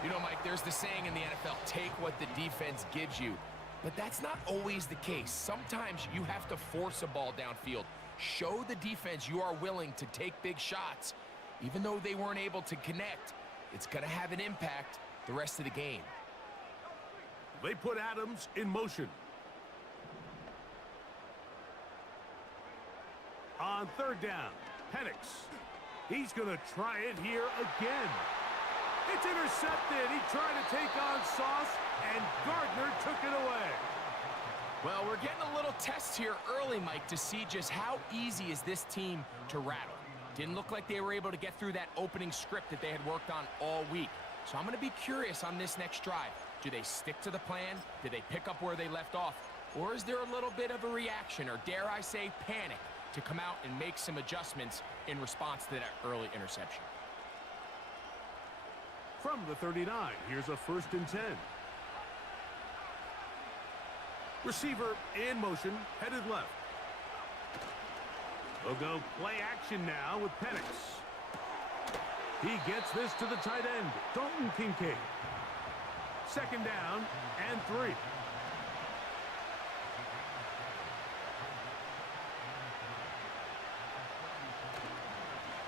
You know, Mike, there's the saying in the NFL, take what the defense gives you. But that's not always the case. Sometimes you have to force a ball downfield. Show the defense you are willing to take big shots. Even though they weren't able to connect, it's going to have an impact the rest of the game. They put Adams in motion. On 3rd down, Penix. He's going to try it here again. It's intercepted. He tried to take on Sauce, and Gardner took it away. Well, we're getting a little test here early, Mike, to see just how easy is this team to rattle. Didn't look like they were able to get through that opening script that they had worked on all week. So I'm going to be curious on this next drive. Do they stick to the plan? Do they pick up where they left off? Or is there a little bit of a reaction, or dare I say panic, to come out and make some adjustments in response to that early interception? From the 39, here's a 1st and 10. Receiver in motion, headed left. We'll go play action now with Penix. He gets this to the tight end, Dalton Kincaid. 2nd down and 3.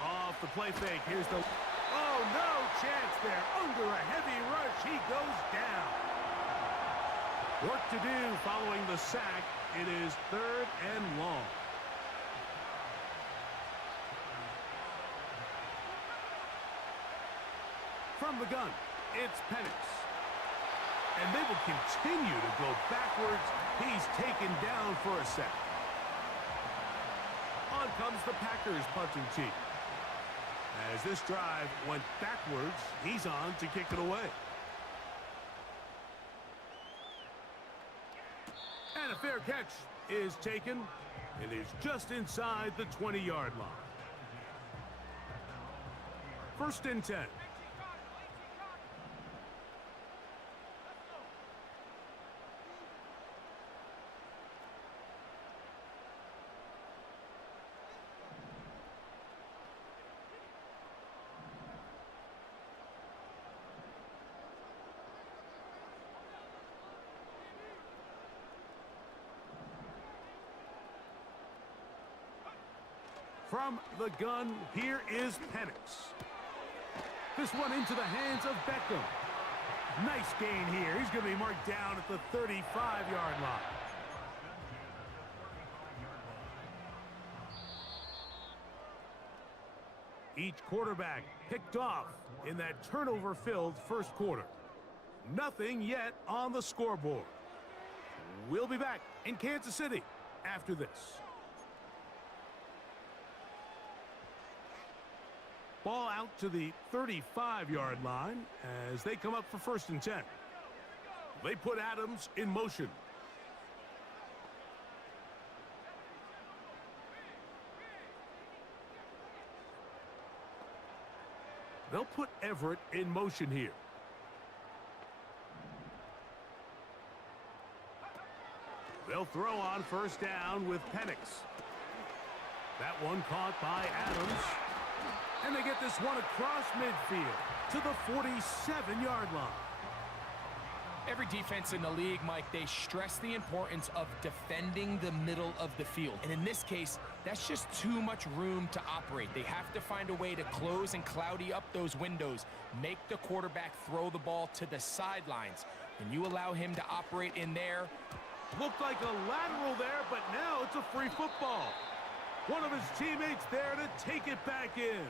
Off the play fake. Here's the... Oh, no chance there. Under a heavy rush, he goes down. Work to do following the sack. It is 3rd and long. From the gun, it's Penix. And they will continue to go backwards. He's taken down for a sack. On comes the Packers punting team. As this drive went backwards, he's on to kick it away. And a fair catch is taken. It is just inside the 20-yard line. 1st and 10. From the gun, here is Penix. This one into the hands of Beckham. Nice gain here. He's going to be marked down at the 35-yard line. Each quarterback picked off in that turnover-filled first quarter. Nothing yet on the scoreboard. We'll be back in Kansas City after this. Ball out to the 35-yard line as they come up for 1st and 10. They put Adams in motion. They'll put Everett in motion here. They'll throw on 1st down with Penix. That one caught by Adams. And they get this one across midfield to the 47-yard line. Every defense in the league, Mike, they stress the importance of defending the middle of the field. And in this case, that's just too much room to operate. They have to find a way to close and cloudy up those windows, make the quarterback throw the ball to the sidelines. And you allow him to operate in there. Looked like a lateral there, but now it's a free football. One of his teammates there to take it back in.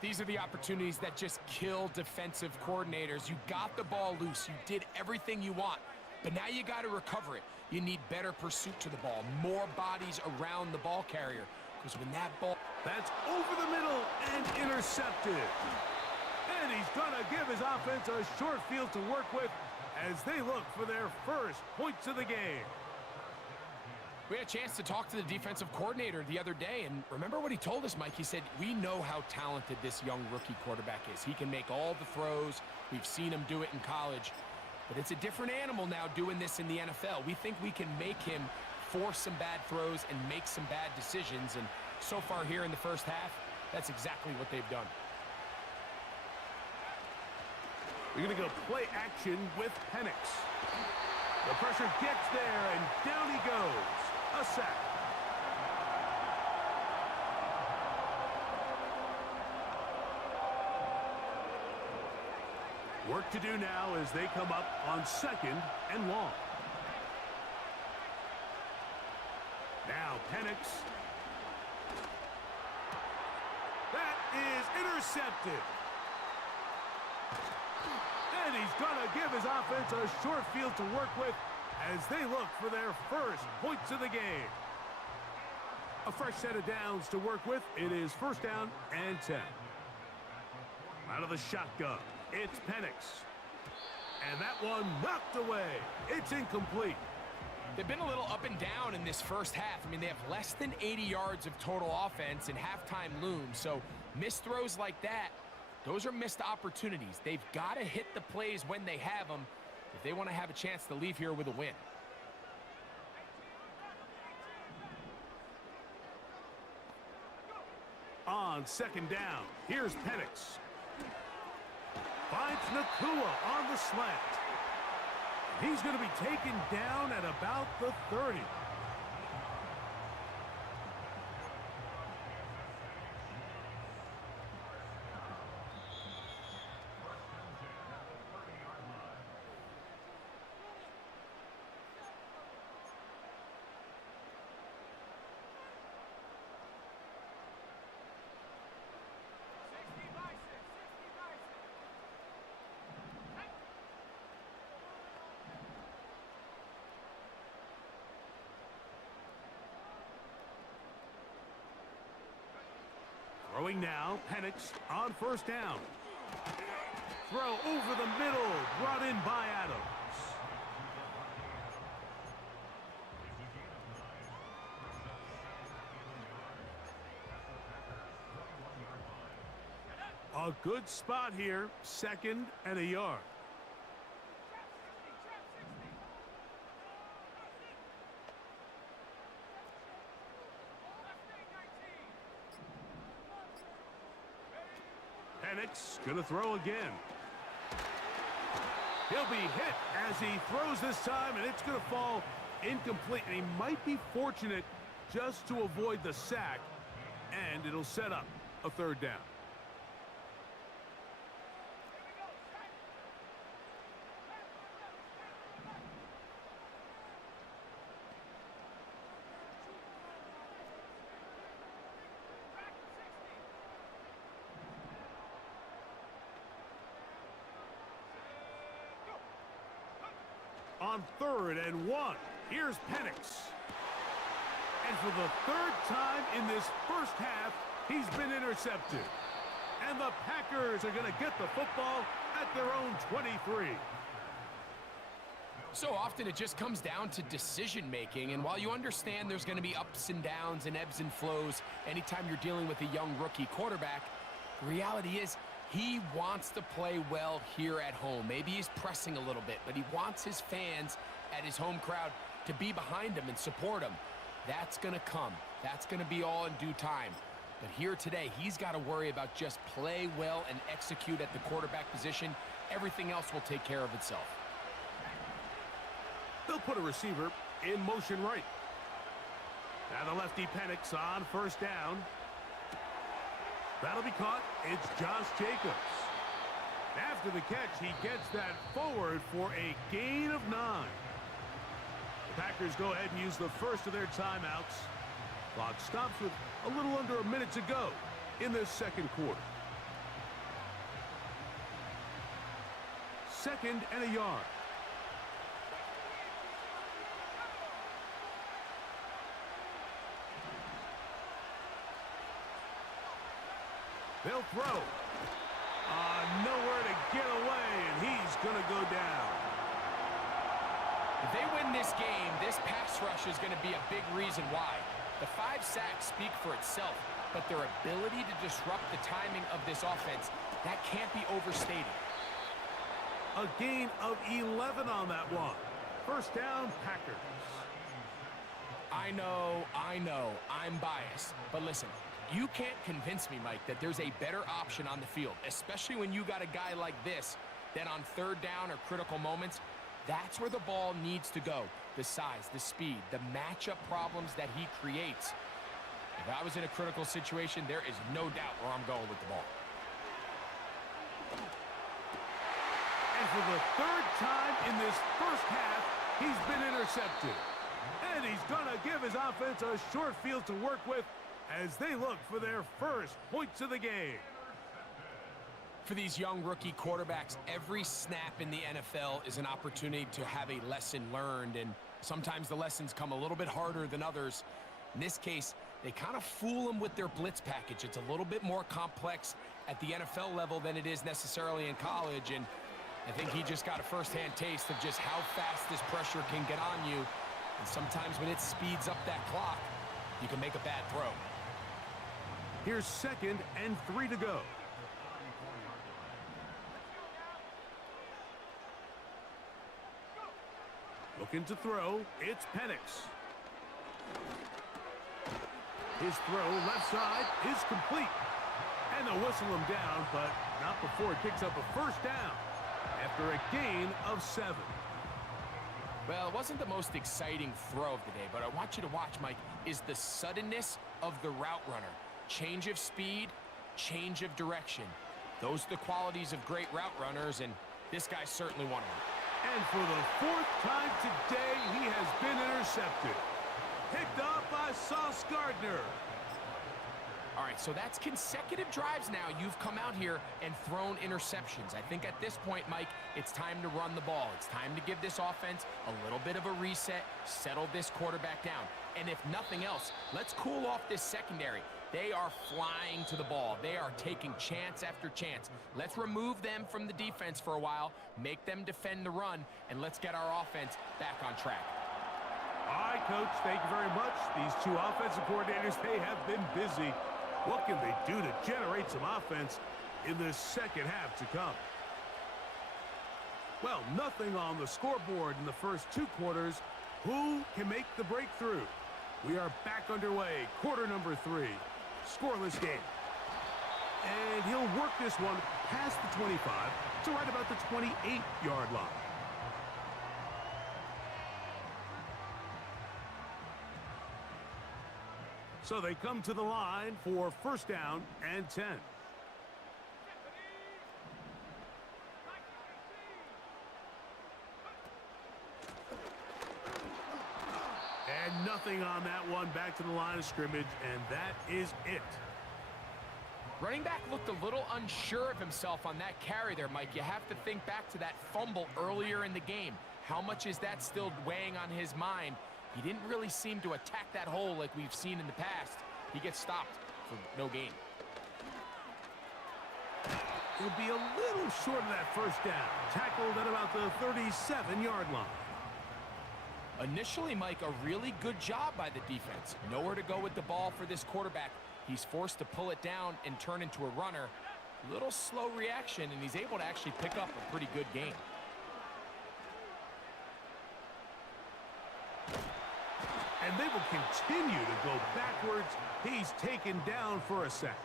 These are the opportunities that just kill defensive coordinators. You got the ball loose. You did everything you want. But now you got to recover it. You need better pursuit to the ball, more bodies around the ball carrier. Because when that ball... That's over the middle and intercepted. And he's going to give his offense a short field to work with as they look for their first points of the game. We had a chance to talk to the defensive coordinator the other day, and remember what he told us, Mike? He said, we know how talented this young rookie quarterback is. He can make all the throws. We've seen him do it in college. But it's a different animal now doing this in the NFL. We think we can make him force some bad throws and make some bad decisions. And so far here in the first half, that's exactly what they've done. We're going to go play action with Penix. The pressure gets there, and down he goes. A sack. Work to do now as they come up on 2nd and long. Now Penix. That is intercepted. And he's going to give his offense a short field to work with as they look for their first points of the game. A fresh set of downs to work with. It is 1st down and 10. Out of the shotgun, it's Penix. And that one knocked away. It's incomplete. They've been a little up and down in this first half. I mean, they have less than 80 yards of total offense and halftime looms. So missed throws like that, those are missed opportunities. They've got to hit the plays when they have them if they want to have a chance to leave here with a win. On 2nd down, here's Penix. Finds Nakua on the slant. He's going to be taken down at about the 30. Throwing now, Penix on first down. Throw over the middle, brought in by Adams. A good spot here, 2nd and a yard. Penix gonna throw again. He'll be hit as he throws this time, and it's gonna fall incomplete. And he might be fortunate just to avoid the sack, and it'll set up a 3rd down. On 3rd and 1, here's Penix. And for the 3rd time in this first half, he's been intercepted. And the Packers are going to get the football at their own 23. So often it just comes down to decision-making, and while you understand there's going to be ups and downs and ebbs and flows anytime you're dealing with a young rookie quarterback, the reality is he wants to play well here at home. Maybe he's pressing a little bit, but he wants his fans at his home crowd to be behind him and support him. That's going to come. That's going to be all in due time. But here today, he's got to worry about just play well and execute at the quarterback position. Everything else will take care of itself. They'll put a receiver in motion right. Now the lefty Penix on first down. That'll be caught. It's Josh Jacobs. After the catch, he gets that forward for a gain of 9. The Packers go ahead and use the first of their timeouts. Clock stops with a little under a minute to go in this 2nd quarter. 2nd and a yard. They'll throw. Nowhere to get away, and he's going to go down. If they win this game, this pass rush is going to be a big reason why. The 5 sacks speak for itself, but their ability to disrupt the timing of this offense, that can't be overstated. A gain of 11 on that one. First down, Packers. I know, I'm biased, but listen, you can't convince me, Mike, that there's a better option on the field, especially when you got a guy like this, that on 3rd down or critical moments, that's where the ball needs to go. The size, the speed, the matchup problems that he creates. If I was in a critical situation, there is no doubt where I'm going with the ball. And for the 3rd time in this first half, he's been intercepted. And he's going to give his offense a short field to work with as they look for their first points of the game. For these young rookie quarterbacks, every snap in the NFL is an opportunity to have a lesson learned, and sometimes the lessons come a little bit harder than others. In this case, they kind of fool them with their blitz package. It's a little bit more complex at the NFL level than it is necessarily in college, and I think he just got a first-hand taste of just how fast this pressure can get on you, and sometimes when it speeds up that clock, you can make a bad throw. Here's 2nd and 3 to go. Looking to throw, it's Penix. His throw left side is complete. And they'll whistle him down, but not before it picks up a first down after a gain of 7. Well, it wasn't the most exciting throw of the day, but I want you to watch, Mike, is the suddenness of the route runner. Change of speed, change of direction. Those are the qualities of great route runners, and this guy's certainly one of them. And for the 4th time today, he has been intercepted. Picked off by Sauce Gardner. All right, so that's consecutive drives now. You've come out here and thrown interceptions. I think at this point, Mike, it's time to run the ball. It's time to give this offense a little bit of a reset, settle this quarterback down. And if nothing else, let's cool off this secondary. They are flying to the ball. They are taking chance after chance. Let's remove them from the defense for a while, make them defend the run, and let's get our offense back on track. All right, Coach, thank you very much. These two offensive coordinators, they have been busy. What can they do to generate some offense in the second half to come? Well, nothing on the scoreboard in the first two quarters. Who can make the breakthrough? We are back underway, quarter number 3. Scoreless game. And he'll work this one past the 25 to right about the 28-yard line. So they come to the line for first down and 10. And nothing on that one, back to the line of scrimmage, and that is it. Running back looked a little unsure of himself on that carry there, Mike. You have to think back to that fumble earlier in the game. How much is that still weighing on his mind? He didn't really seem to attack that hole like we've seen in the past. He gets stopped for no gain. He'll be a little short of that first down. Tackled at about the 37-yard line. Initially, Mike, a really good job by the defense. Nowhere to go with the ball for this quarterback. He's forced to pull it down and turn into a runner. Little slow reaction, and he's able to actually pick up a pretty good gain. And they will continue to go backwards. He's taken down for a sack.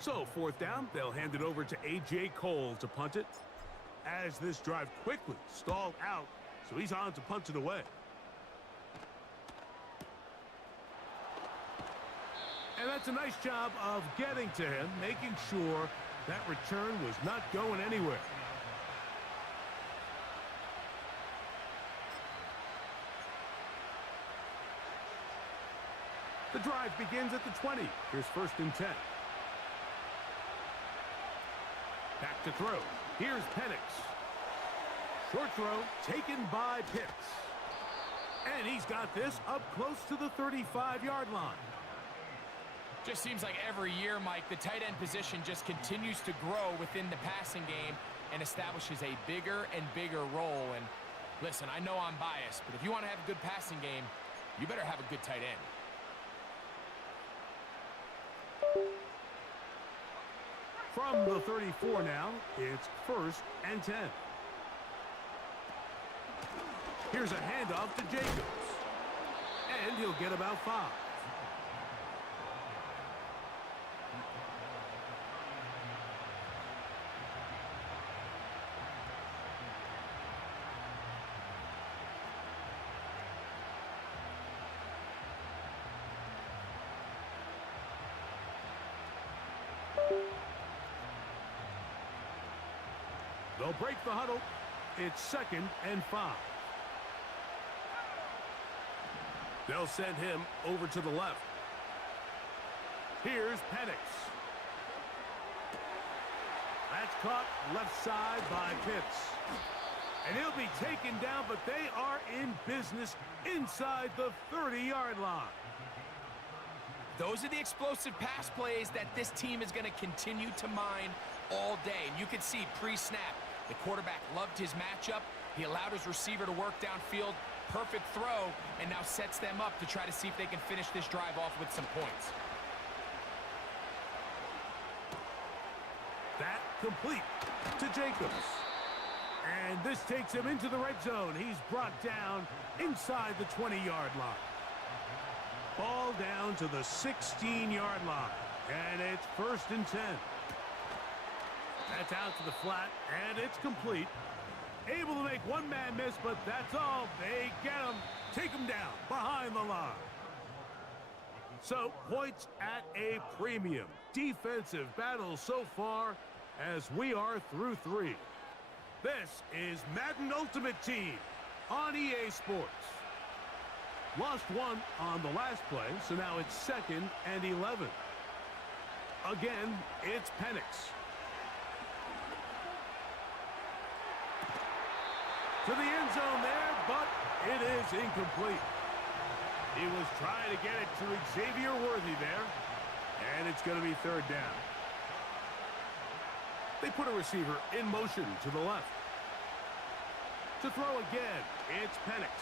So, fourth down, they'll hand it over to A.J. Cole to punt it. As this drive quickly stalled out, so he's on to punt it away. And that's a nice job of getting to him, making sure that return was not going anywhere. The drive begins at the 20. Here's first and 10. Back to throw. Here's Penix. Short throw taken by Pitts. And he's got this up close to the 35-yard line. Just seems like every year, Mike, the tight end position just continues to grow within the passing game and establishes a bigger and bigger role. And listen, I know I'm biased, but if you want to have a good passing game, you better have a good tight end. From the 34 now, it's first and 10. Here's a handoff to Jacobs. And he'll get about 5. They'll break the huddle. It's second and 5. They'll send him over to the left. Here's Penix. That's caught left side by Pitts. And he'll be taken down, but they are in business inside the 30-yard line. Those are the explosive pass plays that this team is going to continue to mine all day. And you can see pre-snap, the quarterback loved his matchup. He allowed his receiver to work downfield. Perfect throw, and now sets them up to try to see if they can finish this drive off with some points. That complete to Jacobs. And this takes him into the red zone. He's brought down inside the 20-yard line. Ball down to the 16-yard line. And it's first and 10. That's out to the flat, and it's complete. Able to make one man miss, but that's all. They get him, take him down behind the line. So, points at a premium. Defensive battle so far as we are through 3. This is Madden Ultimate Team on EA Sports. Lost 1 on the last play, so now it's 2nd and 11. Again, it's Penix. To the end zone there, but it is incomplete. He was trying to get it to Xavier Worthy there, and it's going to be 3rd down. They put a receiver in motion to the left. To throw again, it's Penix.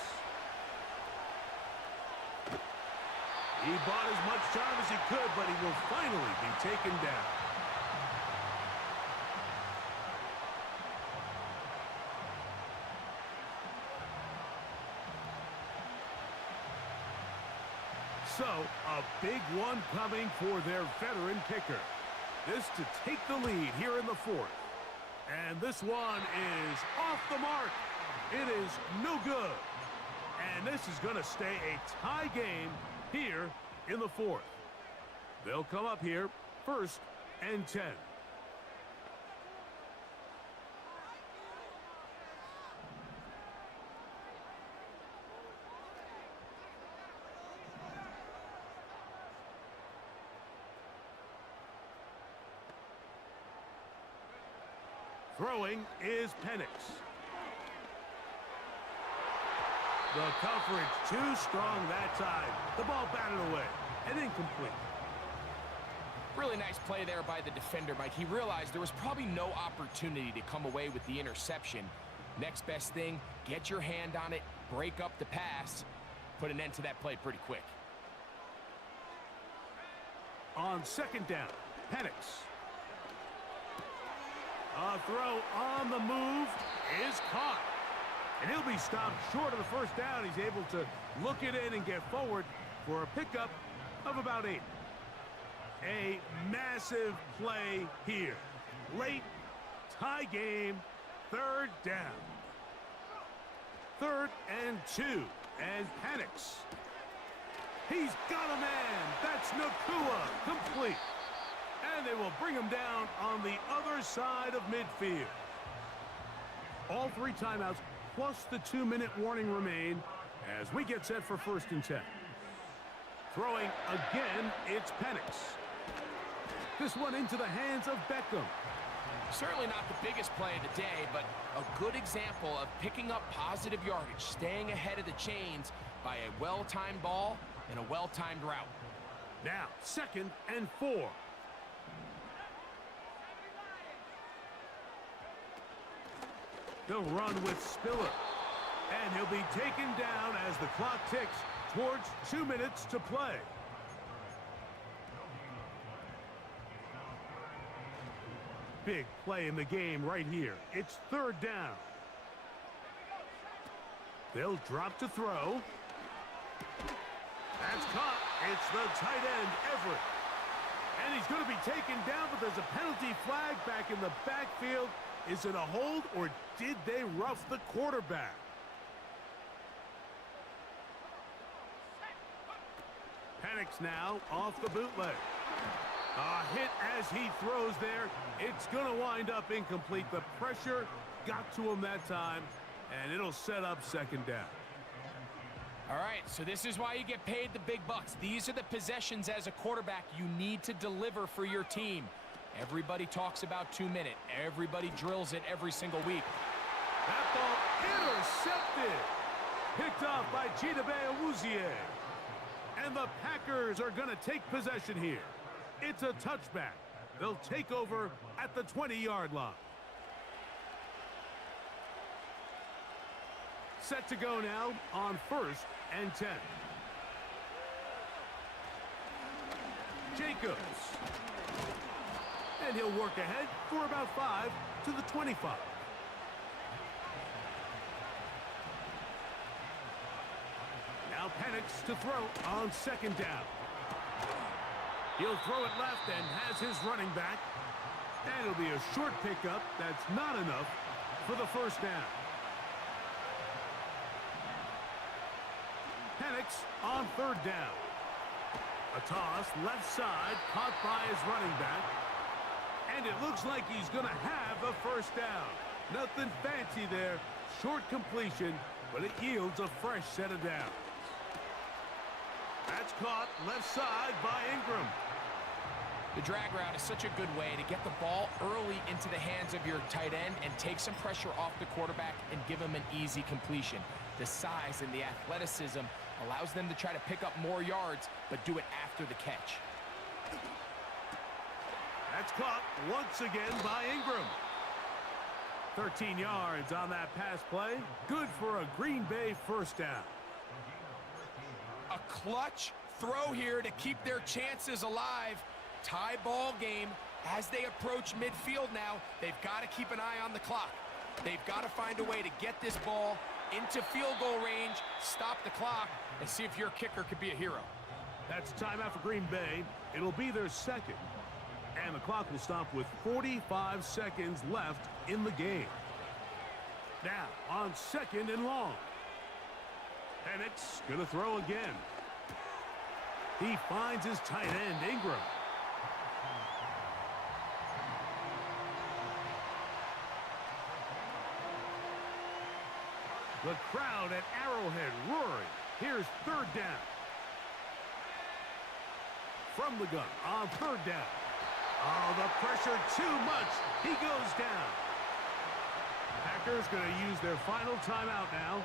He bought as much time as he could, but he will finally be taken down. So, a big one coming for their veteran kicker. This to take the lead here in the 4th. And this one is off the mark. It is no good. And this is going to stay a tie game here in the 4th. They'll come up here 1st and 10. Throwing is Penix. The coverage too strong that time. The ball batted away and incomplete. Really nice play there by the defender, Mike. He realized there was probably no opportunity to come away with the interception. Next best thing, get your hand on it, break up the pass, put an end to that play pretty quick. On 2nd down, Penix. A throw on the move is caught. And he'll be stopped short of the 1st down. He's able to look it in and get forward for a pickup of about 8. A massive play here. Late, tie game, 3rd down. 3rd and 2, and Penix. He's got a man. That's Nakua, complete. And they will bring him down on the other side of midfield. All 3 timeouts plus the 2-minute warning remain as we get set for 1st and 10. Throwing again, it's Penix. This one into the hands of Beckham. Certainly not the biggest play of the day, but a good example of picking up positive yardage, staying ahead of the chains by a well-timed ball and a well-timed route. Now, 2nd and 4. They'll run with Spiller. And he'll be taken down as the clock ticks towards 2 minutes to play. Big play in the game right here. It's 3rd down. They'll drop to throw. That's caught. It's the tight end, Everett. And he's going to be taken down, but there's a penalty flag back in the backfield. Is it a hold, or did they rough the quarterback? Penix now off the bootleg. A hit as he throws there. It's going to wind up incomplete. The pressure got to him that time, and it'll set up 2nd down. All right, so this is why you get paid the big bucks. These are the possessions as a quarterback you need to deliver for your team. Everybody talks about 2-minute. Everybody drills it every single week. That ball intercepted. Picked off by Chidobe Awuzie. And the Packers are going to take possession here. It's a touchback. They'll take over at the 20-yard line. Set to go now on 1st and 10. Jacobs. And he'll work ahead for about 5 to the 25. Now Penix to throw on 2nd down. He'll throw it left and has his running back. And it'll be a short pickup. That's not enough for the 1st down. Penix on 3rd down. A toss, left side, caught by his running back. And it looks like he's going to have a first down. Nothing fancy there. Short completion, but it yields a fresh set of downs. That's caught left side by Ingram. The drag route is such a good way to get the ball early into the hands of your tight end and take some pressure off the quarterback and give him an easy completion. The size and the athleticism allows them to try to pick up more yards, but do it after the catch. That's caught once again by Ingram. 13 yards on that pass play. Good for a Green Bay first down. A clutch throw here to keep their chances alive. Tie ball game as they approach midfield now. They've got to keep an eye on the clock. They've got to find a way to get this ball into field goal range, stop the clock, and see if your kicker could be a hero. That's timeout for Green Bay. It'll be their second. And the clock will stop with 45 seconds left in the game. Now, on second and long. Penix going to throw again. He finds his tight end, Ingram. The crowd at Arrowhead roaring. Here's third down. From the gun on third down. Oh, the pressure too much. He goes down. Packers going to use their final timeout now.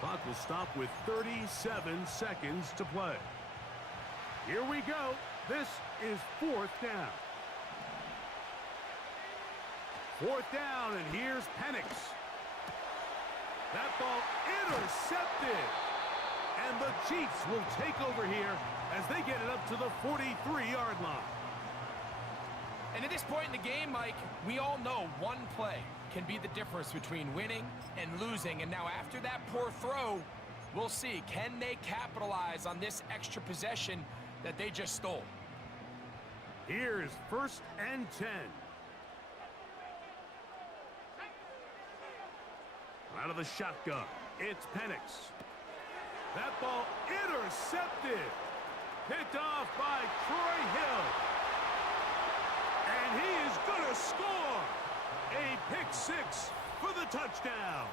Clock will stop with 37 seconds to play. Here we go. This is fourth down. Fourth down, and here's Penix. That ball intercepted. And the Chiefs will take over here as they get it up to the 43-yard line. And at this point in the game, Mike, we all know one play can be the difference between winning and losing. And now after that poor throw, we'll see, can they capitalize on this extra possession that they just stole? Here's first and 10. Out of the shotgun, it's Penix. That ball intercepted. Picked off by Troy Hill. And he is going to score. A pick six for the touchdown.